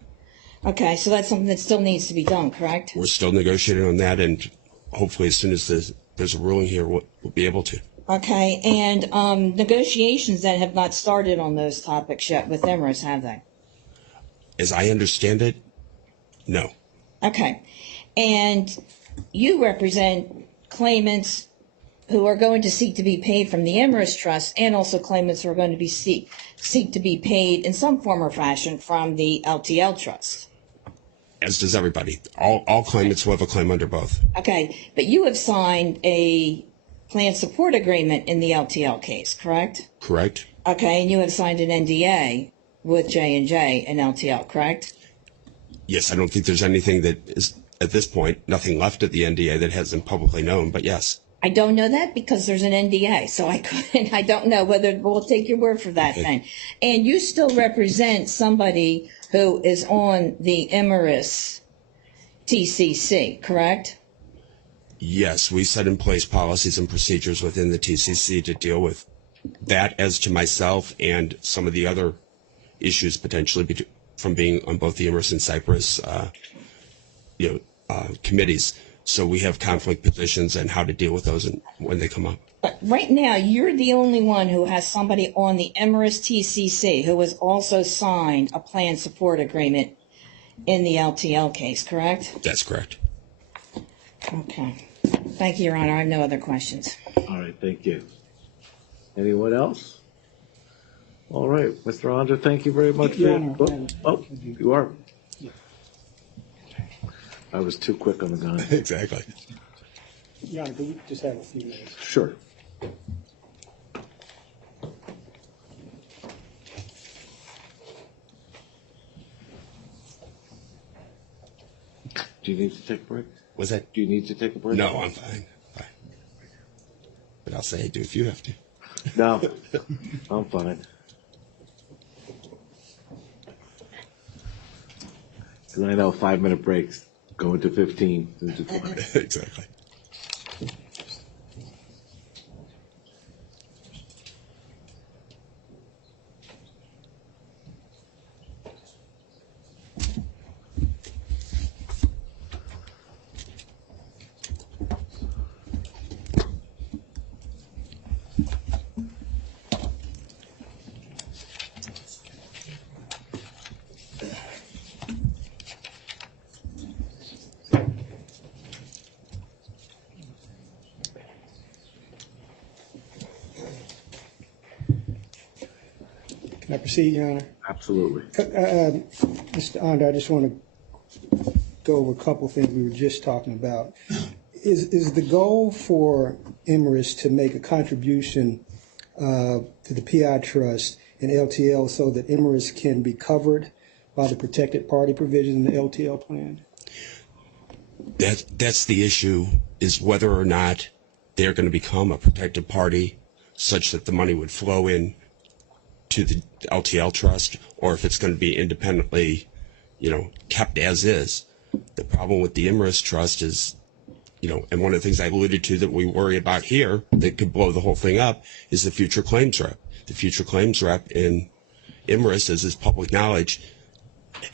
Okay, so that's something that still needs to be done, correct? We're still negotiating on that, and hopefully as soon as there's a ruling here, we'll be able to. Okay, and negotiations then have not started on those topics yet with Emirates, have they? As I understand it, no. Okay, and you represent claimants who are going to seek to be paid from the Emirates Trust, and also claimants who are going to be seek to be paid in some form or fashion from the LTL Trust. As does everybody. All claimants will have a claim under both. Okay, but you have signed a plan support agreement in the LTL case, correct? Correct. Okay, and you have signed an NDA with J&J and LTL, correct? Yes, I don't think there's anything that is, at this point, nothing left of the NDA that hasn't publicly known, but yes. I don't know that because there's an NDA, so I don't know whether we'll take your word for that then. And you still represent somebody who is on the Emirates TCC, correct? Yes, we set in place policies and procedures within the TCC to deal with that as to myself and some of the other issues potentially from being on both the Emirates and Cyprus committees. So we have conflict positions and how to deal with those when they come up. But right now, you're the only one who has somebody on the Emirates TCC who has also signed a plan support agreement in the LTL case, correct? That's correct. Okay. Thank you, Your Honor. I have no other questions. All right, thank you. Anyone else? All right, Mr. Andre, thank you very much. Your Honor, Oh, you are. I was too quick on the gun. Exactly. Your Honor, could we just have a few minutes? Sure. Do you need to take a break? Was that? Do you need to take a break? No, I'm fine. Fine. But I'll say I do if you have to. No, I'm fine. Because I know 5-minute breaks go into 15. Into 20. Exactly. Can I proceed, Your Honor? Absolutely. Mr. Onder, I just want to go over a couple of things we were just talking about. Is the goal for Emrys to make a contribution to the PI trust and LTL so that Emrys can be covered by the protected party provision in the LTL plan? That's the issue, is whether or not they're going to become a protected party such that the money would flow in to the LTL trust, or if it's going to be independently, kept as is. The problem with the Emrys trust is, and one of the things I alluded to that we worry about here that could blow the whole thing up is the future claims rep. The future claims rep in Emrys, as is public knowledge,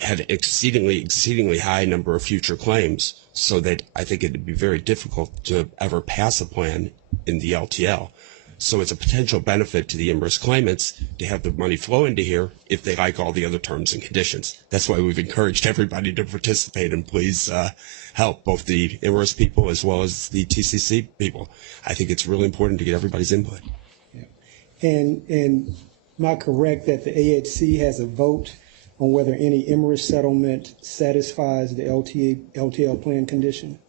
had an exceedingly high number of future claims, so that I think it'd be very difficult to ever pass a plan in the LTL. So it's a potential benefit to the Emrys claimants to have the money flow into here if they like all the other terms and conditions. That's why we've encouraged everybody to participate, and please help both the Emrys people as well as the TCC people. I think it's really important to get everybody's input. Yeah. And am I correct that the AHC has a vote on whether any Emrys settlement satisfies the LTL plan condition?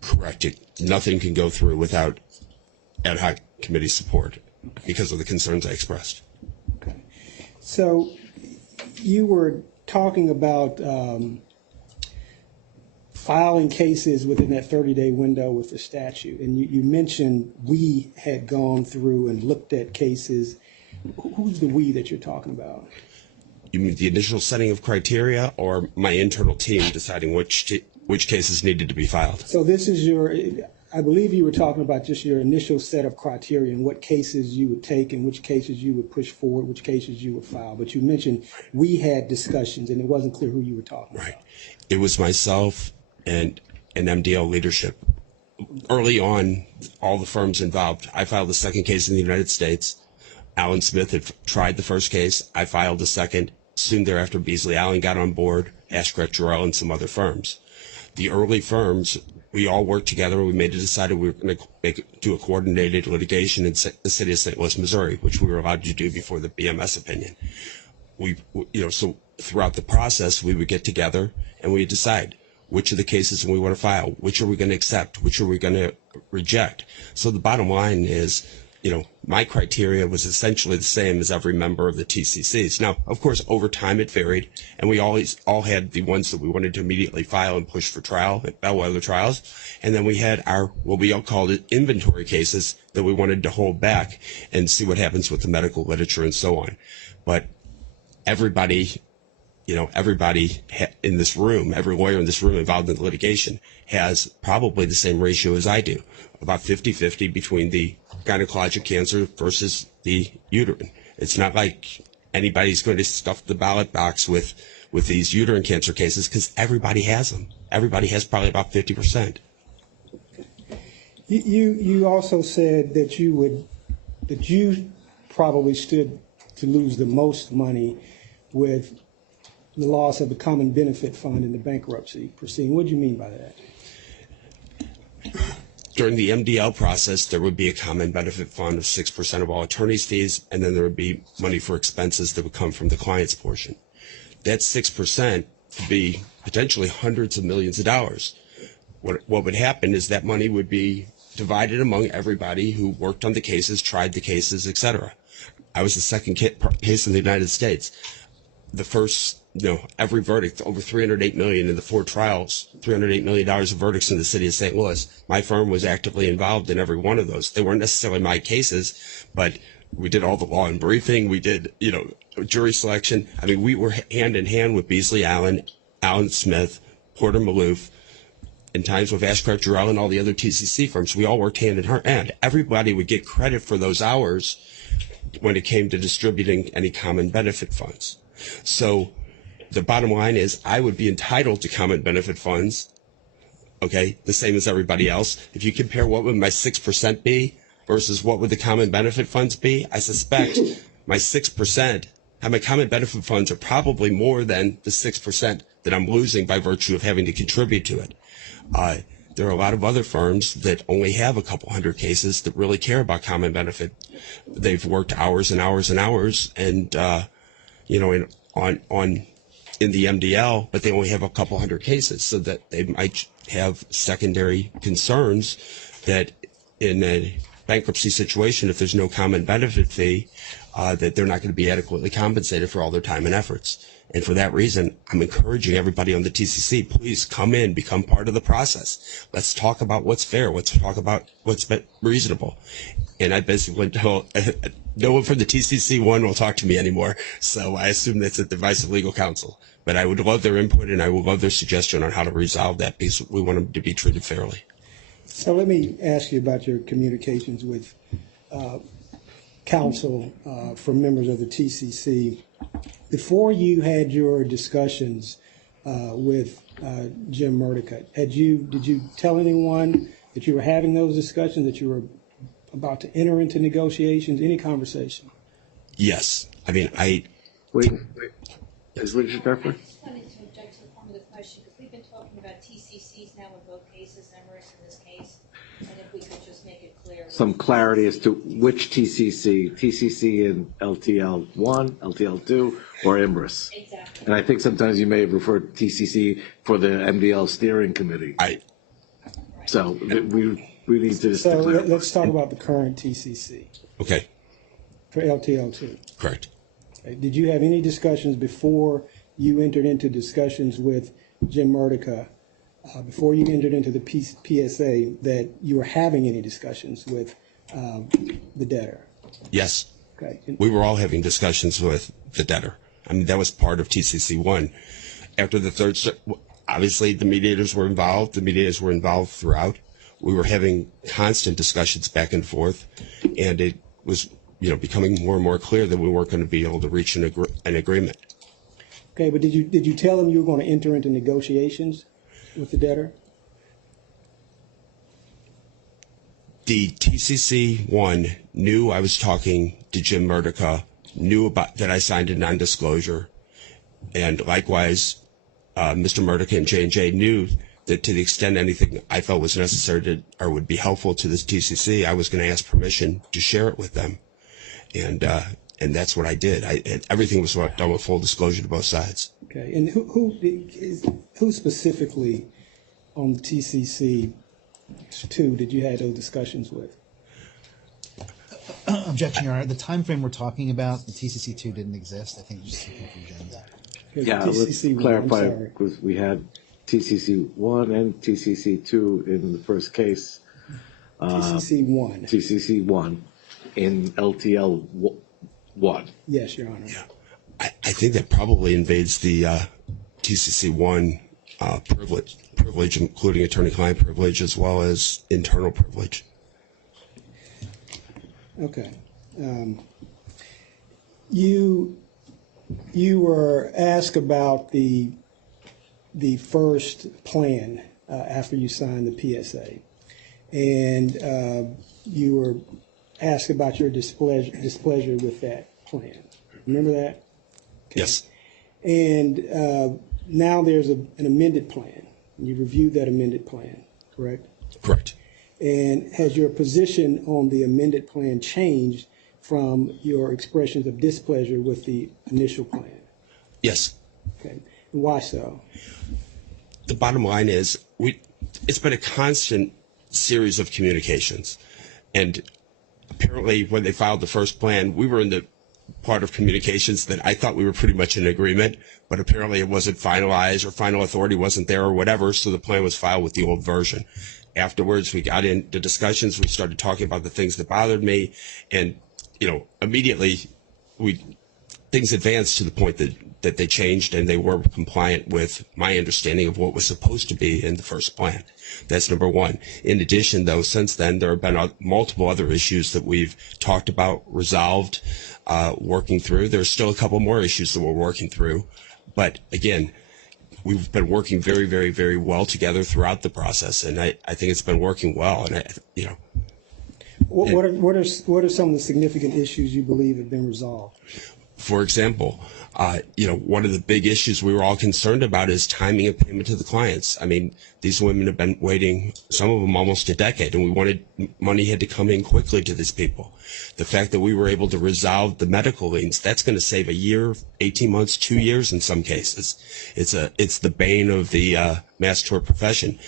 Correct. Nothing can go through without ad hoc committee support because of the concerns I expressed. Okay. So you were talking about filing cases within that 30-day window with the statute, and you mentioned we had gone through and looked at cases. Who's the we that you're talking about? You mean the initial setting of criteria, or my internal team deciding which cases needed to be filed? So this is I believe you were talking about just your initial set of criteria and what cases you would take and which cases you would push forward, which cases you would file. But you mentioned we had discussions, and it wasn't clear who you were talking about. Right. It was myself and MDL leadership. Early on, all the firms involved. I filed the second case in the United States. Alan Smith had tried the first case. I filed the second. Soon thereafter, Beasley Allen got on board, Ashcraft Jarrell, and some other firms. The early firms, we all worked together. We decided we were going to do a coordinated litigation in the city of St. Louis, Missouri, which we were allowed to do before the BMS opinion. So throughout the process, we would get together and we'd decide which of the cases we want to file, which are we going to accept, which are we going to reject. So the bottom line is, my criteria was essentially the same as every member of the TCCs. Now, of course, over time it varied, and we always all had the ones that we wanted to immediately file and push for trial at bellwether trials, and then we had our, what we all called it, inventory cases that we wanted to hold back and see what happens with the medical literature and so on. But everybody in this room, every lawyer in this room involved in the litigation has probably the same ratio as I do, about 50-50 between the gynecologic cancer versus the uterine. It's not like anybody's going to stuff the ballot box with these uterine cancer cases, because everybody has them. Everybody has probably about 50%. You also said that you probably stood to lose the most money with the loss of the common benefit fund in the bankruptcy proceeding. What do you mean by that? During the MDL process, there would be a common benefit fund of 6% of all attorney's fees, and then there would be money for expenses that would come from the client's portion. That 6% could be potentially hundreds of millions of dollars. what would happen is that money would be divided among everybody who worked on the cases, tried the cases, etc. I was the second case in the United States. The first, every verdict, over $308 million in the 4 trials, $308 million of verdicts in the city of St. Louis. My firm was actively involved in every one of those. They weren't necessarily my cases, but we did all the law and briefing. We did, jury selection. I mean, we were hand in hand with Beasley Allen, Allen Smith, Porter Maloof, in times with Ashcraft Jarrell and all the other TCC firms. We all worked hand in hand. Everybody would get credit for those hours when it came to distributing any common benefit funds. So the bottom line is I would be entitled to common benefit funds, okay, the same as everybody else. If you compare what would my 6% be versus what would the common benefit funds be, I suspect my 6%, my common benefit funds are probably more than the 6% that I'm losing by virtue of having to contribute to it. There are a lot of other firms that only have a couple hundred cases that really care about common benefit. They've worked hours and hours and hours and, in the MDL, but they only have a couple hundred cases, so that they might have secondary concerns that in a bankruptcy situation, if there's no common benefit fee, that they're not going to be adequately compensated for all their time and efforts. And for that reason, I'm encouraging everybody on the TCC, please come in, become part of the process. Let's talk about what's fair. Let's talk about what's reasonable. And I basically told no one from the TCC1 will talk to me anymore. So I assume that's at the advice of legal counsel. But I would love their input and I would love their suggestion on how to resolve that, because we want them to be treated fairly. So let me ask you about your communications with counsel for members of the TCC. Before you had your discussions with Jim Murdica, did you tell anyone that you were having those discussions, that you were about to enter into negotiations, any conversation? Yes. I mean, Wait. Is Richard Pepper? I just wanted to object to the form of the question, because we've been talking about TCCs now in both cases, Emirates in this case, and if we could just make it clear. Some clarity as to which TCC in LTL1, LTL2, or IMRIS. Exactly. And I think sometimes you may have referred to TCC for the MDL steering committee. So we need to just So declare. let's talk about the current TCC. Okay. For LTL2. Correct. Okay. Did you have any discussions before you entered into discussions with Jim Murdica, before you entered into the PSA, that you were having any discussions with the debtor? Yes. Okay. We were all having discussions with the debtor. I mean, that was part of TCC1. After the third, obviously the mediators were involved. The mediators were involved throughout. We were having constant discussions back and forth, and it was, becoming more and more clear that we weren't going to be able to reach an agreement. Okay, but did you tell him you were going to enter into negotiations with the debtor? The TCC1 knew I was talking to Jim Murdica, knew about that I signed a non-disclosure, and likewise, Mr. Murdica and J&J knew that to the extent anything I felt was necessary or would be helpful to this TCC, I was going to ask permission to share it with them, and that's what I did. Everything was done with full disclosure to both sides. Okay, and who specifically on the TCC2 did you have those discussions with? Objection, Your Honor. The time frame we're talking about, the TCC2 didn't exist. I think there's just some confusion. Yeah, let's TCC1, clarify, I'm sorry. because we had TCC1 and TCC2 in the first case. TCC1. TCC1 in LTL1. Yes, Your Honor. Yeah, I think that probably invades the TCC1 privilege, including attorney-client privilege as well as internal privilege. Okay. You were asked about the first plan after you signed the PSA, and you were asked about your displeasure with that plan. Remember that? Okay. Yes. And now there's an amended plan. You reviewed that amended plan, correct? Correct. And has your position on the amended plan changed from your expressions of displeasure with the initial plan? Yes. Okay. Why so? The bottom line is it's been a constant series of communications. And apparently when they filed the first plan, we were in the part of communications that I thought we were pretty much in agreement, but apparently it wasn't finalized or final authority wasn't there or whatever, so the plan was filed with the old version. Afterwards, we got into discussions, we started talking about the things that bothered me, and, immediately things advanced to the point that they changed and they were compliant with my understanding of what was supposed to be in the first plan. That's number one. In addition, though, since then, there have been multiple other issues that we've talked about, resolved, working through. There's still a couple more issues that we're working through. But again, we've been working very, very, very well together throughout the process. And I think it's been working well. And, What are some of the significant issues you believe have been resolved? For example, one of the big issues we were all concerned about is timing of payment to the clients. I mean, these women have been waiting, some of them almost a decade, and we wanted money had to come in quickly to these people. The fact that we were able to resolve the medical liens, that's going to save a year, 18 months, 2 years in some cases. It's the bane of the mass tort profession,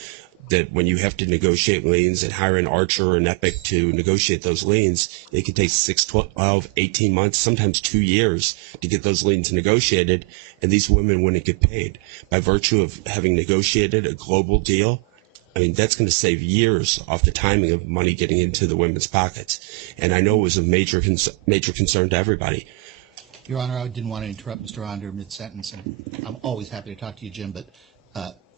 that when you have to negotiate liens and hire an Archer or an Epic to negotiate those liens, it can take 6, 12, 18 months, sometimes 2 years to get those liens negotiated, and these women wouldn't get paid. By virtue of having negotiated a global deal, I mean, that's going to save years off the timing of money getting into the women's pockets. And I know it was a major concern to everybody. Your Honor, I didn't want to interrupt Mr. Onder mid-sentence, and I'm always happy to talk to you, Jim, but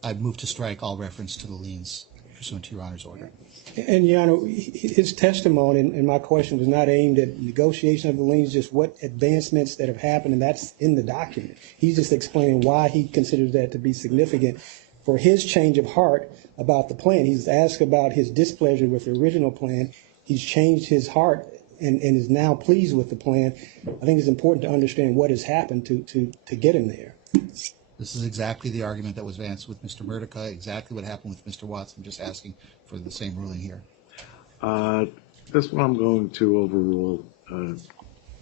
I've moved to strike all reference to the liens pursuant to Your Honor's order. And, Your Honor, his testimony, and my question was not aimed at negotiation of the liens, just what advancements that have happened, and that's in the document. He's just explaining why he considers that to be significant for his change of heart about the plan. He's asked about his displeasure with the original plan. He's changed his heart and is now pleased with the plan. I think it's important to understand what has happened to get him there. This is exactly the argument that was advanced with Mr. Murtica, exactly what happened with Mr. Watts. I'm just asking for the same ruling here. This one I'm going to overrule.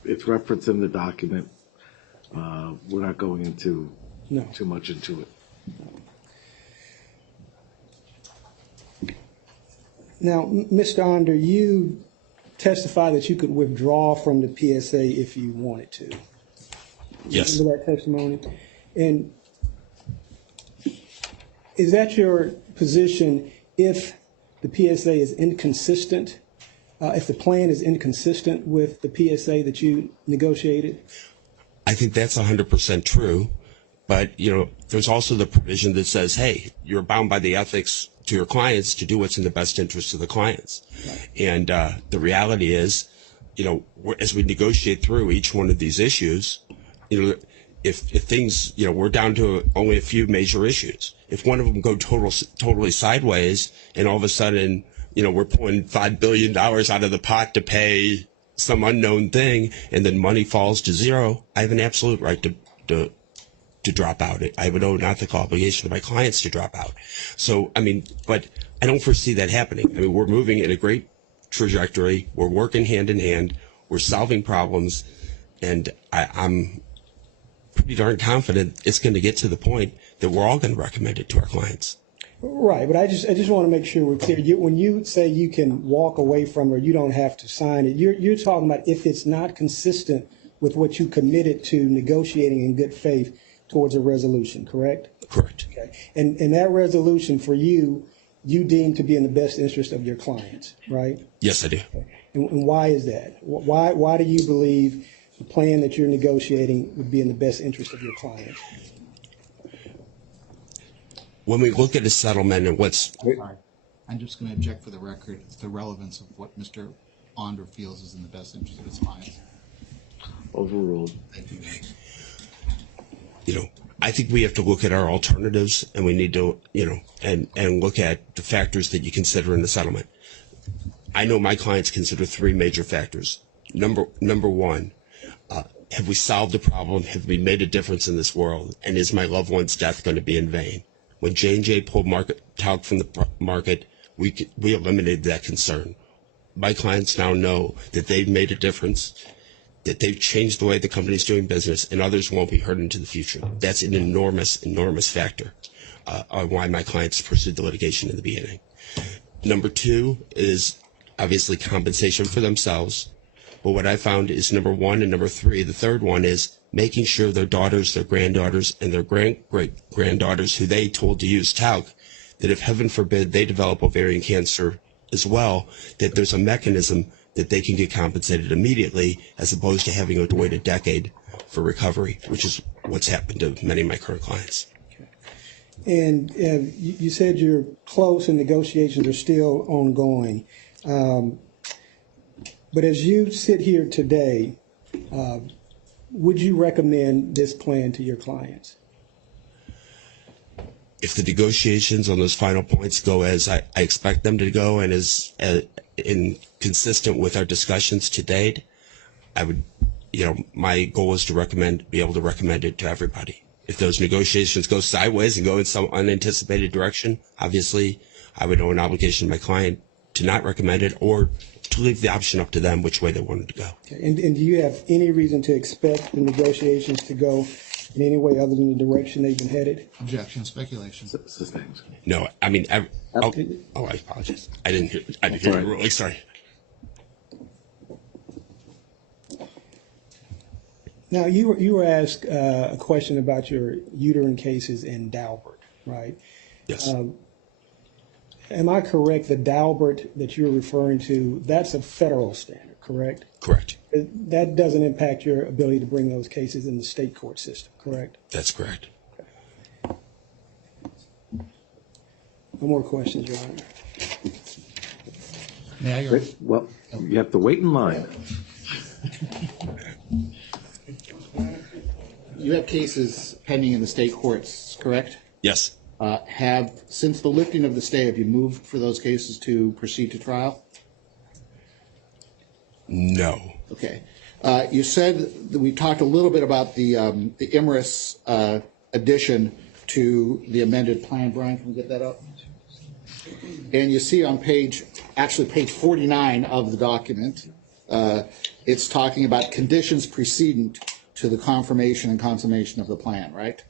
It's referenced in the document. We're not going into too much into it. Now, Mr. Onder, you testified that you could withdraw from the PSA if you wanted to. Yes. Remember that testimony? And is that your position if the PSA is inconsistent, if the plan is inconsistent with the PSA that you negotiated? I think that's 100% true. But, there's also the provision that says, hey, you're bound by the ethics to your clients to do what's in the best interest of the clients. Right. And the reality is, as we negotiate through each one of these issues, if things, we're down to only a few major issues. If one of them go totally sideways and all of a sudden, we're pulling $5 billion out of the pot to pay some unknown thing and then money falls to zero, I have an absolute right to drop out. I have an ethical obligation to my clients to drop out. So, but I don't foresee that happening. We're moving in a great trajectory. We're working hand in hand. We're solving problems. And I'm pretty darn confident it's going to get to the point that we're all going to recommend it to our clients. Right, but I just want to make sure we're clear. When you say you can walk away from it or you don't have to sign it, you're talking about if it's not consistent with what you committed to negotiating in good faith towards a resolution, correct? Correct. Okay. And that resolution for you deem to be in the best interest of your clients, right? Yes, I do. Okay. And why is that? Why do you believe the plan that you're negotiating would be in the best interest of your client? When we look at a settlement and I'm just going to object for the record. It's the relevance of what Mr. Onder feels is in the best interest of his clients. Overruled. Thank you. I think we have to look at our alternatives and we need to, and look at the factors that you consider in the settlement. I know my clients consider 3 major factors. Number one, have we solved the problem? Have we made a difference in this world? And is my loved one's death going to be in vain? When J&J pulled talc from the market, we eliminated that concern. My clients now know that they've made a difference, that they've changed the way the company's doing business, and others won't be hurt into the future. That's an enormous, enormous factor. on why my clients pursued the litigation in the beginning. Number two is obviously compensation for themselves. But what I found is number one and number three. The third one is making sure their daughters, their granddaughters, and their great-granddaughters who they told to use talc, that if heaven forbid they develop ovarian cancer as well, that there's a mechanism that they can get compensated immediately as opposed to having to wait a decade for recovery, which is what's happened to many of my current clients. And you said you're close and negotiations are still ongoing. But as you sit here today, would you recommend this plan to your clients? If the negotiations on those final points go as I expect them to go and is consistent with our discussions to date, I would, my goal is to be able to recommend it to everybody. If those negotiations go sideways and go in some unanticipated direction, obviously I would owe an obligation to my client to not recommend it or to leave the option up to them which way they wanted to go. Okay. And do you have any reason to expect the negotiations to go in any way other than the direction they've been headed? Objection, speculation. No, I mean, I apologize. I didn't hear you really. Sorry. Now, you were asked a question about your uterine cases in Daubert, right? Yes. Am I correct that Daubert that you're referring to, that's a federal standard, correct? Correct. That doesn't impact your ability to bring those cases in the state court system, correct? That's correct. Okay. No more questions, Your Honor. Well, you have to wait in line. You have cases pending in the state courts, correct? Yes. Since the lifting of the stay, have you moved for those cases to proceed to trial? No. Okay. You said that we talked a little bit about the IMRIS addition to the amended plan. Brian, can we get that up? And you see on page 49 of the document, it's talking about conditions precedent to the confirmation and consummation of the plan, right?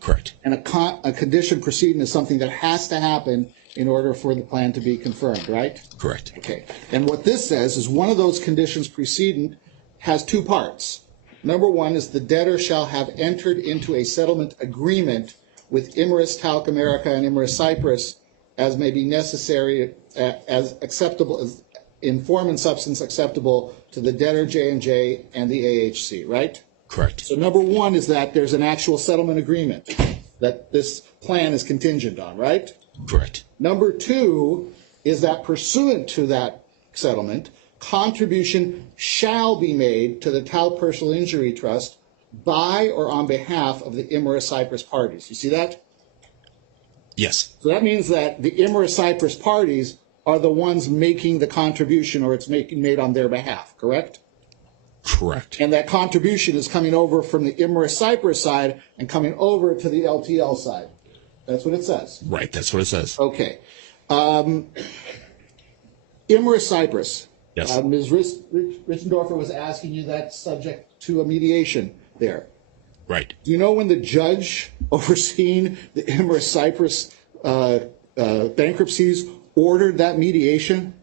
Correct. And a condition precedent is something that has to happen in order for the plan to be confirmed, right? Correct. Okay. And what this says is one of those conditions precedent has two parts. Number one is the debtor shall have entered into a settlement agreement with Imerys Talc America and Imerys Cyprus as may be necessary, as acceptable, as in form and substance acceptable to the debtor J&J and the AHC, right? Correct. So number one is that there's an actual settlement agreement that this plan is contingent on, right? Correct. Number two is that pursuant to that settlement, contribution shall be made to the Talc Personal Injury Trust by or on behalf of the Imerys Cyprus parties. You see that? Yes. So that means that the Imerys Cyprus parties are the ones making the contribution, or it's made on their behalf, correct? Correct. And that contribution is coming over from the Imerys Cyprus side and coming over to the LTL side. That's what it says. Right, that's what it says. Okay. Imerys Cyprus. Yes. Ms. Ritzendorfer was asking you that subject to a mediation there. Right. Do you know when the judge overseeing the Imerys Cyprus bankruptcies ordered that mediation?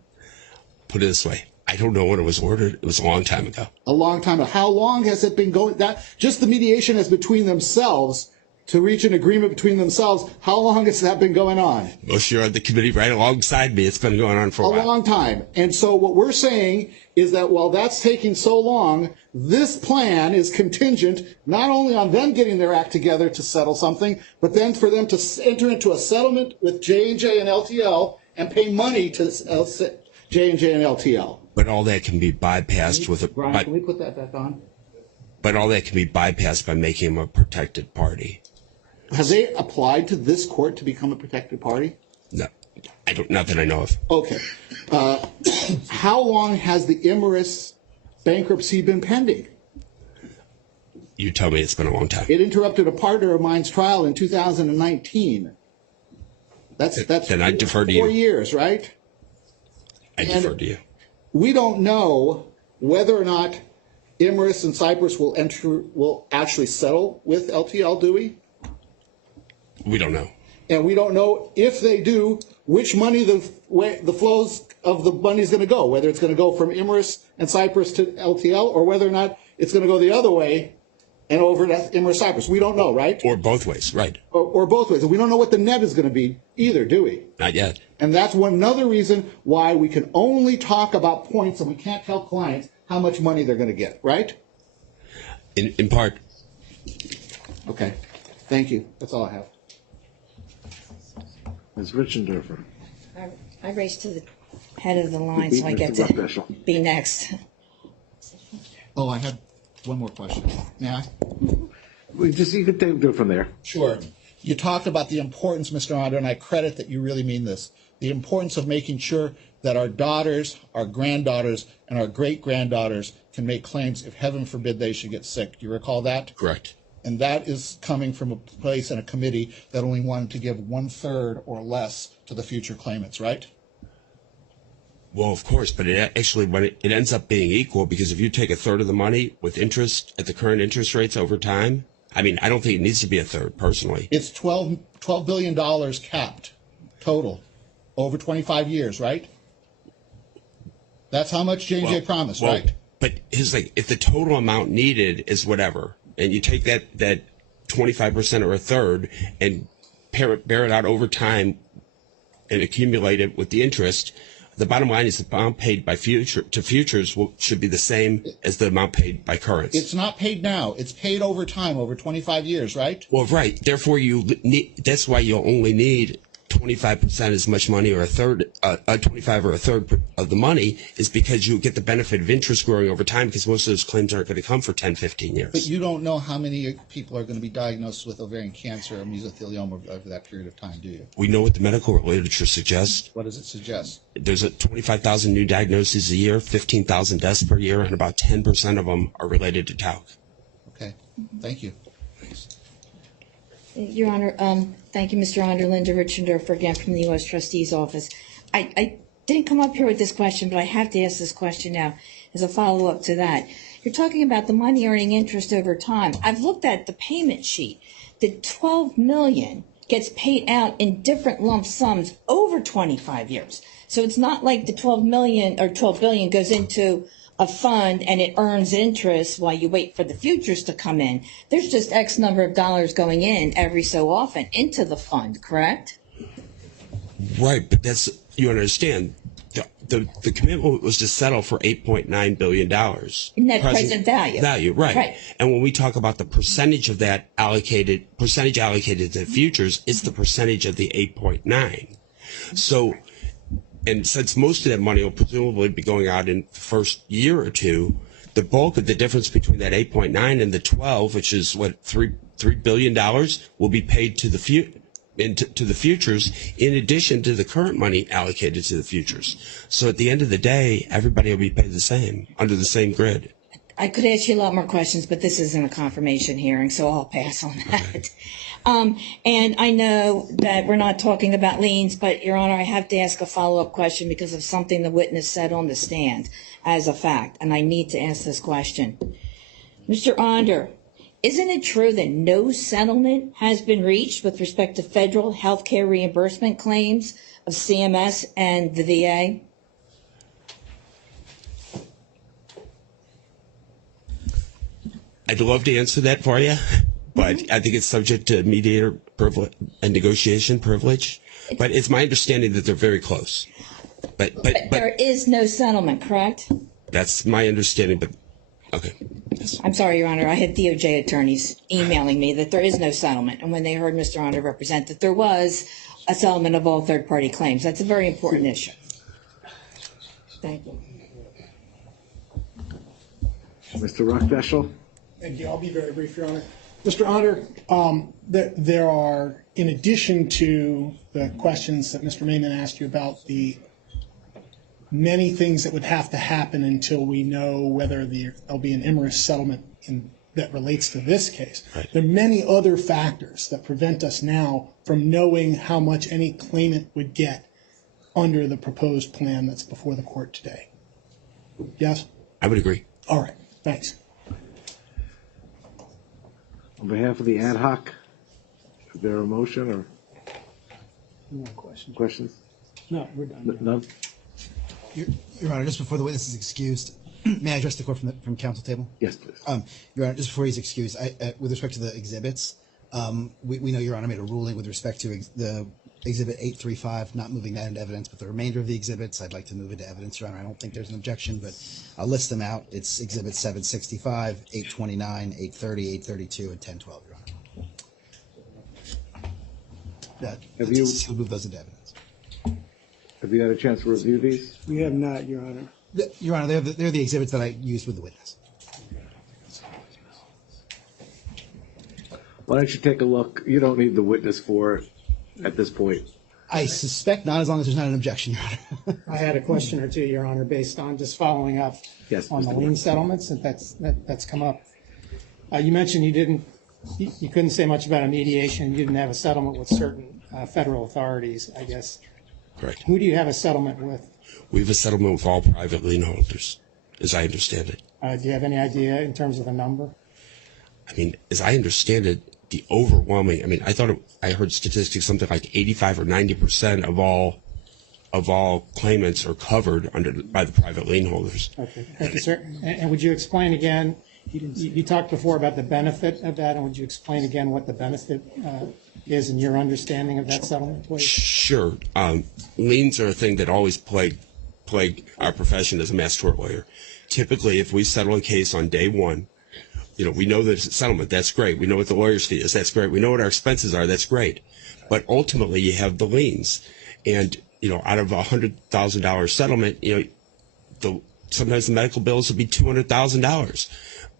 Put it this way. I don't know when it was ordered. It was a long time ago. A long time ago. How long has it been going? That just the mediation is between themselves to reach an agreement between themselves. How long has that been going on? Most of you are on the committee right alongside me. It's been going on for a while. A long time. And so what we're saying is that while that's taking so long, this plan is contingent not only on them getting their act together to settle something, but then for them to enter into a settlement with J&J and LTL and pay money to J&J and LTL. But all that can be bypassed with a... Brian, can we put that back on? But all that can be bypassed by making them a protected party. Have they applied to this court to become a protected party? No, I don't. Not that I know of. Okay. How long has the Imerys bankruptcy been pending? You tell me. It's been a long time. It interrupted a partner of mine's trial in 2019. That's then I defer to you. 4 years, right? I defer to you. We don't know whether or not Imerys and Cyprus will actually settle with LTL, do we? We don't know. and we don't know if they do which money the flows of the money is going to go, whether it's going to go from Imerys and Cyprus to LTL, or whether or not it's going to go the other way and over to Imerys Cyprus. We don't know, right? Or both ways, right? Or both ways. And we don't know what the net is going to be either, do we? Not yet. And that's another reason why we can only talk about points and we can't tell clients how much money they're going to get, right? In part. Okay. Thank you. That's all I have. Ms. Richendorfer. I race to the head of the line, Beat so I Mr. get to Ruckbeshel. be next. Oh, I had one more question. May I? You could do it from there. Sure. You talked about the importance, Mr. Onder, and I credit that you really mean this, the importance of making sure that our daughters, our granddaughters, and our great-granddaughters can make claims if, heaven forbid, they should get sick. Do you recall that? Correct. And that is coming from a place and a committee that only wanted to give 1/3 or less to the future claimants, right? Well, of course, but when it ends up being equal, because if you take 1/3 of the money with interest at the current interest rates over time, I mean, I don't think it needs to be 1/3 personally. It's $12 billion capped total over 25 years, right? That's how much J&J promised, right? But here's the thing, if the total amount needed is whatever, and you take that 25% or 1/3 and bear it out over time and accumulate it with the interest, the bottom line is the amount paid by futures should be the same as the amount paid by currents. It's not paid now. It's paid over time, over 25 years, right? Well, right. Therefore, that's why you'll only need 25% as much money, or 25 or 1/3 of the money, is because you get the benefit of interest growing over time, because most of those claims aren't going to come for 10, 15 years. But you don't know how many people are going to be diagnosed with ovarian cancer or mesothelioma over that period of time, do you? We know what the medical literature suggests. What does it suggest? There's 25,000 new diagnoses a year, 15,000 deaths per year, and about 10% of them are related to talc. Okay. Thank you. Your Honor, thank you, Mr. Onder. Linda Richendorfer again from the U.S. Trustee's Office. I didn't come up here with this question, but I have to ask this question now as a follow-up to that. You're talking about the money earning interest over time. I've looked at the payment sheet. The $12 million gets paid out in different lump sums over 25 years. So it's not like the $12 million or $12 billion goes into a fund and it earns interest while you wait for the futures to come in. There's just X number of dollars going in every so often into the fund, correct? Right, but you understand, the commitment was to settle for $8.9 billion. Net present value. Right. And when we talk about the percentage of that percentage allocated to futures, it's the percentage of the 8.9. So, and since most of that money will presumably be going out in the first year or two, the bulk of the difference between that 8.9 and the 12, which is $3 billion, will be paid to the futures, in addition to the current money allocated to the futures. So at the end of the day, everybody will be paid the same under the same grid. I could ask you a lot more questions, but this isn't a confirmation hearing, so I'll pass on that. Okay. And I know that we're not talking about liens, but Your Honor, I have to ask a follow-up question because of something the witness said on the stand as a fact, and I need to ask this question. Mr. Onder, isn't it true that no settlement has been reached with respect to federal health care reimbursement claims of CMS and the VA? I'd love to answer that for you, but I think it's subject to mediator privilege and negotiation privilege. But it's my understanding that they're very close. But there is no settlement, correct? That's my understanding, but okay. Yes. I'm sorry, Your Honor. I had DOJ attorneys emailing me that there is no settlement. And when they heard Mr. Onder represent that there was a settlement of all third-party claims, that's a very important issue. Thank you. Mr. Ruckbeshel. Thank you. I'll be very brief, Your Honor. Mr. Onder, there are, in addition to the questions that Mr. Maiman asked you about the many things that would have to happen until we know whether there'll be an Imerys settlement that relates to this case. Right. There are many other factors that prevent us now from knowing how much any claimant would get under the proposed plan that's before the court today. Yes? I would agree. All right. Thanks. On behalf of the ad hoc, is there a motion or? No question. Questions? No, we're done. None? Your Honor, just before the witness is excused, may I address the court from council table? Yes, please. Your Honor, just before he's excused, with respect to the exhibits, we know Your Honor made a ruling with respect to the Exhibit 835, not moving that into evidence, but the remainder of the exhibits, I'd like to move into evidence, Your Honor. I don't think there's an objection, but I'll list them out. It's Exhibit 765, 829, 830, 832, and 1012, Your Honor. Have you- We'll move those into evidence. Have you had a chance to review these? We have not, Your Honor. Your Honor, they're the exhibits that I used with the witness. Why don't you take a look? You don't need the witness for it at this point. I suspect not, as long as there's not an objection, Your Honor. I had a question or two, Your Honor, based on just following up Yes, on the Mr. lien Ward. settlements, and that's come up. You mentioned you couldn't say much about a mediation. You didn't have a settlement with certain federal authorities, I guess. Correct. Who do you have a settlement with? We have a settlement with all private lien holders, as I understand it. Do you have any idea in terms of the number? I mean, as I understand it, the overwhelming, I mean, I heard statistics, something like 85 or 90% of all claimants are covered by the private lien holders. Okay, thank you, sir. And would you explain again, you talked before about the benefit of that, and would you explain again what the benefit is in your understanding of that settlement, please? Sure. Liens are a thing that always plague our profession as a mass tort lawyer. Typically, if we settle a case on day one, we know that it's a settlement. That's great. We know what the lawyer's fee is. That's great. We know what our expenses are. That's great. But ultimately, you have the liens. And, out of a $100,000 settlement, sometimes the medical bills will be $200,000.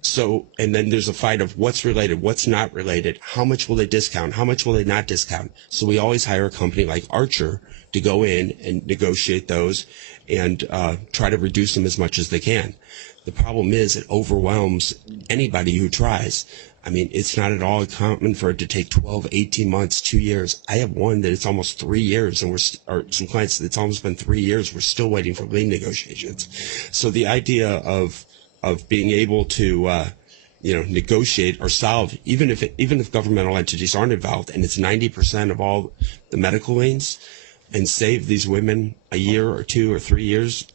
So, and then there's a fight of what's related, what's not related, how much will they discount, how much will they not discount. So we always hire a company like Archer to go in and negotiate those and try to reduce them as much as they can. The problem is it overwhelms anybody who tries. I mean, it's not at all common for it to take 12, 18 months, 2 years. I have one that it's almost 3 years, and or some clients that it's almost been 3 years. We're still waiting for lien negotiations. So the idea of being able to, negotiate or solve, even if governmental entities aren't involved, and it's 90% of all the medical liens, and save these women a year or 2 or 3 years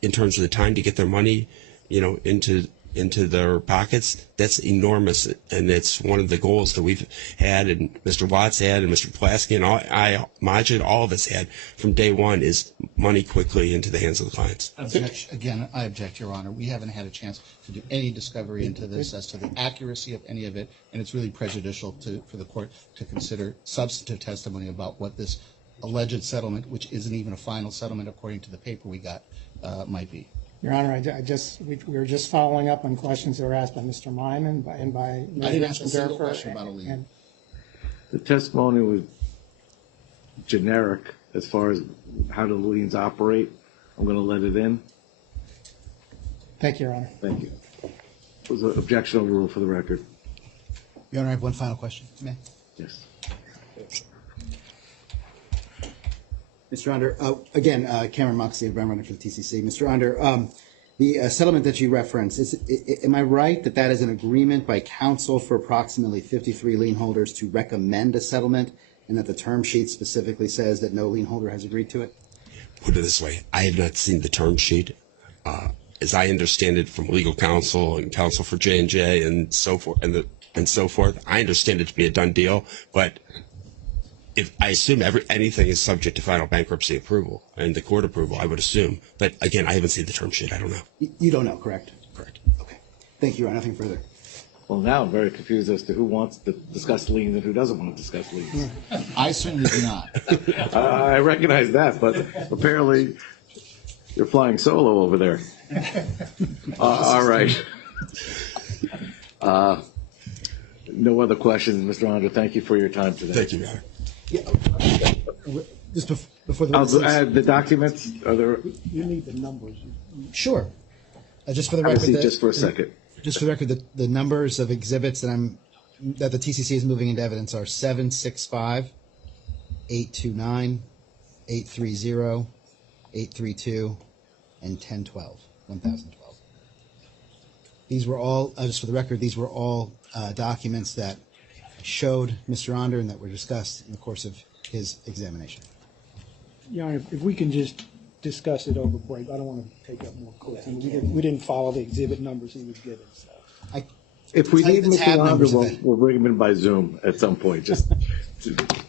in terms of the time to get their money, into their pockets, that's enormous. And it's one of the goals that we've had, and Mr. Watts had, and Mr. Pulaski, and Majid, all of us had from day one, is money quickly into the hands of the clients. Again, I object, Your Honor. We haven't had a chance to do any discovery into this as to the accuracy of any of it, and it's really prejudicial for the court to consider substantive testimony about what this alleged settlement, which isn't even a final settlement according to the paper we got, might be. Your Honor, we were just following up on questions that were asked by Mr. Myman and by I didn't ask a Mr. single Durfer, question about a lien. and The testimony was generic as far as how the liens operate. I'm going to let it in. Thank you, Your Honor. Thank you. It was an objection overruled for the record. Your Honor, I have one final question. May I? Yes. Mr. Onder, again, Cameron Moxley, I'm running for the TCC. Mr. Onder, the settlement that you referenced, am I right that that is an agreement by counsel for approximately 53 lien holders to recommend a settlement, and that the term sheet specifically says that no lien holder has agreed to it? Put it this way, I have not seen the term sheet. As I understand it from legal counsel and counsel for J&J and so forth, and so forth, I understand it to be a done deal, but if I assume anything is subject to final bankruptcy approval and the court approval, I would assume. But again, I haven't seen the term sheet. I don't know. You don't know, correct? Correct. Okay. Thank you, Your Honor. Nothing further. Well, now I'm very confused as to who wants to discuss liens and who doesn't want to discuss liens. I certainly do not. I recognize that, but apparently you're flying solo over there. All right. No other questions, Mr. Onder. Thank you for your time today. Thank you, Your Honor. Just before the I'll witness add the documents. Are there? You need the numbers. Sure. Just for the Have a record, seat just for a second. Just for the record, the numbers of exhibits that the TCC is moving into evidence are 765, 829, 830, 832, and 1012. These were all, just for the record, these were all documents that showed Mr. Onder and that were discussed in the course of his examination. Your Honor, if we can just discuss it over break, I don't want to take up more court time. We didn't follow the exhibit numbers he was given, so. If we Tell you need the Mr. tab Onder, numbers of it. we'll bring him in by Zoom at some point, just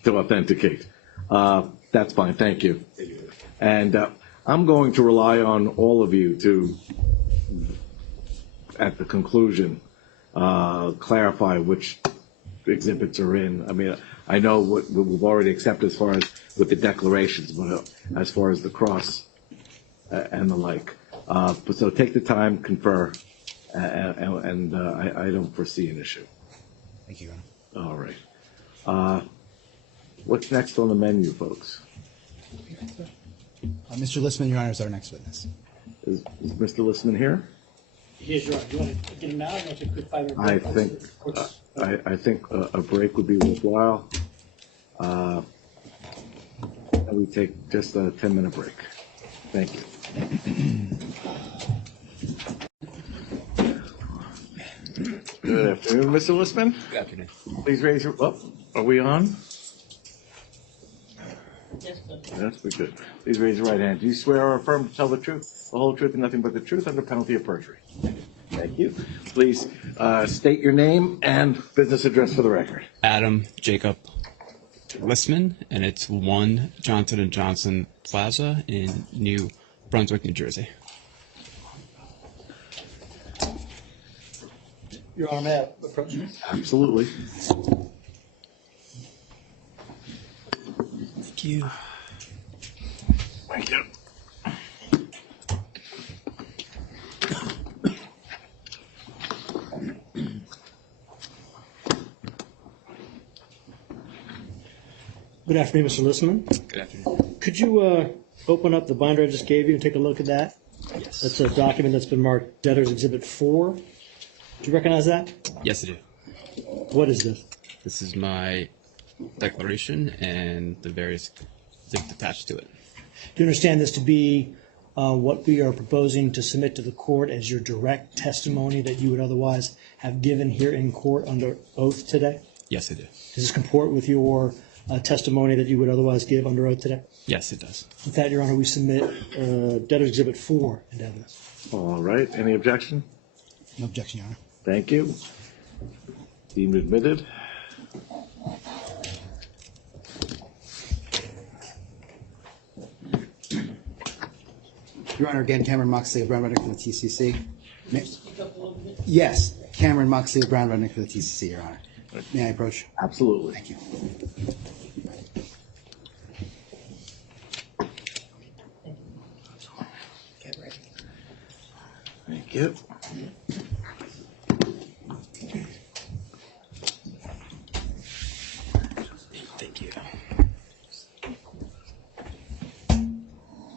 to authenticate. That's fine, thank you. And I'm going to rely on all of you to, at the conclusion, clarify which exhibits are in. I mean, I know what we've already accepted as far as with the declarations, but as far as the cross and the like. But so take the time, confer, and I don't foresee an issue. Thank you, Your Honor. All right. What's next on the menu, folks? Mr. Listman, Your Honor, is our next witness. Is Mr. Listman here? Yes, Your Honor. Do you want to get him now or want to take a quick 5-minute break? I think a break would be worthwhile. And we take just a 10-minute break. Thank you. Good afternoon, Mr. Listman. Good afternoon. Please raise your. Oh, are we on? Yes, sir. Yes, we're good. Please raise your right hand. Do you swear or affirm to tell the truth, the whole truth, and nothing but the truth under penalty of perjury? Thank you. Please state your name and business address for the record. Adam Jacob Listman, and it's 1 Johnson & Johnson Plaza in New Brunswick, New Jersey. Your Honor, may I approach you? Absolutely. Thank you. Thank you. Good afternoon, Mr. Listman. Good afternoon. Could you open up the binder I just gave you and take a look at that? Yes. That's a document that's been marked Debtor's Exhibit 4. Do you recognize that? Yes, I do. What is this? This is my declaration and the various things attached to it. Do you understand this to be what we are proposing to submit to the court as your direct testimony that you would otherwise have given here in court under oath today? Yes, I do. Does this comport with your testimony that you would otherwise give under oath today? Yes, it does. With that, Your Honor, we submit Debtor's Exhibit 4 into evidence. All right. Any objection? No objection, Your Honor. Thank you. Deemed admitted. Your Honor, again, Cameron Moxley of Brown Reddick for the TCC. Yes, Cameron Moxley of Brown Reddick for the TCC, Your Honor. May I approach? Absolutely. Thank you. Thank you. Thank you.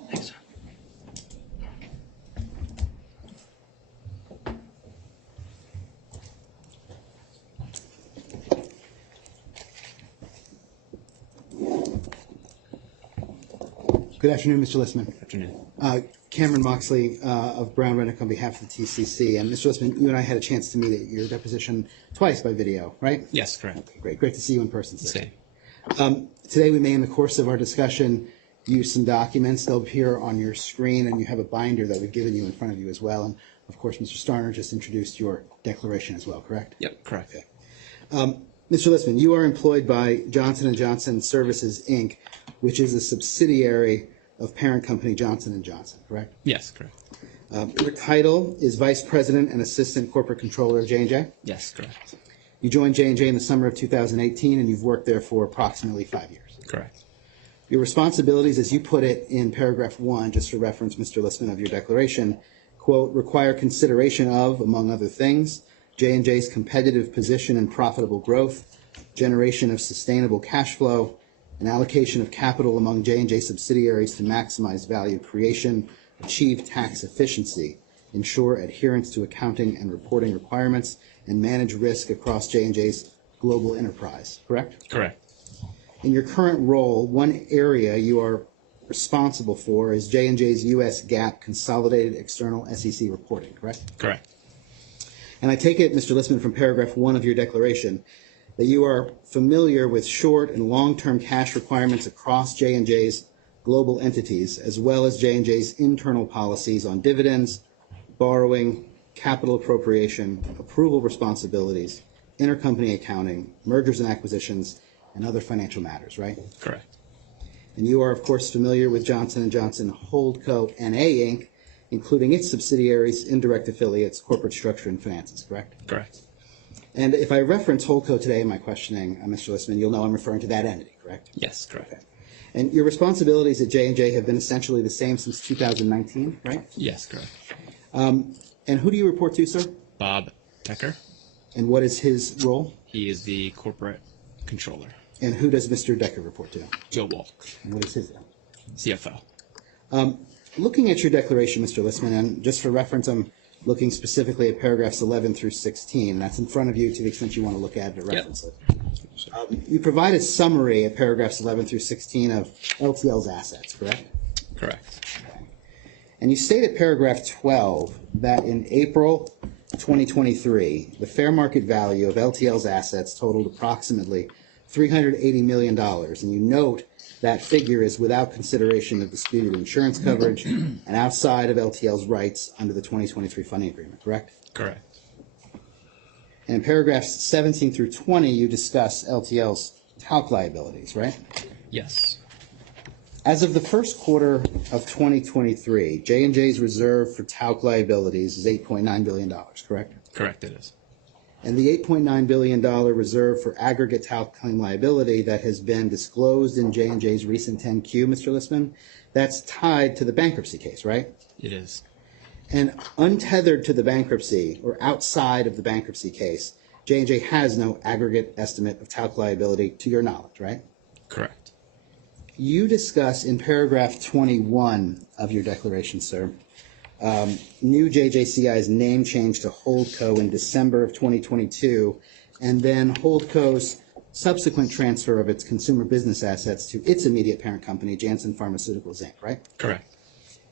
Thanks, sir. Good afternoon, Mr. Listman. Good afternoon. Cameron Moxley of Brown Reddick on behalf of the TCC. And Mr. Listman, you and I had a chance to meet at your deposition twice by video, right? Yes, correct. Great to see you in person, sir. Same. Today we may, in the course of our discussion, use some documents. They'll appear on your screen, and you have a binder that we've given you in front of you as well. And of course, Mr. Starner just introduced your declaration as well, correct? Yep, correct. Okay. Mr. Listman, you are employed by Johnson & Johnson Services, Inc., which is a subsidiary of parent company Johnson & Johnson, correct? Yes, correct. Your title is Vice President and Assistant Corporate Controller of J&J? Yes, correct. You joined J&J in the summer of 2018, and you've worked there for approximately 5 years. Correct. Your responsibilities, as you put it in paragraph 1, just to reference Mr. Listman of your declaration, quote, require consideration of, among other things, J&J's competitive position and profitable growth, generation of sustainable cash flow, an allocation of capital among J&J subsidiaries to maximize value creation, achieve tax efficiency, ensure adherence to accounting and reporting requirements, and manage risk across J&J's global enterprise, correct? Correct. In your current role, one area you are responsible for is J&J's U.S. GAAP consolidated external SEC reporting, correct? Correct. And I take it, Mr. Listman, from paragraph 1 of your declaration, that you are familiar with short and long-term cash requirements across J&J's global entities, as well as J&J's internal policies on dividends, borrowing, capital appropriation, approval responsibilities, intercompany accounting, mergers and acquisitions, and other financial matters, right? Correct. And you are, of course, familiar with Johnson & Johnson Holdco N.A. Inc., including its subsidiaries, indirect affiliates, corporate structure, and finances, correct? Correct. And if I reference Holdco today in my questioning, Mr. Listman, you'll know I'm referring to that entity, correct? Yes, correct. Okay. And your responsibilities at J&J have been essentially the same since 2019, right? Yes, correct. And who do you report to, sir? Bob Decker. And what is his role? He is the corporate controller. And who does Mr. Decker report to? Joe Walk. And what is his role? CFO. Looking at your declaration, Mr. Listman, and just for reference, I'm looking specifically at paragraphs 11 through 16. That's in front of you to the extent you want to look at it or reference it. You provide a summary at paragraphs 11 through 16 of LTL's assets, correct? Correct. Okay. And you state at paragraph 12 that in April 2023, the fair market value of LTL's assets totaled approximately $380 million. And you note that figure is without consideration of disputed insurance coverage and outside of LTL's rights under the 2023 funding agreement, correct? Correct. And in paragraphs 17 through 20, you discuss LTL's talc liabilities, right? Yes. As of the first quarter of 2023, J&J's reserve for talc liabilities is $8.9 billion, correct? Correct, it is. And the $8.9 billion reserve for aggregate talc claim liability that has been disclosed in J&J's recent 10Q, Mr. Listman, that's tied to the bankruptcy case, right? It is. And untethered to the bankruptcy or outside of the bankruptcy case, J&J has no aggregate estimate of talc liability to your knowledge, right? Correct. You discuss in paragraph 21 of your declaration, sir, new JJCI's name change to Holdco in December of 2022, and then Holdco's subsequent transfer of its consumer business assets to its immediate parent company, Janssen Pharmaceuticals, Inc., right? Correct.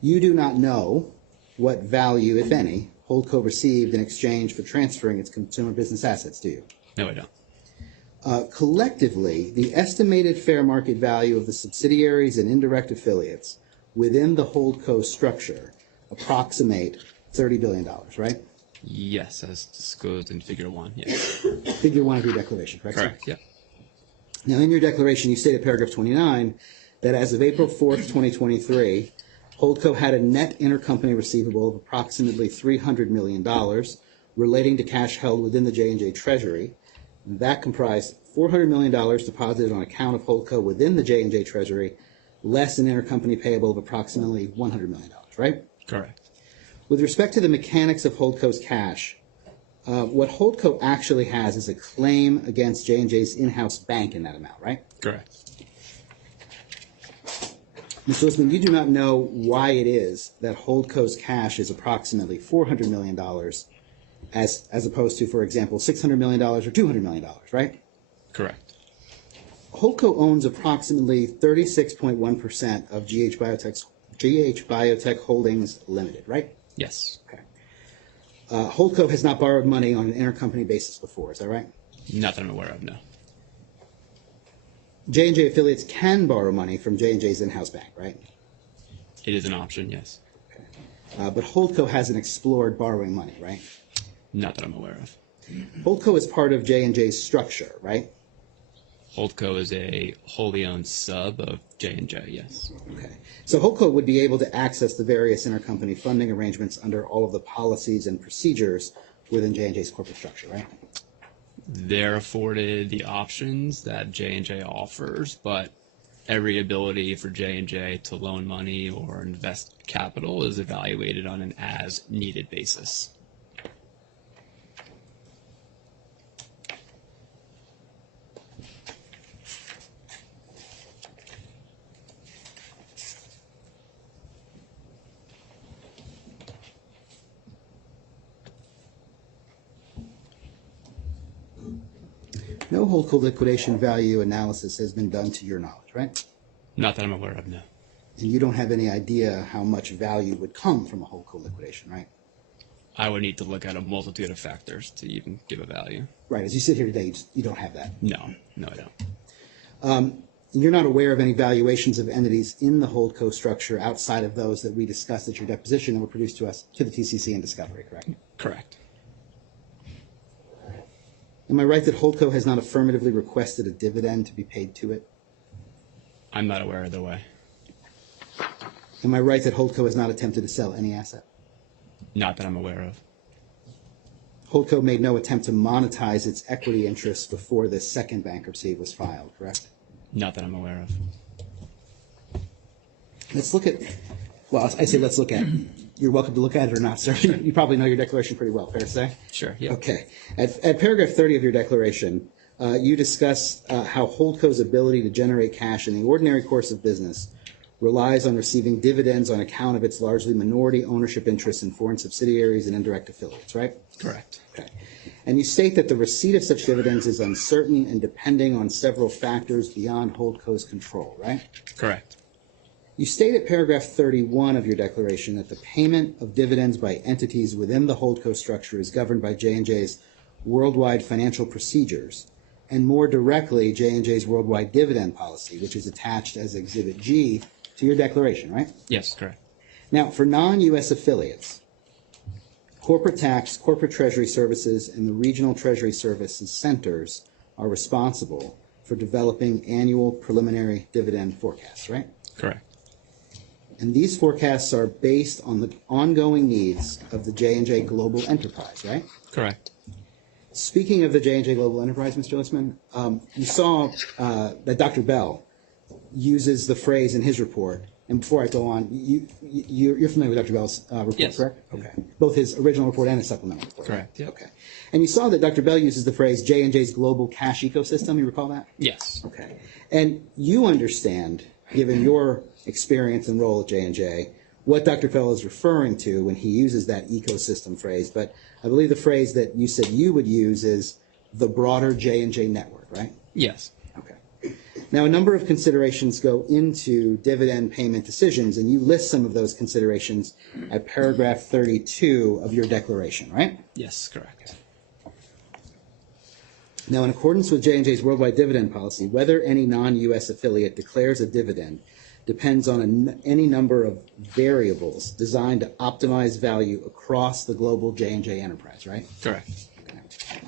You do not know what value, if any, Holdco received in exchange for transferring its consumer business assets, do you? No, I don't. Collectively, the estimated fair market value of the subsidiaries and indirect affiliates within the Holdco structure approximate $30 billion, right? Yes, as disclosed in Figure 1, yes. Figure 1 of your declaration, correct? Correct, sir? yeah. Now, in your declaration, you state at paragraph 29 that as of April 4th, 2023, Holdco had a net intercompany receivable of approximately $300 million relating to cash held within the J&J Treasury. That comprised $400 million deposited on account of Holdco within the J&J Treasury, less an intercompany payable of approximately $100 million, right? Correct. With respect to the mechanics of Holdco's cash, what Holdco actually has is a claim against J&J's in-house bank in that amount, right? Correct. Mr. Listman, you do not know why it is that Holdco's cash is approximately $400 million as opposed to, for example, $600 million or $200 million, right? Correct. Holdco owns approximately 36.1% of GH Biotech Holdings Limited, right? Yes. Okay. Holdco has not borrowed money on an intercompany basis before, is that right? Not that I'm aware of, no. J&J affiliates can borrow money from J&J's in-house bank, right? It is an option, yes. Okay. But Holdco hasn't explored borrowing money, right? Not that I'm aware of. Holdco is part of J&J's structure, right? Holdco is a wholly owned sub of J&J, yes. Okay. So Holdco would be able to access the various intercompany funding arrangements under all of the policies and procedures within J&J's corporate structure, right? They're afforded the options that J&J offers, but every ability for J&J to loan money or invest capital is evaluated on an as-needed basis. No Holdco liquidation value analysis has been done to your knowledge, right? Not that I'm aware of, no. And you don't have any idea how much value would come from a Holdco liquidation, right? I would need to look at a multitude of factors to even give a value. Right. As you sit here today, you don't have that. No, I don't. you're not aware of any valuations of entities in the holdco structure outside of those that we discussed at your deposition and were produced to us, to the TCC in discovery, correct? Correct. Am I right that holdco has not affirmatively requested a dividend to be paid to it? I'm not aware of the way. Am I right that holdco has not attempted to sell any asset? Not that I'm aware of. Holdco made no attempt to monetize its equity interests before the second bankruptcy was filed, correct? Not that I'm aware of. Let's look at, well, I say let's look at it. You're welcome to look at it or not, sir. You probably know your declaration pretty well, fair to say? Sure, yeah. Okay. At paragraph 30 of your declaration, you discuss how holdco's ability to generate cash in the ordinary course of business relies on receiving dividends on account of its largely minority ownership interests in foreign subsidiaries and indirect affiliates, right? Correct. Okay. And you state that the receipt of such dividends is uncertain and depending on several factors beyond holdco's control, right? Correct. You state at paragraph 31 of your declaration that the payment of dividends by entities within the holdco structure is governed by J&J's worldwide financial procedures, and more directly, J&J's worldwide dividend policy, which is attached as Exhibit G to your declaration, right? Yes, correct. Now, for non-U.S. affiliates, corporate tax, corporate treasury services, and the regional treasury services centers are responsible for developing annual preliminary dividend forecasts, right? Correct. And these forecasts are based on the ongoing needs of the J&J Global Enterprise, right? Correct. Speaking of the J&J Global Enterprise, Mr. Listman, you saw that Dr. Bell uses the phrase in his report, and before I go on, you're familiar with Dr. Bell's report, Yes. correct? Okay. Both his original report and his supplemental report. Correct, yeah. Okay. And you saw that Dr. Bell uses the phrase J&J's global cash ecosystem, you recall that? Yes. Okay. And you understand, given your experience and role at J&J, what Dr. Bell is referring to when he uses that ecosystem phrase, but I believe the phrase that you said you would use is the broader J&J network, right? Yes. Okay. Now, a number of considerations go into dividend payment decisions, and you list some of those considerations at paragraph 32 of your declaration, right? Yes, correct. Now, in accordance with J&J's worldwide dividend policy, whether any non-U.S. affiliate declares a dividend depends on any number of variables designed to optimize value across the global J&J enterprise, right? Correct. Okay.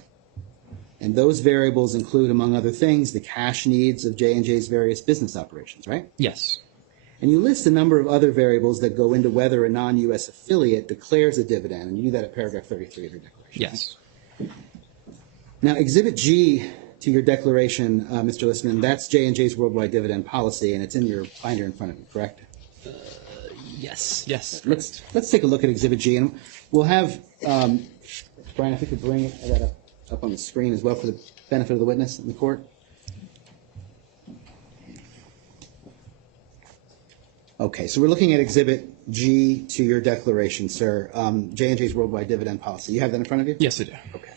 And those variables include, among other things, the cash needs of J&J's various business operations, right? Yes. And you list a number of other variables that go into whether a non-U.S. affiliate declares a dividend, and you do that at paragraph 33 of your declaration. Yes. Now, Exhibit G to your declaration, Mr. Listman, that's J&J's worldwide dividend policy, and it's in your binder in front of you, correct? Yes. Yes. Let's take a look at Exhibit G, and we'll have Brian, if you could bring that up on the screen as well for the benefit of the witness in the court. Okay, so we're looking at Exhibit G to your declaration, sir. J&J's worldwide dividend policy. You have that in front of you? Yes, I do. Okay.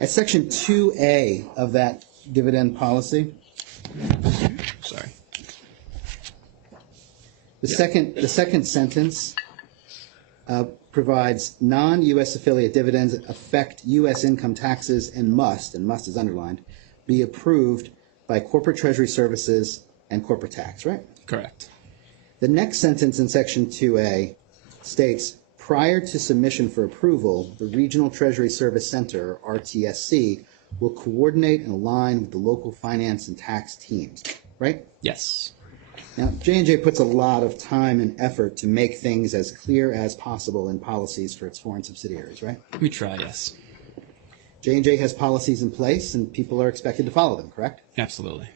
At Section 2A of that dividend policy, Sorry. the second sentence provides non-U.S. affiliate dividends affect U.S. income taxes and must is underlined, be approved by corporate treasury services and corporate tax, right? Correct. The next sentence in Section 2A states, prior to submission for approval, the Regional Treasury Service Center, RTSC, will coordinate and align with the local finance and tax teams, right? Yes. Now, J&J puts a lot of time and effort to make things as clear as possible in policies for its foreign subsidiaries, right? We try, yes. J&J has policies in place and people are expected to follow them, correct? Absolutely.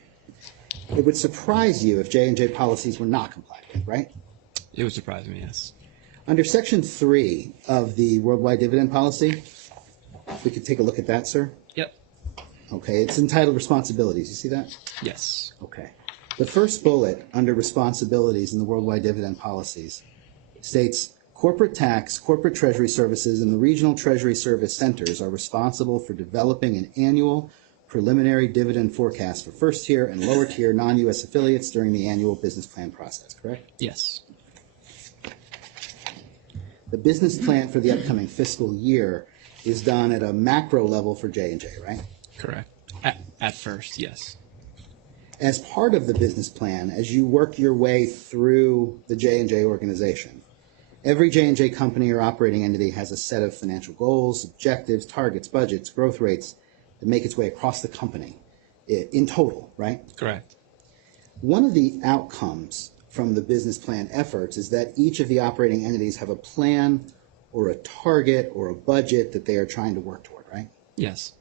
It would surprise you if J&J policies were not complied with, right? It would surprise me, yes. Under Section 3 of the worldwide dividend policy, if we could take a look at that, sir. Yep. Okay, it's entitled responsibilities. You see that? Yes. Okay. The first bullet under responsibilities in the worldwide dividend policies states, corporate tax, corporate treasury services, and the regional treasury service centers are responsible for developing an annual preliminary dividend forecast for first tier and lower tier non-U.S. affiliates during the annual business plan process, correct? Yes. The business plan for the upcoming fiscal year is done at a macro level for J&J, right? Correct. At first, yes. as part of the business plan, as you work your way through the J&J organization, every J&J company or operating entity has a set of financial goals, objectives, targets, budgets, growth rates that make its way across the company in total, right? Correct. One of the outcomes from the business plan efforts is that each of the operating entities have a plan or a target or a budget that they are trying to work toward, right? Yes.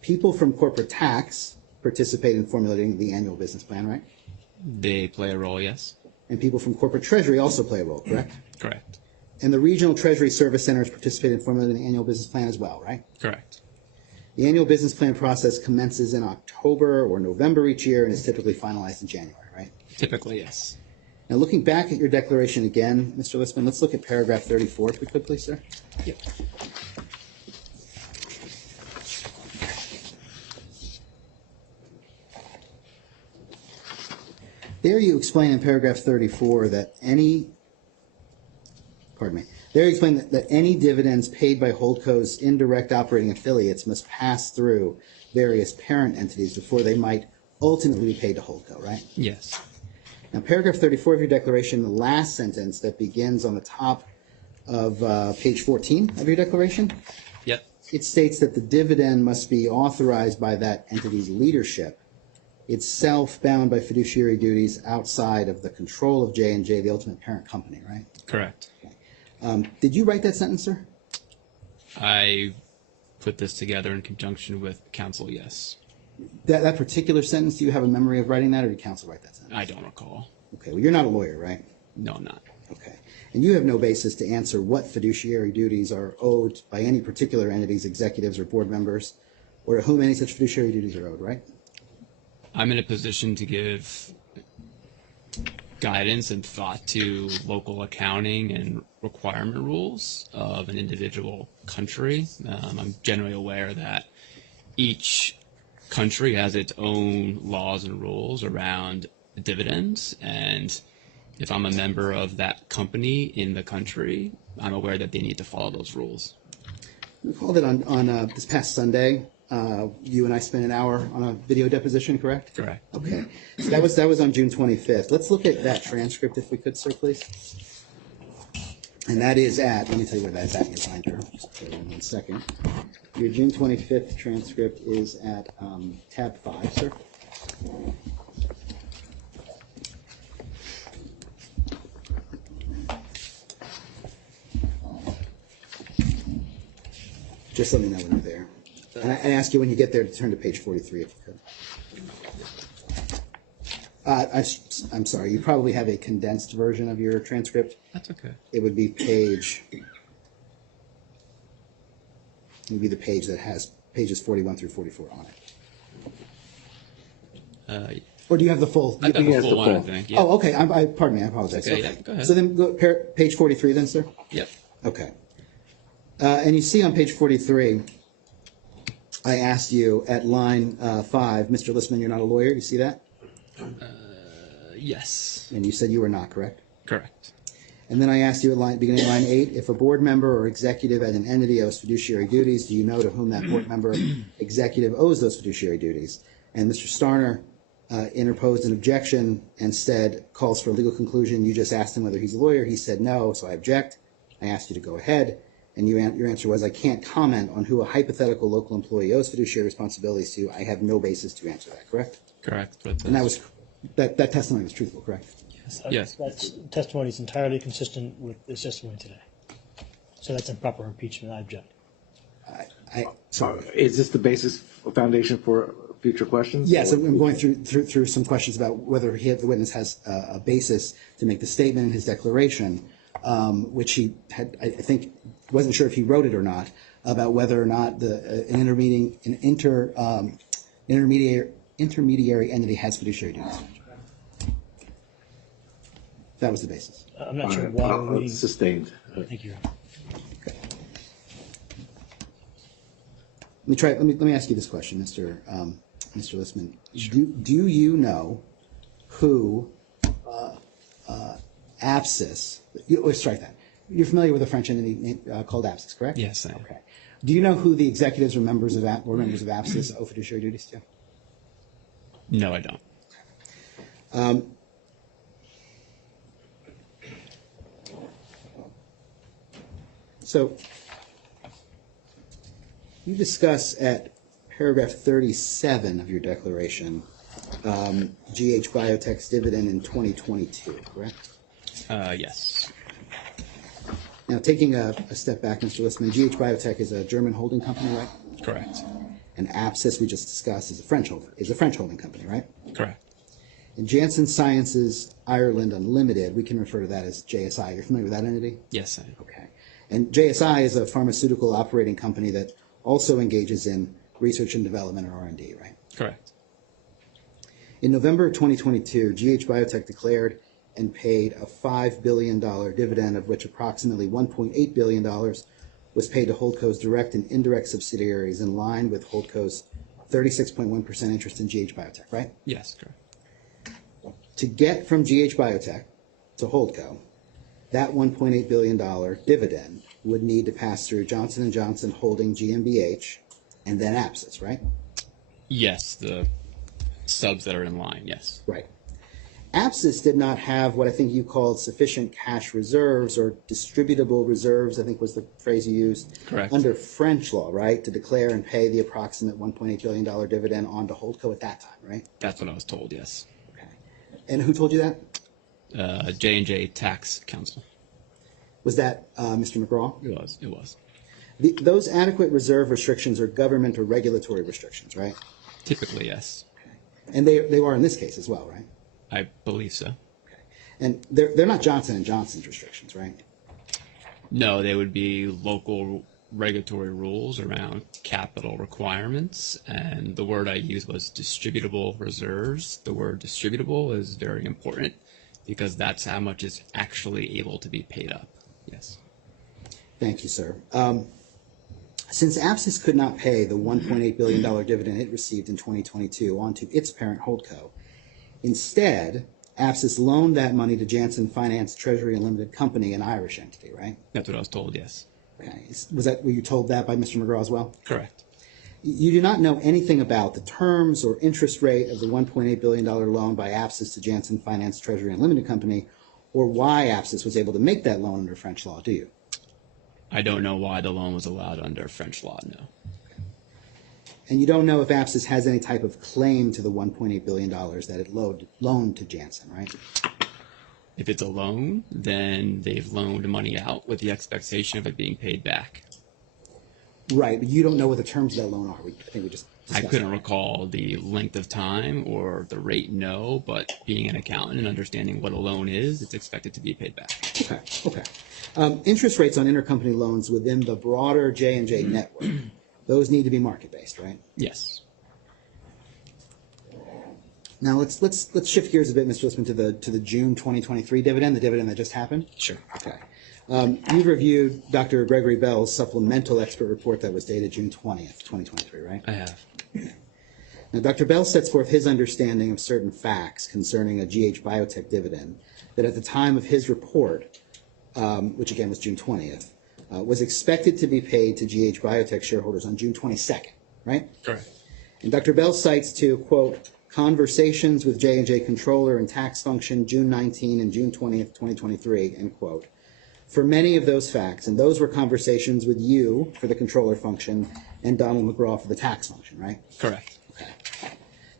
People from corporate tax participate in formulating the annual business plan, right? They play a role, yes. And people from corporate treasury also play a role, correct? Correct. And the regional treasury service centers participate in formulating the annual business plan as well, right? Correct. The annual business plan process commences in October or November each year and is typically finalized in January, right? Typically, yes. Now, looking back at your declaration again, Mr. Listman, let's look at paragraph 34 if we could, please, sir. Yep. There you explain in paragraph 34 that any dividends paid by Holdco's indirect operating affiliates must pass through various parent entities before they might ultimately be paid to Holdco, right? Yes. Now, paragraph 34 of your declaration, the last sentence that begins on the top of page 14 of your declaration, Yep. it states that the dividend must be authorized by that entity's leadership, itself bound by fiduciary duties outside of the control of J&J, the ultimate parent company, right? Correct. Did you write that sentence, sir? I put this together in conjunction with counsel, yes. That particular sentence, do you have a memory of writing that, or did counsel write that sentence? I don't recall. Okay, well, you're not a lawyer, right? No, I'm not. Okay. And you have no basis to answer what fiduciary duties are owed by any particular entity's executives or board members, or to whom any such fiduciary duties are owed, right? I'm in a position to give guidance and thought to local accounting and requirement rules of an individual country. I'm generally aware that each country has its own laws and rules around dividends, and if I'm a member of that company in the country, I'm aware that they need to follow those rules. We called it on this past Sunday. You and I spent an hour on a video deposition, correct? Correct. Okay. So that was on June 25th. Let's look at that transcript if we could, sir, please. And that is at, let me tell you where that's at in your binder. Just hold on 1 second. Your June 25th transcript is at tab 5, sir. Just let me know when you're there. And I ask you when you get there to turn to page 43 if you could. I'm sorry, you probably have a condensed version of your transcript. That's okay. It would be the page that has pages 41 through 44 on it. Or do you have the full? I got the full one, I think. Yeah. Oh, okay. Pardon me. I apologize. Okay, yeah, go ahead. So then go page 43 then, sir? Yep. Okay. And you see on page 43, I asked you at line 5, Mr. Listman, you're not a lawyer. You see that? Yes. And you said you were not, correct? Correct. And then I asked you at beginning of line 8, if a board member or executive at an entity owes fiduciary duties, do you know to whom that board member executive owes those fiduciary duties? And Mr. Starner interposed an objection and said, calls for a legal conclusion. You just asked him whether he's a lawyer. He said no, so I object. I asked you to go ahead. And your answer was, I can't comment on who a hypothetical local employee owes fiduciary responsibilities to. I have no basis to answer that, correct? Correct. And that testimony was truthful, correct? Yes. That testimony is entirely consistent with this testimony today. So that's improper impeachment. I object. Sorry. Is this the basis or foundation for future questions? Yes, I'm going through some questions about whether the witness has a basis to make the statement in his declaration, which he had, I think, wasn't sure if he wrote it or not, about whether or not an intermediary entity has fiduciary duties. That was the basis. I'm not sure why we're reading. Sustained. Thank you. Okay. Let me ask you this question, Mr. Listman. Sure. Do you know who Apsis? Let's strike that. You're familiar with a French entity called Apsis, correct? Yes, I am. Okay. Do you know who the executives or members of Apsis owe fiduciary duties to? No, I don't. So you discuss at paragraph 37 of your declaration GH Biotech's dividend in 2022, correct? Yes. Now, taking a step back, Mr. Listman, GH Biotech is a German holding company, right? Correct. And Apsys, we just discussed, is a French holding company, right? Correct. And Janssen Sciences Ireland Unlimited, we can refer to that as JSI. You're familiar with that entity? Yes, I am. Okay. And JSI is a pharmaceutical operating company that also engages in research and development, or R&D, right? Correct. In November of 2022, GH Biotech declared and paid a $5 billion dividend, of which approximately $1.8 billion was paid to Holdco's direct and indirect subsidiaries in line with Holdco's 36.1% interest in GH Biotech, right? Yes, correct. To get from GH Biotech to Holdco, that $1.8 billion dividend would need to pass through Johnson & Johnson Holding GmbH and then Apsys, right? Yes, the subs that are in line, yes. Right. Apsys did not have what I think you called sufficient cash reserves or distributable reserves, I think was the phrase you used. Correct. Under French law, right, to declare and pay the approximate $1.8 billion dividend on to Holdco at that time, right? That's what I was told, yes. Okay. And who told you that? J&J Tax Council. Was that Mr. McGraw? It was. Those adequate reserve restrictions are government or regulatory restrictions, right? Typically, yes. Okay. And they were in this case as well, right? I believe so. Okay. And they're not Johnson & Johnson's restrictions, right? No, they would be local regulatory rules around capital requirements, and the word I used was distributable reserves. The word distributable is very important because that's how much is actually able to be paid up. Yes. Thank you, sir. Since Apsys could not pay the $1.8 billion dividend it received in 2022 onto its parent Holdco, instead, Apsys loaned that money to Janssen Finance Treasury Unlimited Company, an Irish entity, right? That's what I was told, yes. Okay. Were you told that by Mr. McGraw as well? Correct. You do not know anything about the terms or interest rate of the $1.8 billion loan by Apsys to Janssen Finance Treasury Unlimited Company, or why Apsys was able to make that loan under French law, do you? I don't know why the loan was allowed under French law, no. And you don't know if Apsys has any type of claim to the $1.8 billion that it loaned to Janssen, right? If it's a loan, then they've loaned money out with the expectation of it being paid back. Right, but you don't know what the terms of that loan are. I think we just I discussed couldn't that. recall the length of time or the rate, no, but being an accountant and understanding what a loan is, it's expected to be paid back. Okay, okay. Interest rates on intercompany loans within the broader J&J network, those need to be market-based, right? Yes. Now let's shift gears a bit, Mr. Listman, to the June 2023 dividend, the dividend that just happened. Sure. Okay. You've reviewed Dr. Gregory Bell's supplemental expert report that was dated June 20th, 2023, right? I have. Now, Dr. Bell sets forth his understanding of certain facts concerning a GH Biotech dividend that at the time of his report, which again was June 20th, was expected to be paid to GH Biotech shareholders on June 22nd, right? Correct. And Dr. Bell cites to, quote, conversations with J&J controller and tax function June 19 and June 20th, 2023, end quote. For many of those facts, and those were conversations with you for the controller function and Donald McGraw for the tax function, right? Correct. Okay.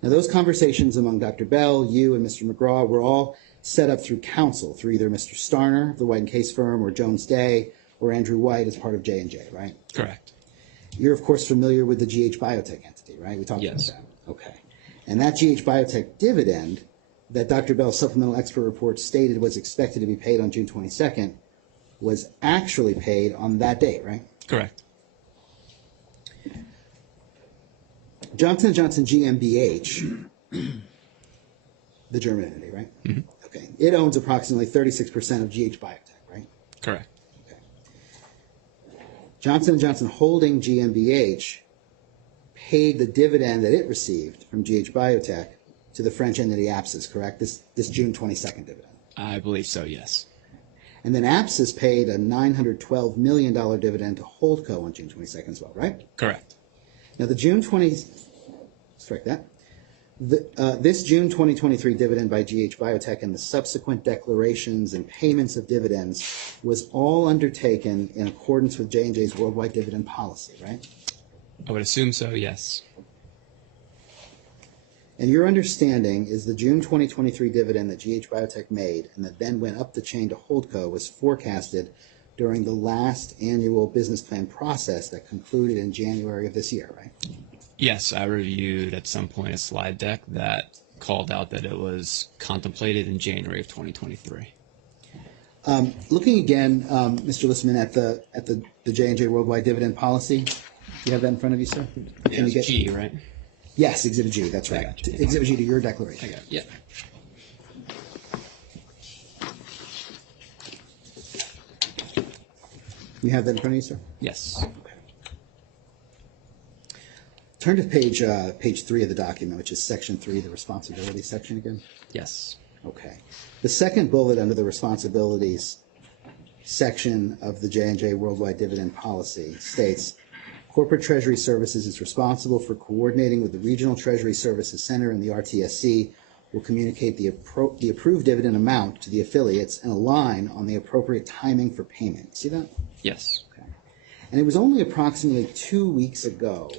Now, those conversations among Dr. Bell, you, and Mr. McGraw were all set up through counsel, through either Mr. Starner of the White & Case firm or Jones Day or Andrew White as part of J&J, right? Correct. You're, of course, familiar with the GH Biotech entity, right? We talked about that. Okay. And that GH Biotech dividend that Dr. Bell's supplemental expert report stated was expected to be paid on June 22nd was actually paid on that date, right? Correct. Johnson & Johnson GmbH, the German entity, right? Mm-hmm. Okay. It owns approximately 36% of GH Biotech, right? Correct. Okay. Johnson & Johnson Holding GmbH paid the dividend that it received from GH Biotech to the French entity Apsys, correct? This June 22nd dividend. I believe so, yes. And then Apsys paid a $912 million dividend to Holdco on June 22nd as well, right? Correct. Now the This June 2023 dividend by GH Biotech and the subsequent declarations and payments of dividends was all undertaken in accordance with J&J's worldwide dividend policy, right? I would assume so, yes. And your understanding is the June 2023 dividend that GH Biotech made and that then went up the chain to Holdco was forecasted during the last annual business plan process that concluded in January of this year, right? Yes, I reviewed at some point a slide deck that called out that it was contemplated in January of 2023. Looking again, Mr. Listman, at the J&J worldwide dividend policy, do you have that in front of you, sir? Can you get G, right? Yes, Exhibit G, that's right. Exhibit G to your declaration. I got it. Yeah. You have that in front of you, sir? Yes. Turn to page 3 of the document, which is section 3, the responsibility section again. Yes. Okay. The second bullet under the responsibilities section of the J&J worldwide dividend policy states, Corporate Treasury Services is responsible for coordinating with the Regional Treasury Services Center and the RTSC, will communicate the approved dividend amount to the affiliates and align on the appropriate timing for payment. See that? Yes. Okay. And it was only approximately 2 weeks ago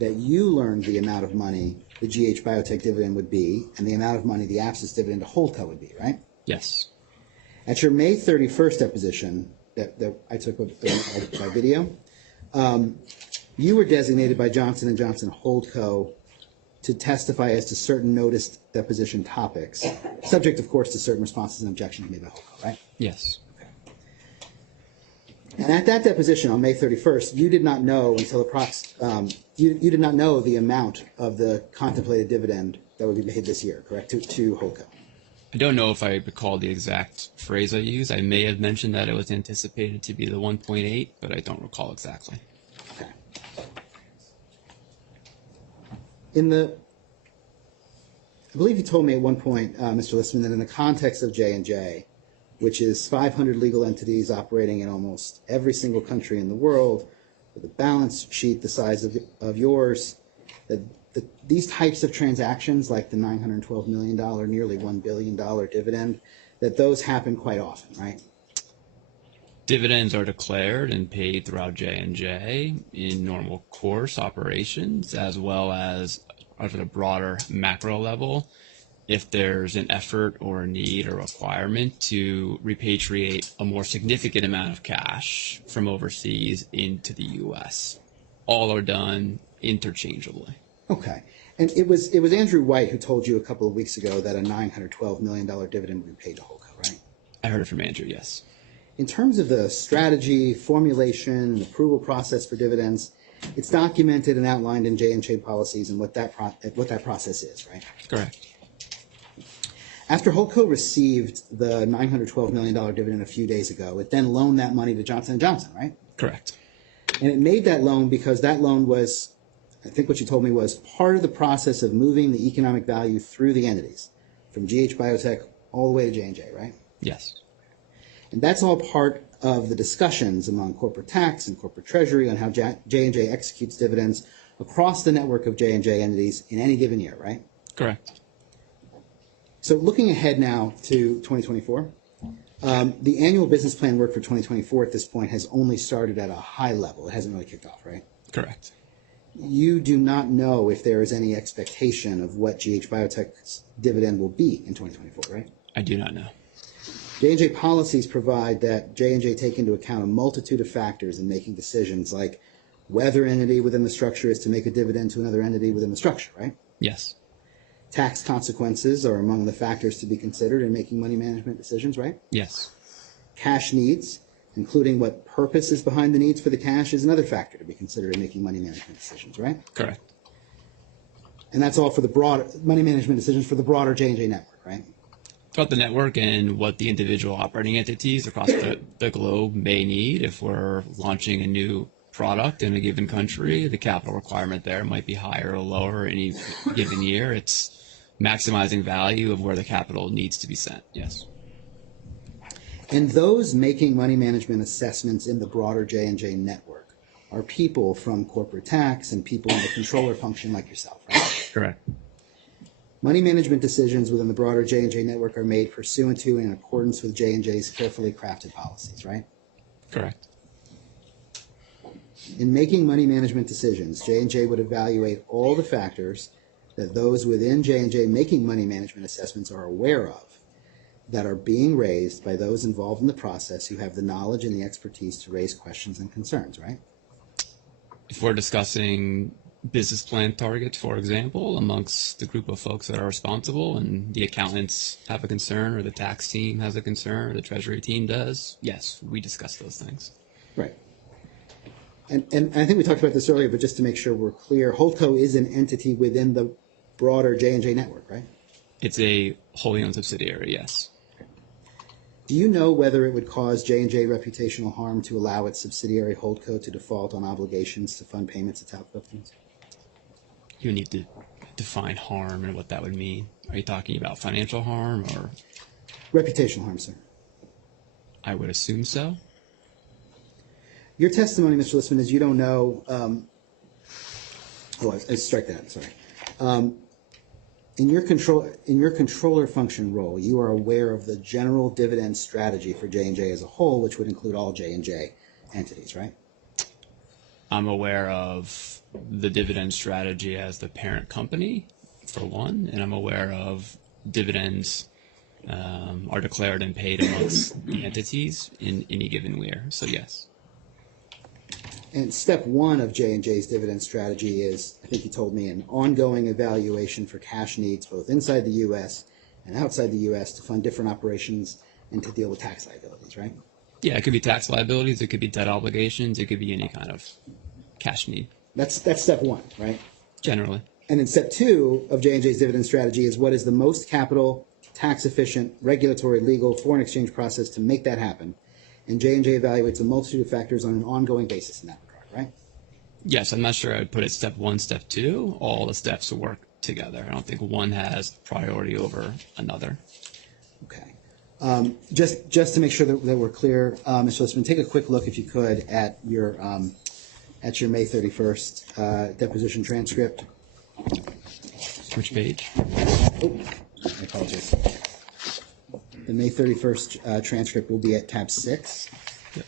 that you learned the amount of money the GH Biotech dividend would be and the amount of money the Abscess dividend to Holdco would be, right? Yes. At your May 31st deposition that I took by video, you were designated by Johnson & Johnson Holdco to testify as to certain noticed deposition topics, subject, of course, to certain responses and objections made by Holdco, right? Yes. And at that deposition on May 31st, you did not know until you did not know the amount of the contemplated dividend that would be paid this year, correct, to Holdco? I don't know if I recall the exact phrase I used. I may have mentioned that it was anticipated to be the 1.8, but I don't recall exactly. Okay. I believe you told me at one point, Mr. Listman, that in the context of J&J, which is 500 legal entities operating in almost every single country in the world, with a balance sheet the size of yours, that these types of transactions, like the $912 million, nearly $1 billion dividend, that those happen quite often, right? Dividends are declared and paid throughout J&J in normal course operations, as well as at a broader macro level, if there's an effort or a need or requirement to repatriate a more significant amount of cash from overseas into the U.S. All are done interchangeably. Okay. And it was Andrew White who told you a couple of weeks ago that a $912 million dividend would be paid to Holdco, right? I heard it from Andrew, yes. In terms of the strategy, formulation, and approval process for dividends, it's documented and outlined in J&J policies and what that process is, right? Correct. After Holdco received the $912 million dividend a few days ago, it then loaned that money to Johnson & Johnson, right? Correct. And it made that loan because that loan was, I think what you told me was, part of the process of moving the economic value through the entities, from GH Biotech all the way to J&J, right? Yes. And that's all part of the discussions among corporate tax and corporate treasury on how J&J executes dividends across the network of J&J entities in any given year, right? Correct. So looking ahead now to 2024, the annual business plan work for 2024 at this point has only started at a high level. It hasn't really kicked off, right? Correct. You do not know if there is any expectation of what GH Biotech's dividend will be in 2024, right? I do not know. J&J policies provide that J&J take into account a multitude of factors in making decisions, like whether entity within the structure is to make a dividend to another entity within the structure, right? Yes. Tax consequences are among the factors to be considered in making money management decisions, right? Yes. Cash needs, including what purpose is behind the needs for the cash, is another factor to be considered in making money management decisions, right? Correct. And that's all for the broader money management decisions for the broader J&J network, right? Throughout the network and what the individual operating entities across the globe may need. If we're launching a new product in a given country, the capital requirement there might be higher or lower any given year. It's maximizing value of where the capital needs to be sent. Yes. And those making money management assessments in the broader J&J network are people from corporate tax and people in the controller function like yourself, right? Correct. Money management decisions within the broader J&J network are made pursuant to and in accordance with J&J's carefully crafted policies, right? Correct. In making money management decisions, J&J would evaluate all the factors that those within J&J making money management assessments are aware of that are being raised by those involved in the process who have the knowledge and the expertise to raise questions and concerns, right? If we're discussing business plan targets, for example, amongst the group of folks that are responsible and the accountants have a concern or the tax team has a concern or the treasury team does, yes, we discuss those things. Right. And I think we talked about this earlier, but just to make sure we're clear, Holdco is an entity within the broader J&J network, right? It's a wholly owned subsidiary, yes. Do you know whether it would cause J&J reputational harm to allow its subsidiary Holdco to default on obligations to fund payments to top companies? You need to define harm and what that would mean. Are you talking about financial harm or? Reputational harm, sir. I would assume so. Your testimony, Mr. Listman, is you don't know. I strike that. Sorry. In your controller function role, you are aware of the general dividend strategy for J&J as a whole, which would include all J&J entities, right? I'm aware of the dividend strategy as the parent company, for one, and I'm aware of dividends are declared and paid amongst the entities in any given year. So yes. And step one of J&J's dividend strategy is, I think you told me, an ongoing evaluation for cash needs both inside the U.S. and outside the U.S. to fund different operations and to deal with tax liabilities, right? Yeah, it could be tax liabilities, it could be debt obligations, it could be any kind of cash need. That's step one, right? Generally. And then step two of J&J's dividend strategy is what is the most capital, tax-efficient, regulatory, legal, foreign exchange process to make that happen. And J&J evaluates a multitude of factors on an ongoing basis in that regard, right? Yes, I'm not sure I would put it step one, step two. All the steps work together. I don't think one has priority over another. Okay. Just to make sure that we're clear, Mr. Listman, take a quick look, if you could, at your May 31st deposition transcript. Which page? Oh, I apologize. The May 31st transcript will be at tab 6. Yep.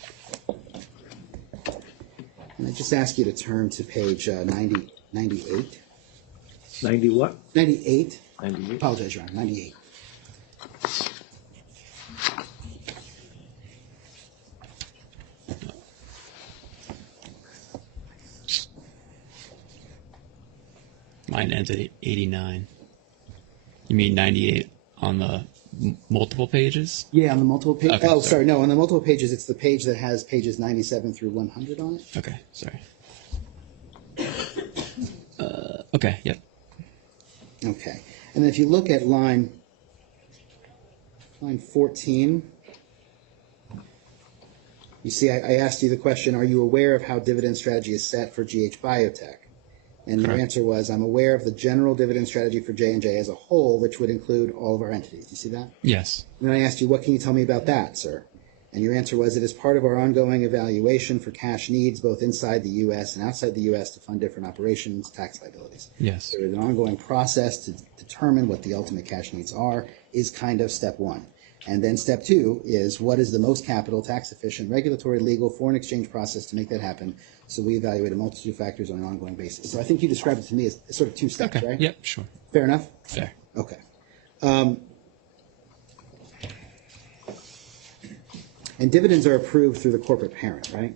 And I just ask you to turn to page 98. 90 what? 98. 98. Apologize, Your Honor. 98. Mine ends at 89. You mean 98 on the multiple pages? Yeah, on the multiple pages. Okay, oh, sorry. No, on the multiple pages, it's the page that has pages 97 through 100 on it. Okay, sorry. Okay, yep. Okay. And then if you look at line 14, you see I asked you the question, are you aware of how dividend strategy is set for GH Biotech? And your answer was, I'm aware of the general dividend strategy for J&J as a whole, which would include all of our entities. Do you see that? Yes. And then I asked you, what can you tell me about that, sir? And your answer was, it is part of our ongoing evaluation for cash needs, both inside the U.S. and outside the U.S. to fund different operations, tax liabilities. Yes. There is an ongoing process to determine what the ultimate cash needs are, is kind of step one. And then step two is, what is the most capital, tax-efficient, regulatory, legal, foreign exchange process to make that happen? So we evaluate a multitude of factors on an ongoing basis. So I think you described it to me as sort of two steps, Okay. right? Yep, sure. Fair enough? Fair. Okay. And dividends are approved through the corporate parent, right?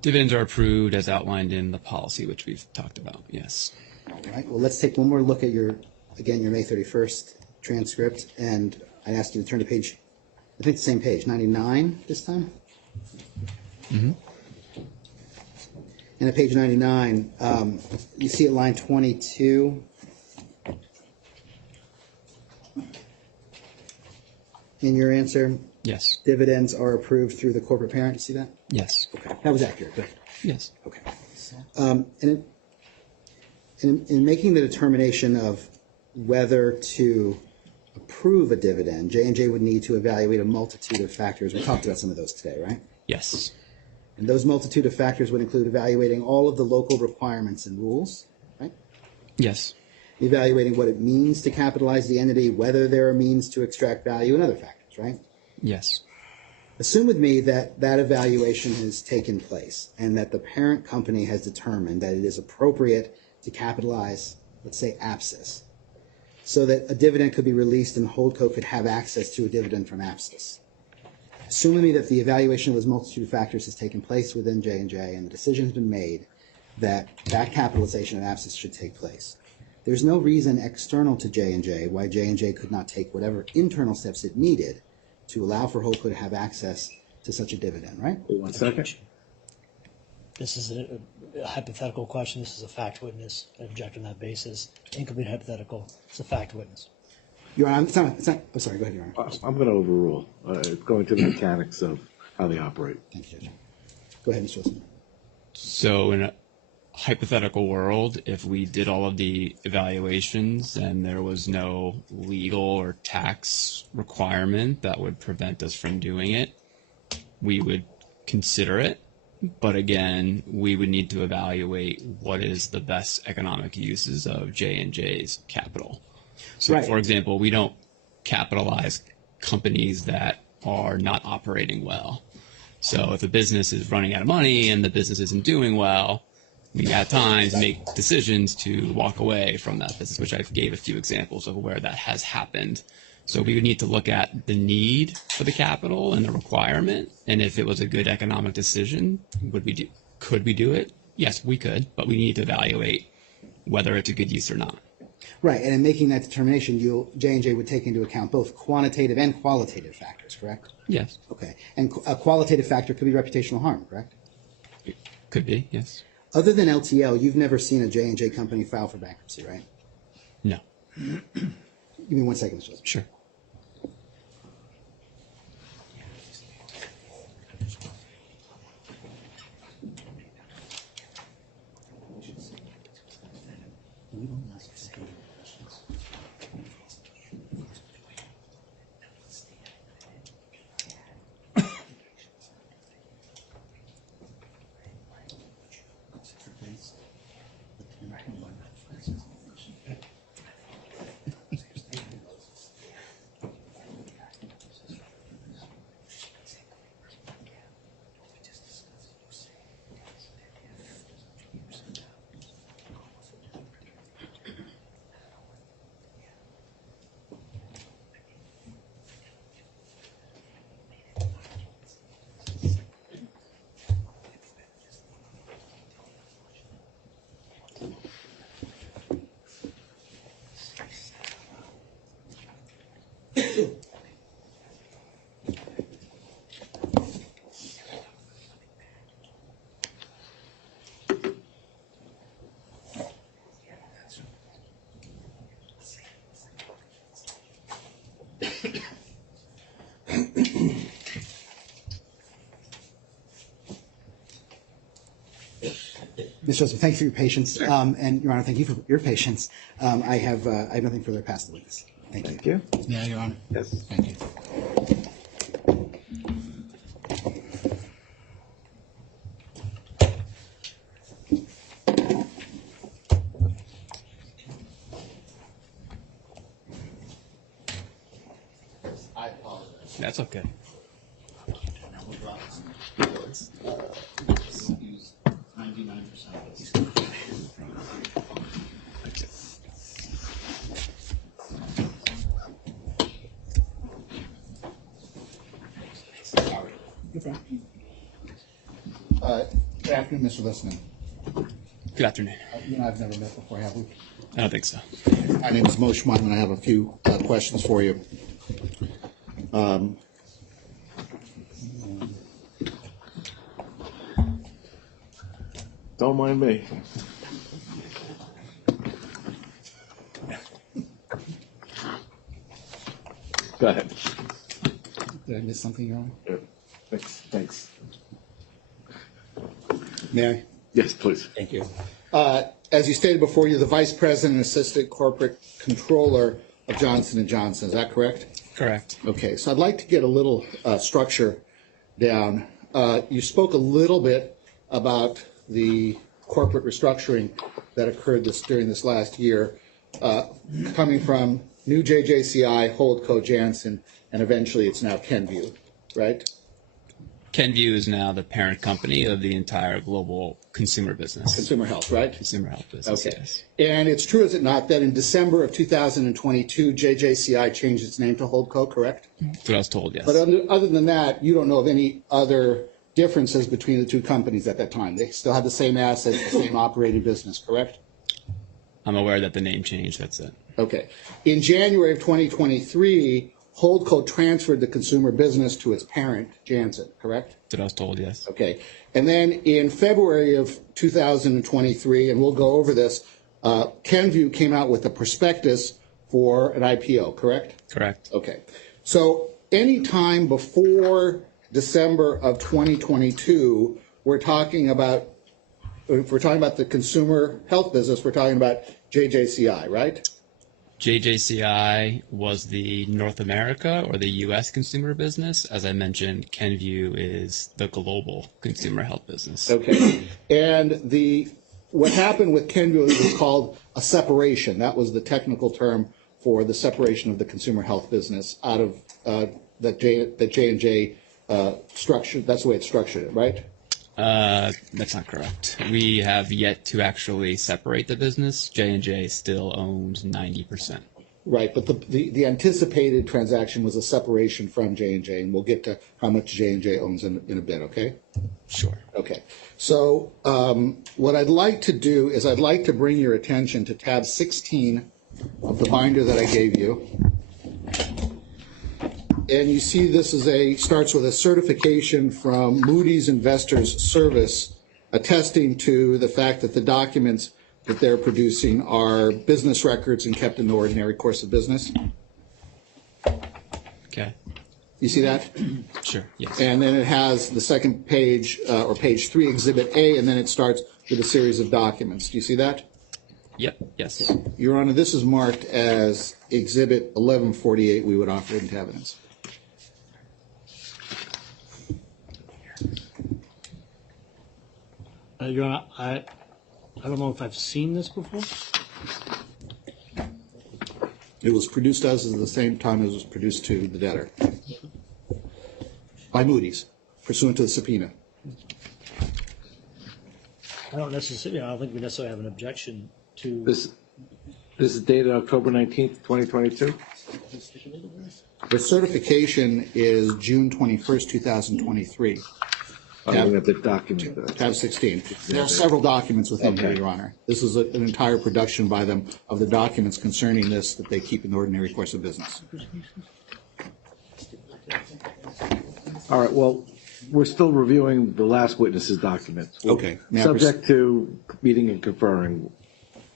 Dividends are approved as outlined in the policy, which we've talked about, yes. All right. Well, let's take one more look at your May 31st transcript. And I asked you to turn to page, I think the same page, 99 this time? Mm-hmm. And at page 99, you see at line 22, in your answer, yes, dividends are approved through the corporate parent. You see that? Yes. Okay, that was accurate. Good. Yes. Okay. And in making the determination of whether to approve a dividend, J&J would need to evaluate a multitude of factors. We talked about some of those today, right? Yes. And those multitude of factors would include evaluating all of the local requirements and rules, right? Yes. evaluating what it means to capitalize the entity, whether there are means to extract value, and other factors, right? Yes. Assume with me that that evaluation has taken place and that the parent company has determined that it is appropriate to capitalize, let's say, Apsis, so that a dividend could be released and Holdco could have access to a dividend from Apsis. Assume with me that the evaluation of those multitude of factors has taken place within J&J and the decision has been made that that capitalization of Apsis should take place. There's no reason external to J&J why J&J could not take whatever internal steps it needed to allow for Holdco to have access to such a dividend, right? Wait 1 second. This is a hypothetical question. This is a fact witness. I object on that basis. Incomplete hypothetical. It's a fact witness. Your Honor, it's not, oh, sorry, go ahead, Your Honor. I'm going to overrule. It's going to the mechanics of how they operate. Thank you, Judge. Go ahead, Mr. Wilson. So in a hypothetical world, if we did all of the evaluations and there was no legal or tax requirement that would prevent us from doing it, we would consider it. But again, we would need to evaluate what is the best economic uses of J&J's capital. So, Right. for example, we don't capitalize companies that are not operating well. So if a business is running out of money and the business isn't doing well, we at times make decisions to walk away from that business, which I gave a few examples of where that has happened. So we would need to look at the need for the capital and the requirement, and if it was a good economic decision, could we do it? Yes, we could, but we need to evaluate whether it's a good use or not. Right, and in making that determination, J&J would take into account both quantitative and qualitative factors, correct? Yes. Okay, and a qualitative factor could be reputational harm, correct? It could be, yes. Other than LTL, you've never seen a J&J company file for bankruptcy, right? No. Give me 1 second, Mr. Wilson. Sure. Mr. Joseph, thank you for your patience, and Your Honor, thank you for your patience. I have nothing further past the witness. Thank you. Yeah, Your Honor. Yes. Thank you. I apologize. That's okay. Use 99% of this. Good afternoon, Mr. Listman. Good afternoon. You and I have never met before, have we? I don't think so. My name is Moshe Shmon, and I have a few questions for you. Don't mind me. Go ahead. Did I miss something, Your Honor? Yeah. Thanks. May I? Yes, please. Thank you. As you stated before, you're the Vice President and Assistant Corporate Controller of Johnson & Johnson. Is that correct? Correct. Okay, so I'd like to get a little structure down. You spoke a little bit about the corporate restructuring that occurred during this last year. coming from New JJCI, Holdco, Janssen, and eventually it's now Kenvue, right? Kenvue is now the parent company of the entire global consumer business. Consumer health, right? Consumer health business, Okay. yes. And it's true, is it not, that in December of 2022, JJCI changed its name to Holdco, correct? That's what I was told, yes. But other than that, you don't know of any other differences between the two companies at that time. They still had the same assets, the same operating business, correct? I'm aware that the name changed, that's it. Okay. In January of 2023, Holdco transferred the consumer business to its parent, Janssen, correct? That's what I was told, yes. Okay. And then in February of 2023, and we'll go over this, Kenvue came out with a prospectus for an IPO, correct? Correct. Okay. So any time before December of 2022, we're talking about, if we're talking about the consumer health business, we're talking about JJCI, right? JJCI was the North America or the U.S. consumer business. As I mentioned, Kenvue is the global consumer health business. Okay. And what happened with Kenvue was called a separation. That was the technical term for the separation of the consumer health business out of that J&J structured. That's the way it structured it, right? That's not correct. We have yet to actually separate the business. J&J still owns 90%. Right, but the anticipated transaction was a separation from J&J, and we'll get to how much J&J owns in a bit, okay? Sure. Okay, so what I'd like to do is I'd like to bring your attention to tab 16 of the binder that I gave you. And you see this starts with a certification from Moody's Investors Service attesting to the fact that the documents that they're producing are business records and kept in the ordinary course of business. Okay. You see that? Sure, yes. And then it has the second page, or page 3, Exhibit A, and then it starts with a series of documents. Do you see that? Yep, yes. Your Honor, this is marked as Exhibit 1148. We would offer it into evidence. Your Honor, I don't know if I've seen this before. It was produced to us at the same time as it was produced to the debtor by Moody's, pursuant to the subpoena. I don't think we necessarily have an objection to. This is dated October 19th, 2022? The certification is June 21st, 2023. I'm looking at the document. Tab 16. There are several documents within here, Your Honor. This is an entire production by them of the documents concerning this that they keep in the ordinary course of business. All right, well, we're still reviewing the last witness's documents. Okay. Subject to meeting and conferring.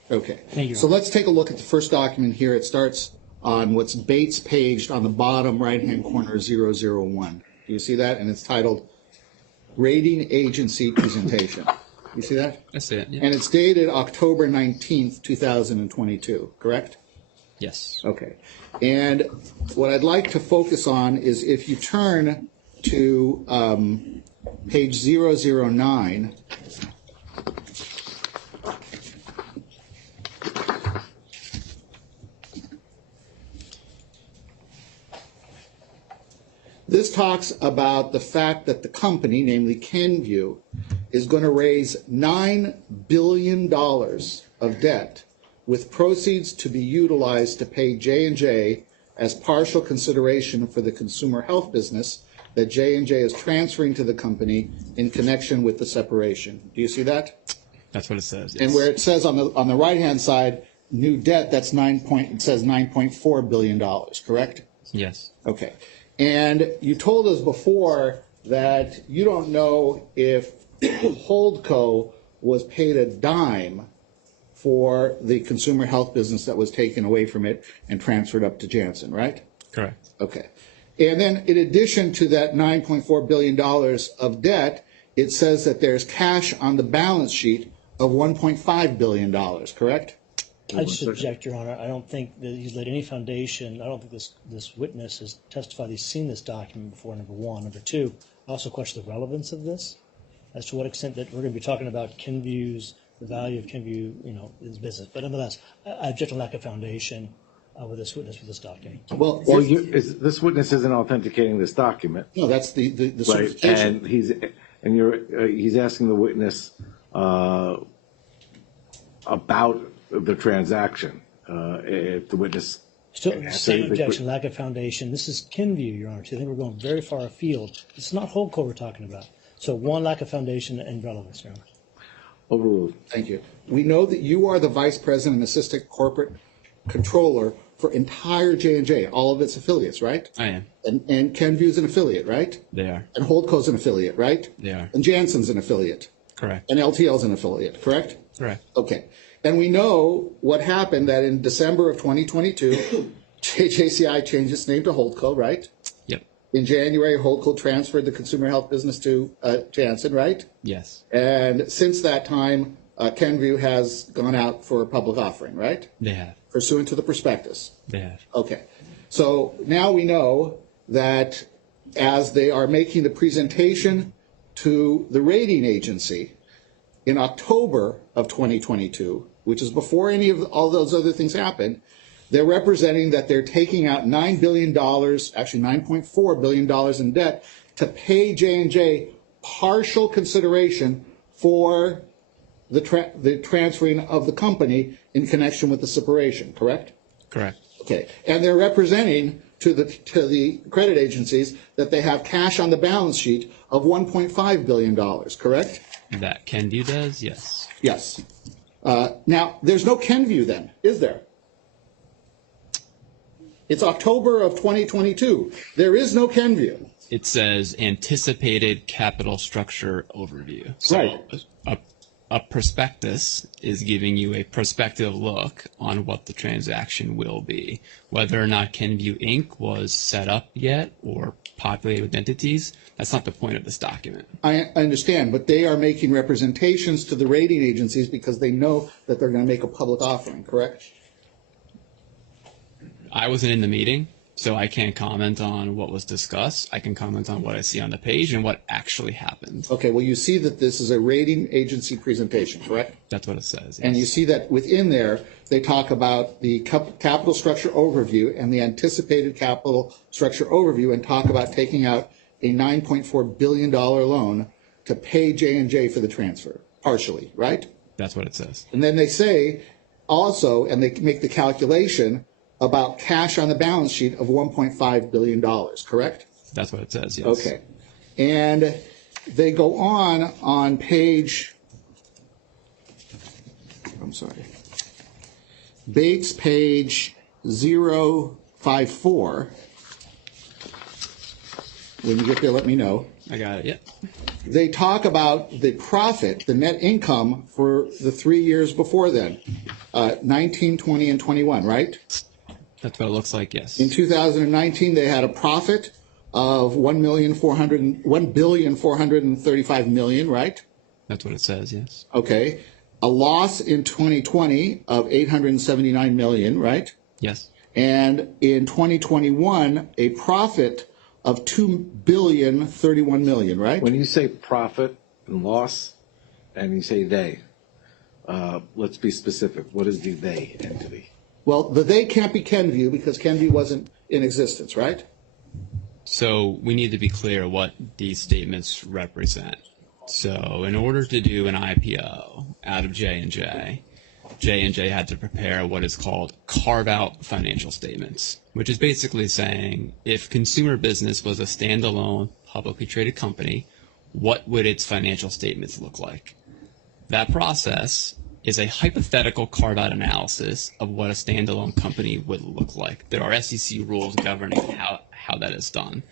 Okay. Thank you. So let's take a look at the first document here. It starts on what's Bates paged on the bottom right-hand corner, 001. Do you see that? And it's titled Rating Agency Presentation. You see that? I see it, yeah. And it's dated October 19th, 2022, correct? Yes. Okay. And what I'd like to focus on is if you turn to page 009, this talks about the fact that the company, namely Kenvue, is going to raise $9 billion of debt with proceeds to be utilized to pay J&J as partial consideration for the consumer health business that J&J is transferring to the company in connection with the separation. Do you see that? That's what it says, yes. And where it says on the right-hand side, new debt, it says $9.4 billion, correct? Yes. Okay. And you told us before that you don't know if Holdco was paid a dime for the consumer health business that was taken away from it and transferred up to Janssen, right? Correct. Okay. And then in addition to that $9.4 billion of debt, it says that there's cash on the balance sheet of $1.5 billion, correct? I just object, Your Honor. I don't think that he's laid any foundation. I don't think this witness has testified he's seen this document before, number one. Number two, I also question the relevance of this, as to what extent that we're going to be talking about Kenvue's the value of Kenview, is business. But nonetheless, I object to lack of foundation with this witness with this document. Well, this witness isn't authenticating this document. no, that's the Right, certification. and he's asking the witness about the transaction. If the witness Same objection, lack of foundation. This is Kenview, Your Honor. So I think we're going very far afield. It's not Holdco we're talking about. So one, lack of foundation and relevance, Your Honor. Overruled. Thank you. We know that you are the vice president and assistant corporate controller for entire J&J, all of its affiliates, right? I am. And Kenview's an affiliate, right? They are. And Holdco's an affiliate, right? They are. And Jansen's an affiliate. Correct. And LTL's an affiliate, correct? Correct. Okay. And we know what happened, that in December of 2022, JJCI changed its name to Holdco, right? Yep. In January, Holdco transferred the consumer health business to Jansen, right? Yes. And since that time, Kenview has gone out for a public offering, right? They have. Pursuant to the prospectus. They have. Okay. So now we know that as they are making the presentation to the rating agency in October of 2022, which is before any of all those other things happened, they're representing that they're taking out $9 billion, actually $9.4 billion in debt to pay J&J partial consideration for the transferring of the company in connection with the separation, correct? Correct. Okay. And they're representing to the credit agencies that they have cash on the balance sheet of $1.5 billion, correct? That Kenview does, yes. Yes. Now, there's no Kenview then, is there? It's October of 2022. There is no Kenview. It says anticipated capital structure overview. So Right. A prospectus is giving you a prospective look on what the transaction will be. Whether or not Kenview Inc. was set up yet or populated with entities, that's not the point of this document. I understand, but they are making representations to the rating agencies because they know that they're going to make a public offering, correct? I wasn't in the meeting, so I can't comment on what was discussed. I can comment on what I see on the page and what actually happened. Okay, well, you see that this is a rating agency presentation, correct? That's what it says. Yes. And you see that within there, they talk about the capital structure overview and the anticipated capital structure overview and talk about taking out a $9.4 billion loan to pay J&J for the transfer, partially, right? That's what it says. And then they say also, and they make the calculation about cash on the balance sheet of $1.5 billion, correct? That's what it says, yes. Okay. And they go on page, I'm sorry, Bates page 054. When you get there, let me know. I got it, yep. They talk about the profit, the net income for the 3 years before then, 19, 20, and 21, right? That's what it looks like, yes. In 2019, they had a profit of $1,435 million, right? That's what it says, yes. Okay. A loss in 2020 of $879 million, right? Yes. And in 2021, a profit of $2,031 million, right? When you say profit and loss, and you say they, let's be specific. What is the they entity? Well, the they can't be Kenview because Kenview wasn't in existence, right? So we need to be clear what these statements represent. So in order to do an IPO out of J&J had to prepare what is called carve-out financial statements, which is basically saying if consumer business was a standalone publicly traded company, what would its financial statements look like? That process is a hypothetical carve-out analysis of what a standalone company would look like. There are SEC rules governing how that is done.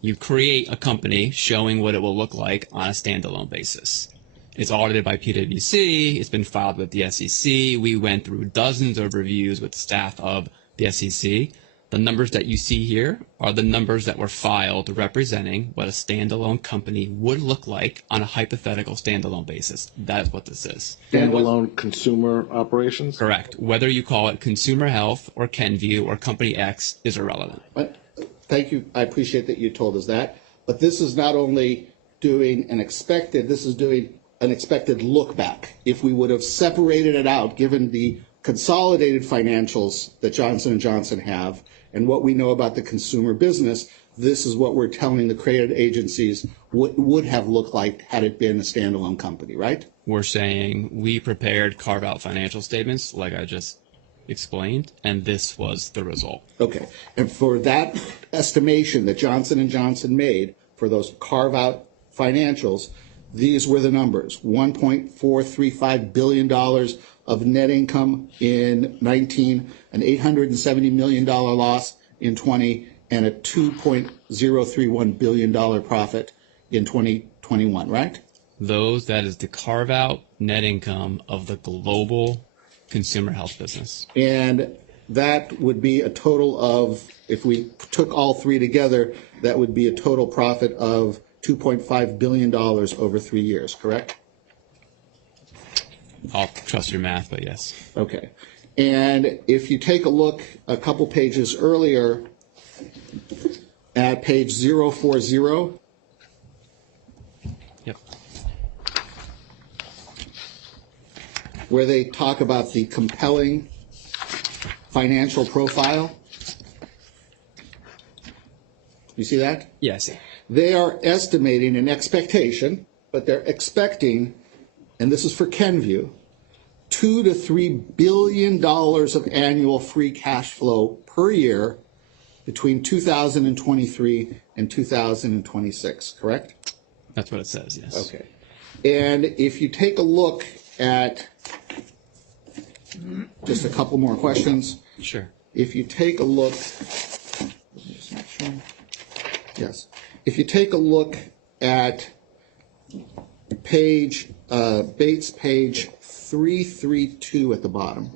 You create a company showing what it will look like on a standalone basis. It's audited by PwC. It's been filed with the SEC. We went through dozens of reviews with the staff of the SEC. The numbers that you see here are the numbers that were filed representing what a standalone company would look like on a hypothetical standalone basis. That is what this is. Standalone consumer operations? Correct. Whether you call it Consumer Health or Kenview or Company X is irrelevant. But, thank you. I appreciate that you told us that. But this is not only doing an expected, this is doing an expected look back. If we would have separated it out, given the consolidated financials that Johnson & Johnson have and what we know about the consumer business, this is what we're telling the credit agencies would have looked like had it been a standalone company, right? We're saying we prepared carve-out financial statements, like I just explained, and this was the result. Okay. And for that estimation that Johnson & Johnson made for those carve-out financials, these were the numbers: $1.435 billion of net income in 19, an $870 million loss in 20, and a $2.031 billion profit in 2021, right? That is the carve-out net income of the global consumer health business. And that would be a total of, if we took all three together, that would be a total profit of $2.5 billion over 3 years, correct? I'll trust your math, but yes. Okay. And if you take a look a couple pages earlier at page 040. Yep. Where they talk about the compelling financial profile. You see that? Yeah, I see. They are estimating an expectation, but they're expecting, and this is for Kenvue, $2 to $3 billion of annual free cash flow per year between 2023 and 2026, correct? That's what it says, yes. Okay. And if you take a look at just a couple more questions. Sure. If you take a look, yes. If you take a look at page, Bates page 332 at the bottom.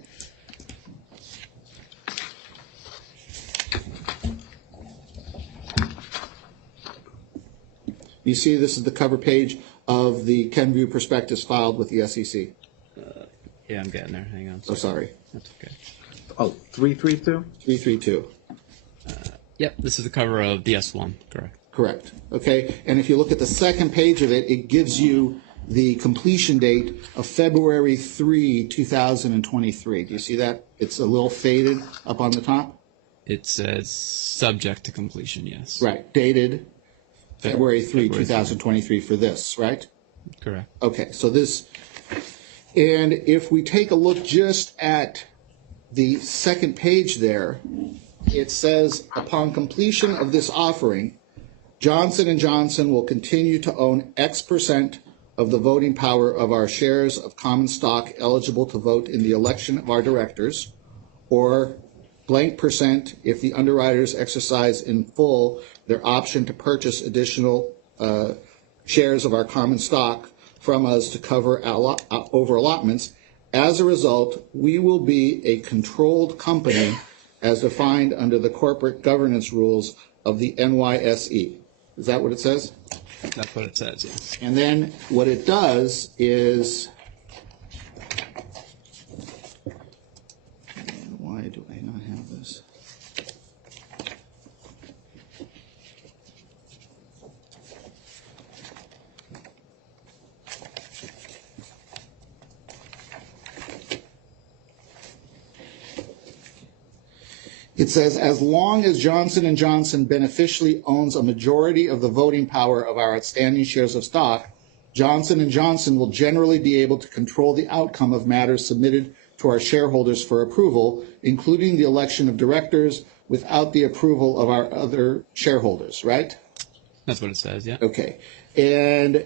You see this is the cover page of the Kenvue prospectus filed with the SEC. Yeah, I'm getting there. Hang on. Oh, sorry. That's okay. Oh, 332? 332. Yep, this is the cover of the S1, correct. Correct. Okay, and if you look at the second page of it, it gives you the completion date of February 3, 2023. Do you see that? It's a little faded up on the top. It says subject to completion, yes. Right, dated February 3, 2023 for this, right? Correct. Okay, so this, and if we take a look just at the second page there, it says, upon completion of this offering, Johnson & Johnson will continue to own X% of the voting power of our shares of common stock eligible to vote in the election of our directors, or blank % if the underwriters exercise in full their option to purchase additional shares of our common stock from us to cover over allotments. As a result, we will be a controlled company as defined under the corporate governance rules of the NYSE. Is that what it says? That's what it says, yes. And then what it does is, why do I not have this? It says, as long as Johnson & Johnson beneficially owns a majority of the voting power of our outstanding shares of stock, Johnson & Johnson will generally be able to control the outcome of matters submitted to our shareholders for approval, including the election of directors, without the approval of our other shareholders, right? That's what it says, yeah. Okay. And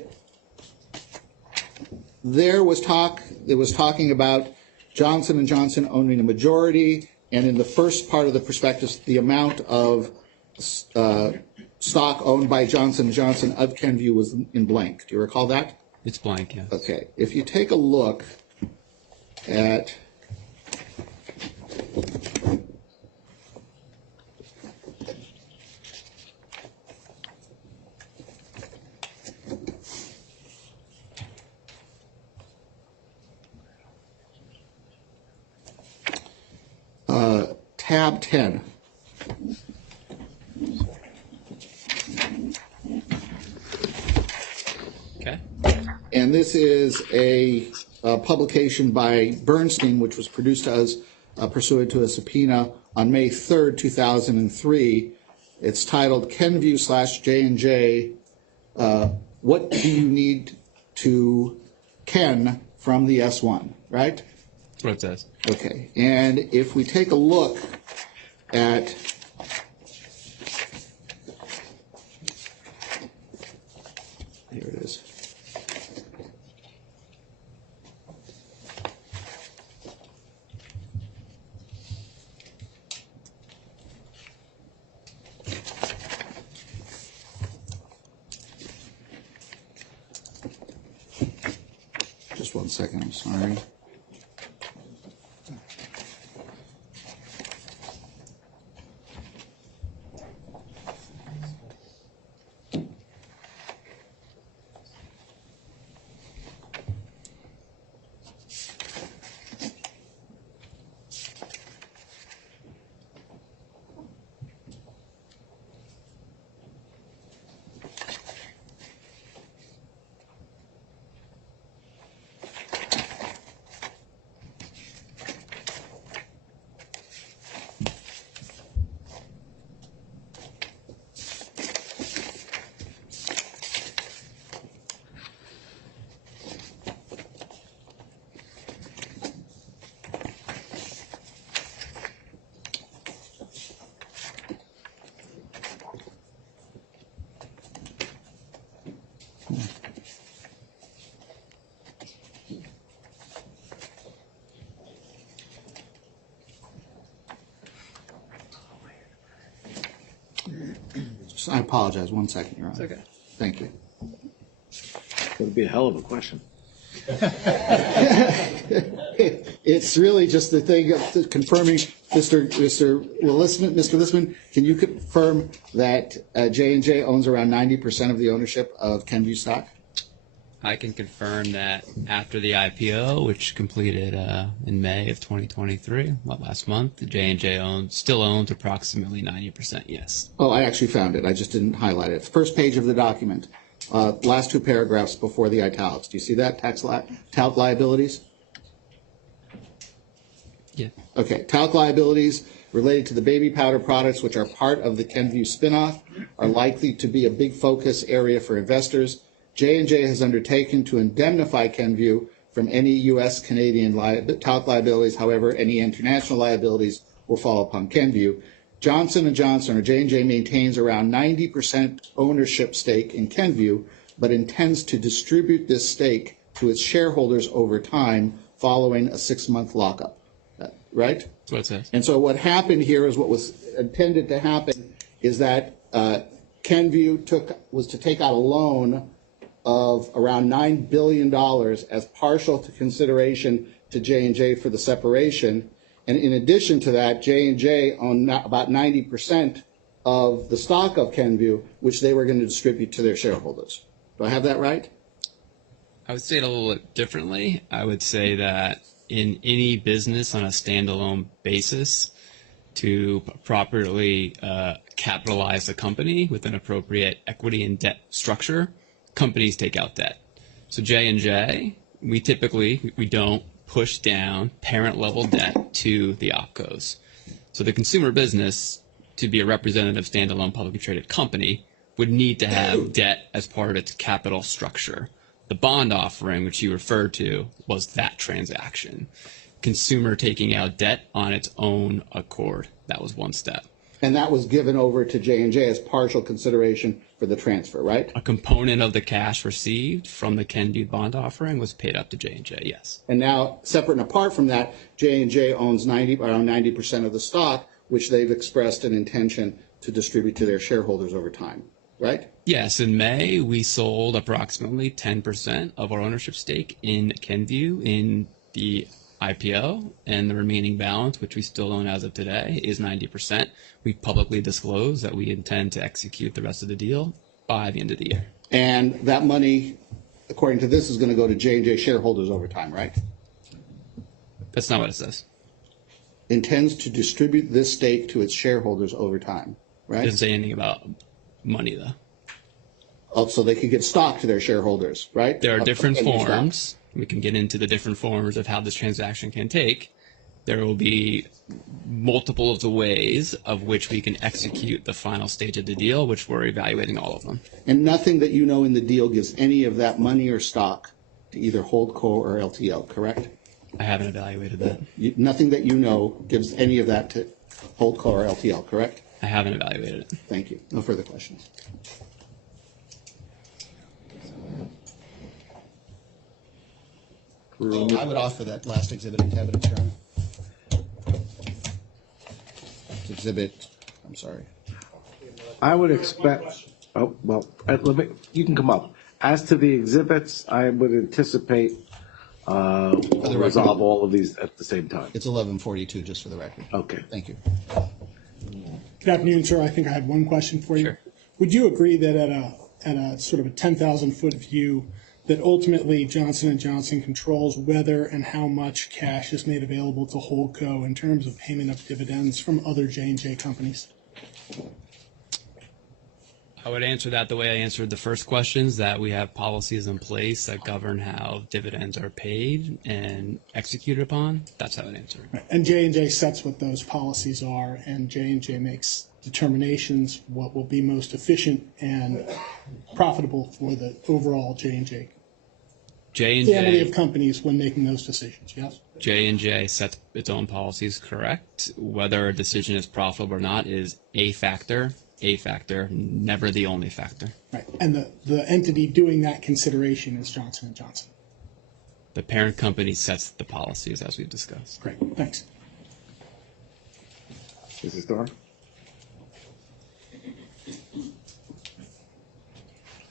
it was talking about Johnson & Johnson owning a majority, and in the first part of the prospectus, the amount of stock owned by Johnson & Johnson of Kenvue was in blank. Do you recall that? It's blank, yes. Okay. If you take a look at tab 10. Okay. And this is a publication by Bernstein, which was produced to us pursuant to a subpoena on May 3rd, 2003. It's titled Kenview / J&J, What Do You Need to Ken from the S1, right? That's what it says. Okay, and if we take a look at here it is. Just 1 second, I'm sorry. I apologize. 1 second, Your Honor. It's okay. Thank you. It would be a hell of a question. It's really just the thing of confirming, Mr. Listman, can you confirm that J&J owns around 90% of the ownership of Kenview stock? I can confirm that after the IPO, which completed in May of 2023, last month, the J&J still owns approximately 90%, yes. Oh, I actually found it. I just didn't highlight it. First page of the document, last 2 paragraphs before the italics. Do you see that? Talc liabilities? Yeah. Okay, talc liabilities related to the baby powder products, which are part of the Kenview spinoff, are likely to be a big focus area for investors. J&J has undertaken to indemnify Kenview from any U.S. Canadian talc liabilities. However, any international liabilities will fall upon Kenview. Johnson & Johnson, or J&J, maintains around 90% ownership stake in Kenview, but intends to distribute this stake to its shareholders over time following a 6-month lockup. Right? That's what it says. And so what happened here is what was intended to happen is that Kenview was to take out a loan of around $9 billion as partial to consideration to J&J for the separation. And in addition to that, J&J owned about 90% of the stock of Kenview, which they were going to distribute to their shareholders. Do I have that right? I would say it a little bit differently. I would say that in any business on a standalone basis, to properly capitalize a company with an appropriate equity and debt structure, companies take out debt. So J&J, we don't push down parent level debt to the opcos. So the consumer business, to be a representative standalone publicly traded company, would need to have debt as part of its capital structure. The bond offering, which you referred to, was that transaction. Consumer taking out debt on its own accord. That was one step. And that was given over to J&J as partial consideration for the transfer, right? A component of the cash received from the Kenview bond offering was paid up to J&J, yes. And now, separate and apart from that, J&J owns around 90% of the stock, which they've expressed an intention to distribute to their shareholders over time, right? Yes, in May, we sold approximately 10% of our ownership stake in Kenview in the IPO, and the remaining balance, which we still own as of today, is 90%. We publicly disclosed that we intend to execute the rest of the deal by the end of the year. And that money, according to this, is going to go to J&J shareholders over time, right? That's not what it says. Intends to distribute this stake to its shareholders over time, right? It doesn't say anything about money, though. Oh, so they could get stock to their shareholders, right? There are different And stock. forms. We can get into the different forms of how this transaction can take. There will be multiple of the ways of which we can execute the final stage of the deal, which we're evaluating all of them. And nothing that you know in the deal gives any of that money or stock to either Holdco or LTL, correct? I haven't evaluated that. Nothing that you know gives any of that to Holdco or LTL, correct? I haven't evaluated it. Thank you. No further questions. I would offer that last exhibit into evidence, Your Honor. Exhibit, I'm sorry. I would expect, you can come up. As to the exhibits, I would anticipate record. resolve all of these at the same time. It's 11:42, just for the record. Okay. Thank you. Good afternoon, sir. I think I had one question for you. Sure. Would you agree that at a sort of a 10,000-foot view, that ultimately Johnson & Johnson controls whether and how much cash is made available to Holdco in terms of payment of dividends from other J&J companies? I would answer that the way I answered the first questions, that we have policies in place that govern how dividends are paid and executed upon. That's how I would answer it. Right. And J&J sets what those policies are, and J&J makes determinations what will be most efficient and profitable for the overall J&J family of companies when making those decisions, yes? J&J sets its own policies, correct. Whether a decision is profitable or not is a factor, never the only factor. Right. And the entity doing that consideration is Johnson & Johnson. The parent company sets the policies, as we've discussed. Great. Thanks. Mrs. Starr?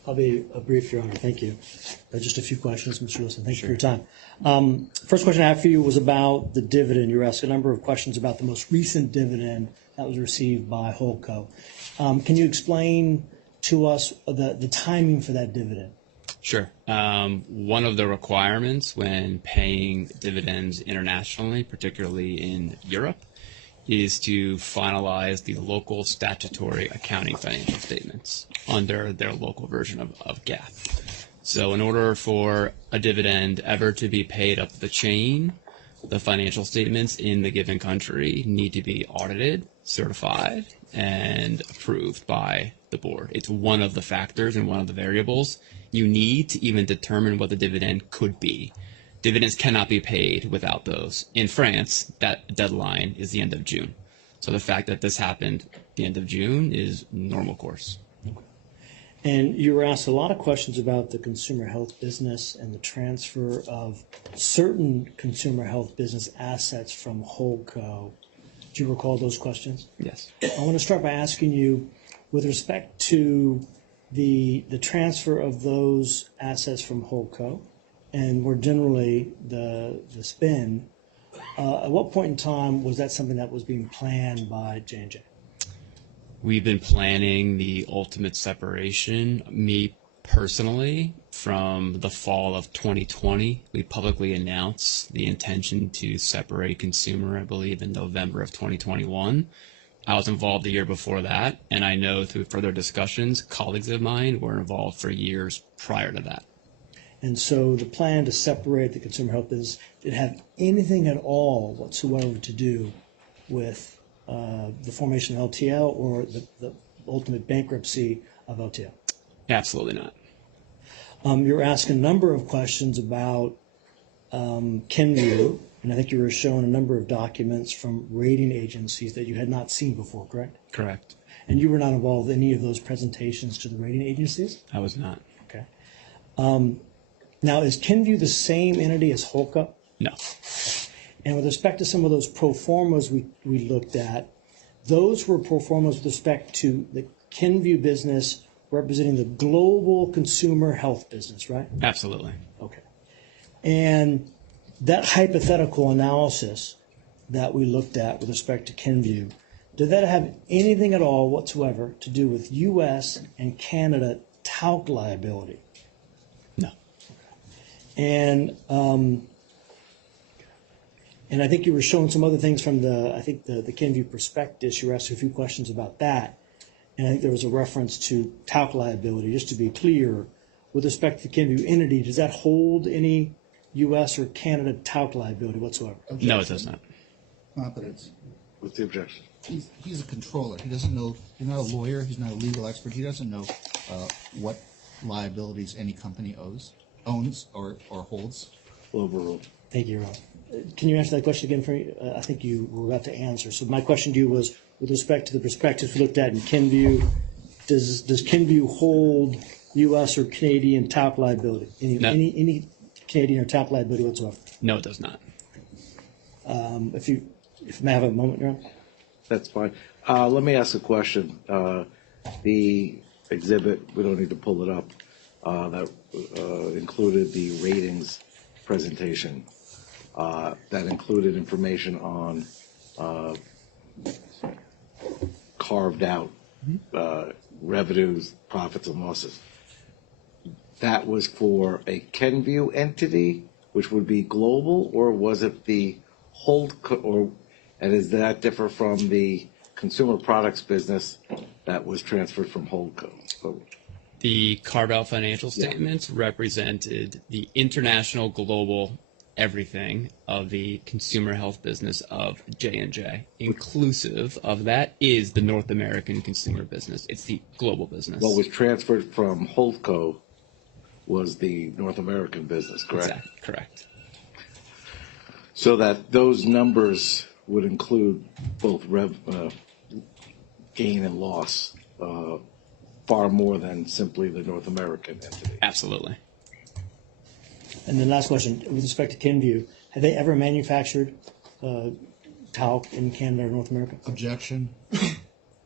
I'll be brief, Your Honor. Thank you. Just a few questions, Mr. Wilson. Thank you for your time. First question I have for you was about the dividend. You were asked a number of questions about the most recent dividend that was received by Holdco. Can you explain to us the timing for that dividend? Sure. One of the requirements when paying dividends internationally, particularly in Europe, is to finalize the local statutory accounting financial statements under their local version of GAAP. So in order for a dividend ever to be paid up the chain, the financial statements in the given country need to be audited, certified, and approved by the board. It's one of the factors and one of the variables you need to even determine what the dividend could be. Dividends cannot be paid without those. In France, that deadline is the end of June. So the fact that this happened the end of June is normal course. And you were asked a lot of questions about the consumer health business and the transfer of certain consumer health business assets from Holdco. Do you recall those questions? Yes. I want to start by asking you, with respect to the transfer of those assets from Holdco, and more generally the spin, at what point in time was that something that was being planned by J&J? We've been planning the ultimate separation. Me personally, from the fall of 2020, we publicly announced the intention to separate consumer, I believe, in November of 2021. I was involved the year before that, and I know through further discussions, colleagues of mine were involved for years prior to that. And so the plan to separate the consumer health business, did it have anything at all whatsoever to do with the formation of LTL or the ultimate bankruptcy of LTL? Absolutely not. You were asking a number of questions about Kenvue, and I think you were shown a number of documents from rating agencies that you had not seen before, correct? Correct. And you were not involved in any of those presentations to the rating agencies? I was not. Okay. Now, is Kenvue the same entity as Holdco? No. And with respect to some of those pro formas we looked at, those were pro formas with respect to the Kenvue business representing the global consumer health business, right? Absolutely. Okay. And that hypothetical analysis that we looked at with respect to Kenvue, did that have anything at all whatsoever to do with U.S. and Canada talc liability? No. And I think you were showing some other things from the Kenvue prospectus. You were asked a few questions about that. and I think there was a reference to talc liability. Just to be clear, with respect to the Kenvue entity, does that hold any U.S. or Canada talc liability whatsoever? No, it does not. Competence. What's the objection? He's a controller. He doesn't know. He's not a lawyer. He's not a legal expert. He doesn't know what liabilities any company owns or holds. Overruled. Thank you, Ron. Can you answer that question again for me? I think you were about to answer. So my question to you was, with respect to the perspectives we looked at in Kenvue, does Kenvue hold U.S. or Canadian talc liability? Any Canadian or talc liability whatsoever? No, it does not. If may I have a moment, Ron? That's fine. Let me ask a question. The exhibit, we don't need to pull it up, that included the ratings presentation. That included information on carved out revenues, profits, and losses. That was for a Kenvue entity, which would be global, or was it the holdco, and does that differ from the consumer products business that was transferred from holdco? So, The carve-out financial statements represented the international, global, everything of the consumer health business of J&J. Inclusive of that is the North American consumer business. It's the global business. what was transferred from holdco was the North American business, correct? Exactly, correct. So that those numbers would include both gain and loss, far more than simply the North American entity. Absolutely. And then last question, with respect to Kenvue, have they ever manufactured talc in Canada or North America? Objection.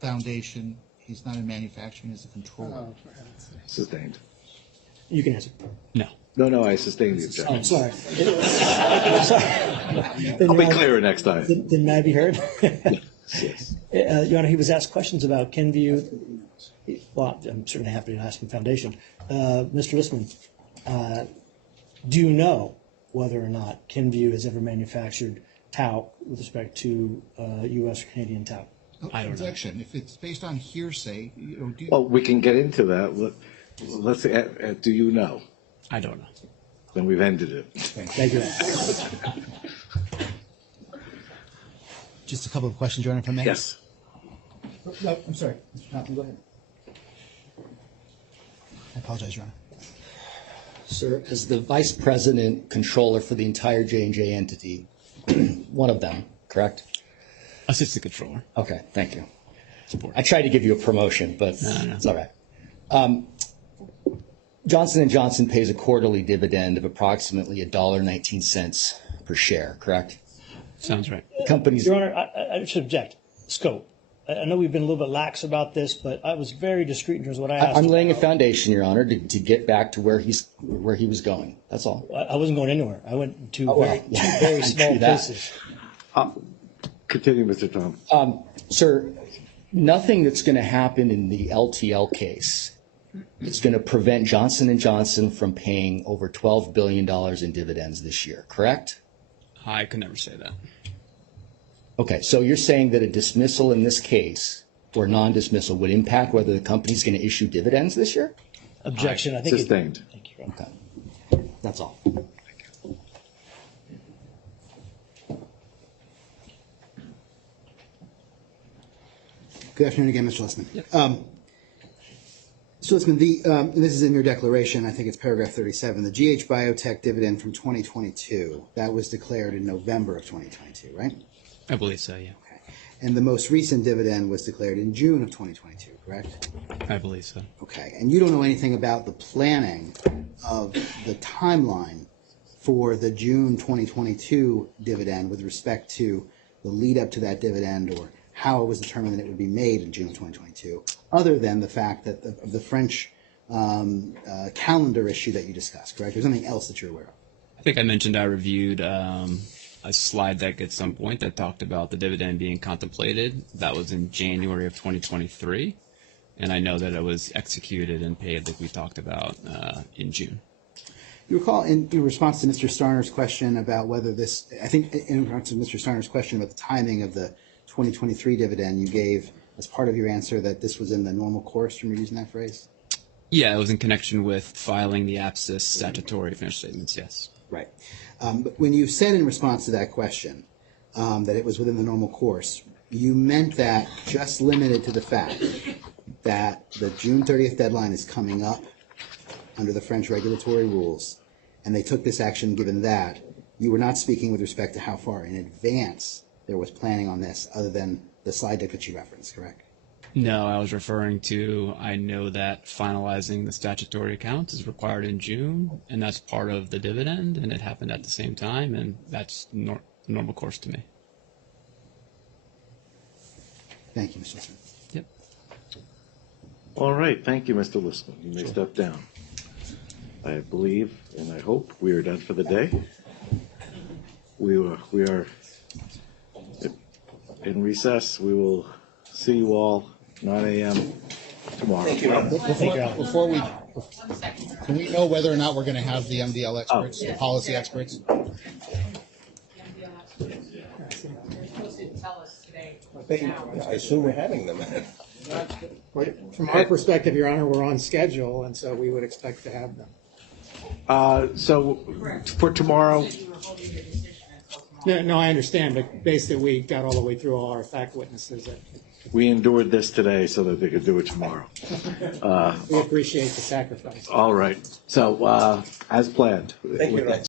Foundation. He's not in manufacturing. He's a controller. Sustained. You can answer. No. No, I sustained the objection. Oh, sorry. I'll be clearer next time. Then may I be heard? Yes. Your Honor, he was asked questions about Kenvue. Well, I'm certainly happy to ask him Foundation. Mr. Listman, do you know whether or not Kenvue has ever manufactured talc with respect to U.S. or Canadian talc? I don't know. Objection. If it's based on hearsay, Well, we can get into that. Let's do you know? I don't know. Then we've ended it. Thank you. Just a couple of questions, Your Honor, if I may. Yes. No, I'm sorry. Mr. Thompson, go ahead. I apologize, Your Honor. Sir, as the vice president controller for the entire J&J entity, one of them, correct? Assistant controller. Okay, thank you. Support. I tried to give you a promotion, but No. it's all right. Johnson & Johnson pays a quarterly dividend of approximately $1.19 per share, correct? Sounds right. Companies. Your Honor, I should object. Scope. I know we've been a little bit lax about this, but I was very discreet in terms of what I asked. I'm laying a foundation, Your Honor, to get back to where he was going. That's all. I wasn't going anywhere. I went to Oh, well, two very small true that. places. Continue, Mr. Tom. Sir, nothing that's going to happen in the LTL case is going to prevent Johnson & Johnson from paying over $12 billion in dividends this year, correct? I could never say that. Okay, so you're saying that a dismissal in this case or non-dismissal would impact whether the company's going to issue dividends this year? Objection. I think Sustained. Thank you. Okay, that's all. Good afternoon again, Mr. Listman. Mr. Listman, and this is in your declaration, I think it's paragraph 37, the GH Biotech dividend from 2022, that was declared in November of 2022, right? I believe so, yeah. Okay. And the most recent dividend was declared in June of 2022, correct? I believe so. Okay. And you don't know anything about the planning of the timeline for the June 2022 dividend with respect to the lead up to that dividend or how it was determined that it would be made in June of 2022, other than the fact that of the French calendar issue that you discussed, correct? There's something else that you're aware of. I think I mentioned I reviewed a slide deck at some point that talked about the dividend being contemplated. That was in January of 2023. And I know that it was executed and paid like we talked about in June. You recall in response to Mr. Starner's question about whether this, I think in response to Mr. Starner's question about the timing of the 2023 dividend, you gave as part of your answer that this was in the normal course, from using that phrase? Yeah, it was in connection with filing the APSIS statutory financial statements, yes. Right. But when you said in response to that question that it was within the normal course, you meant that just limited to the fact that the June 30th deadline is coming up under the French regulatory rules, and they took this action given that. You were not speaking with respect to how far in advance there was planning on this, other than the slide deck that you referenced, correct? No, I was referring to, I know that finalizing the statutory accounts is required in June, and that's part of the dividend, and it happened at the same time, and that's normal course to me. Thank you, Mr. Listener. Yep. All right, thank you, Mr. Listener. You may step down. I believe and I hope we are done for the day. We are in recess. We will see you all 9 a.m. tomorrow. Thank you. Before we, can we know whether or not we're going to have the MDL experts, the policy experts? I assume we're having them. From our perspective, Your Honor, we're on schedule, and so we would expect to have them. So for tomorrow. No, I understand, but basically we got all the way through all our fact witnesses. We endured this today so that they could do it tomorrow. We appreciate the sacrifice. All right. So as planned. Thank you.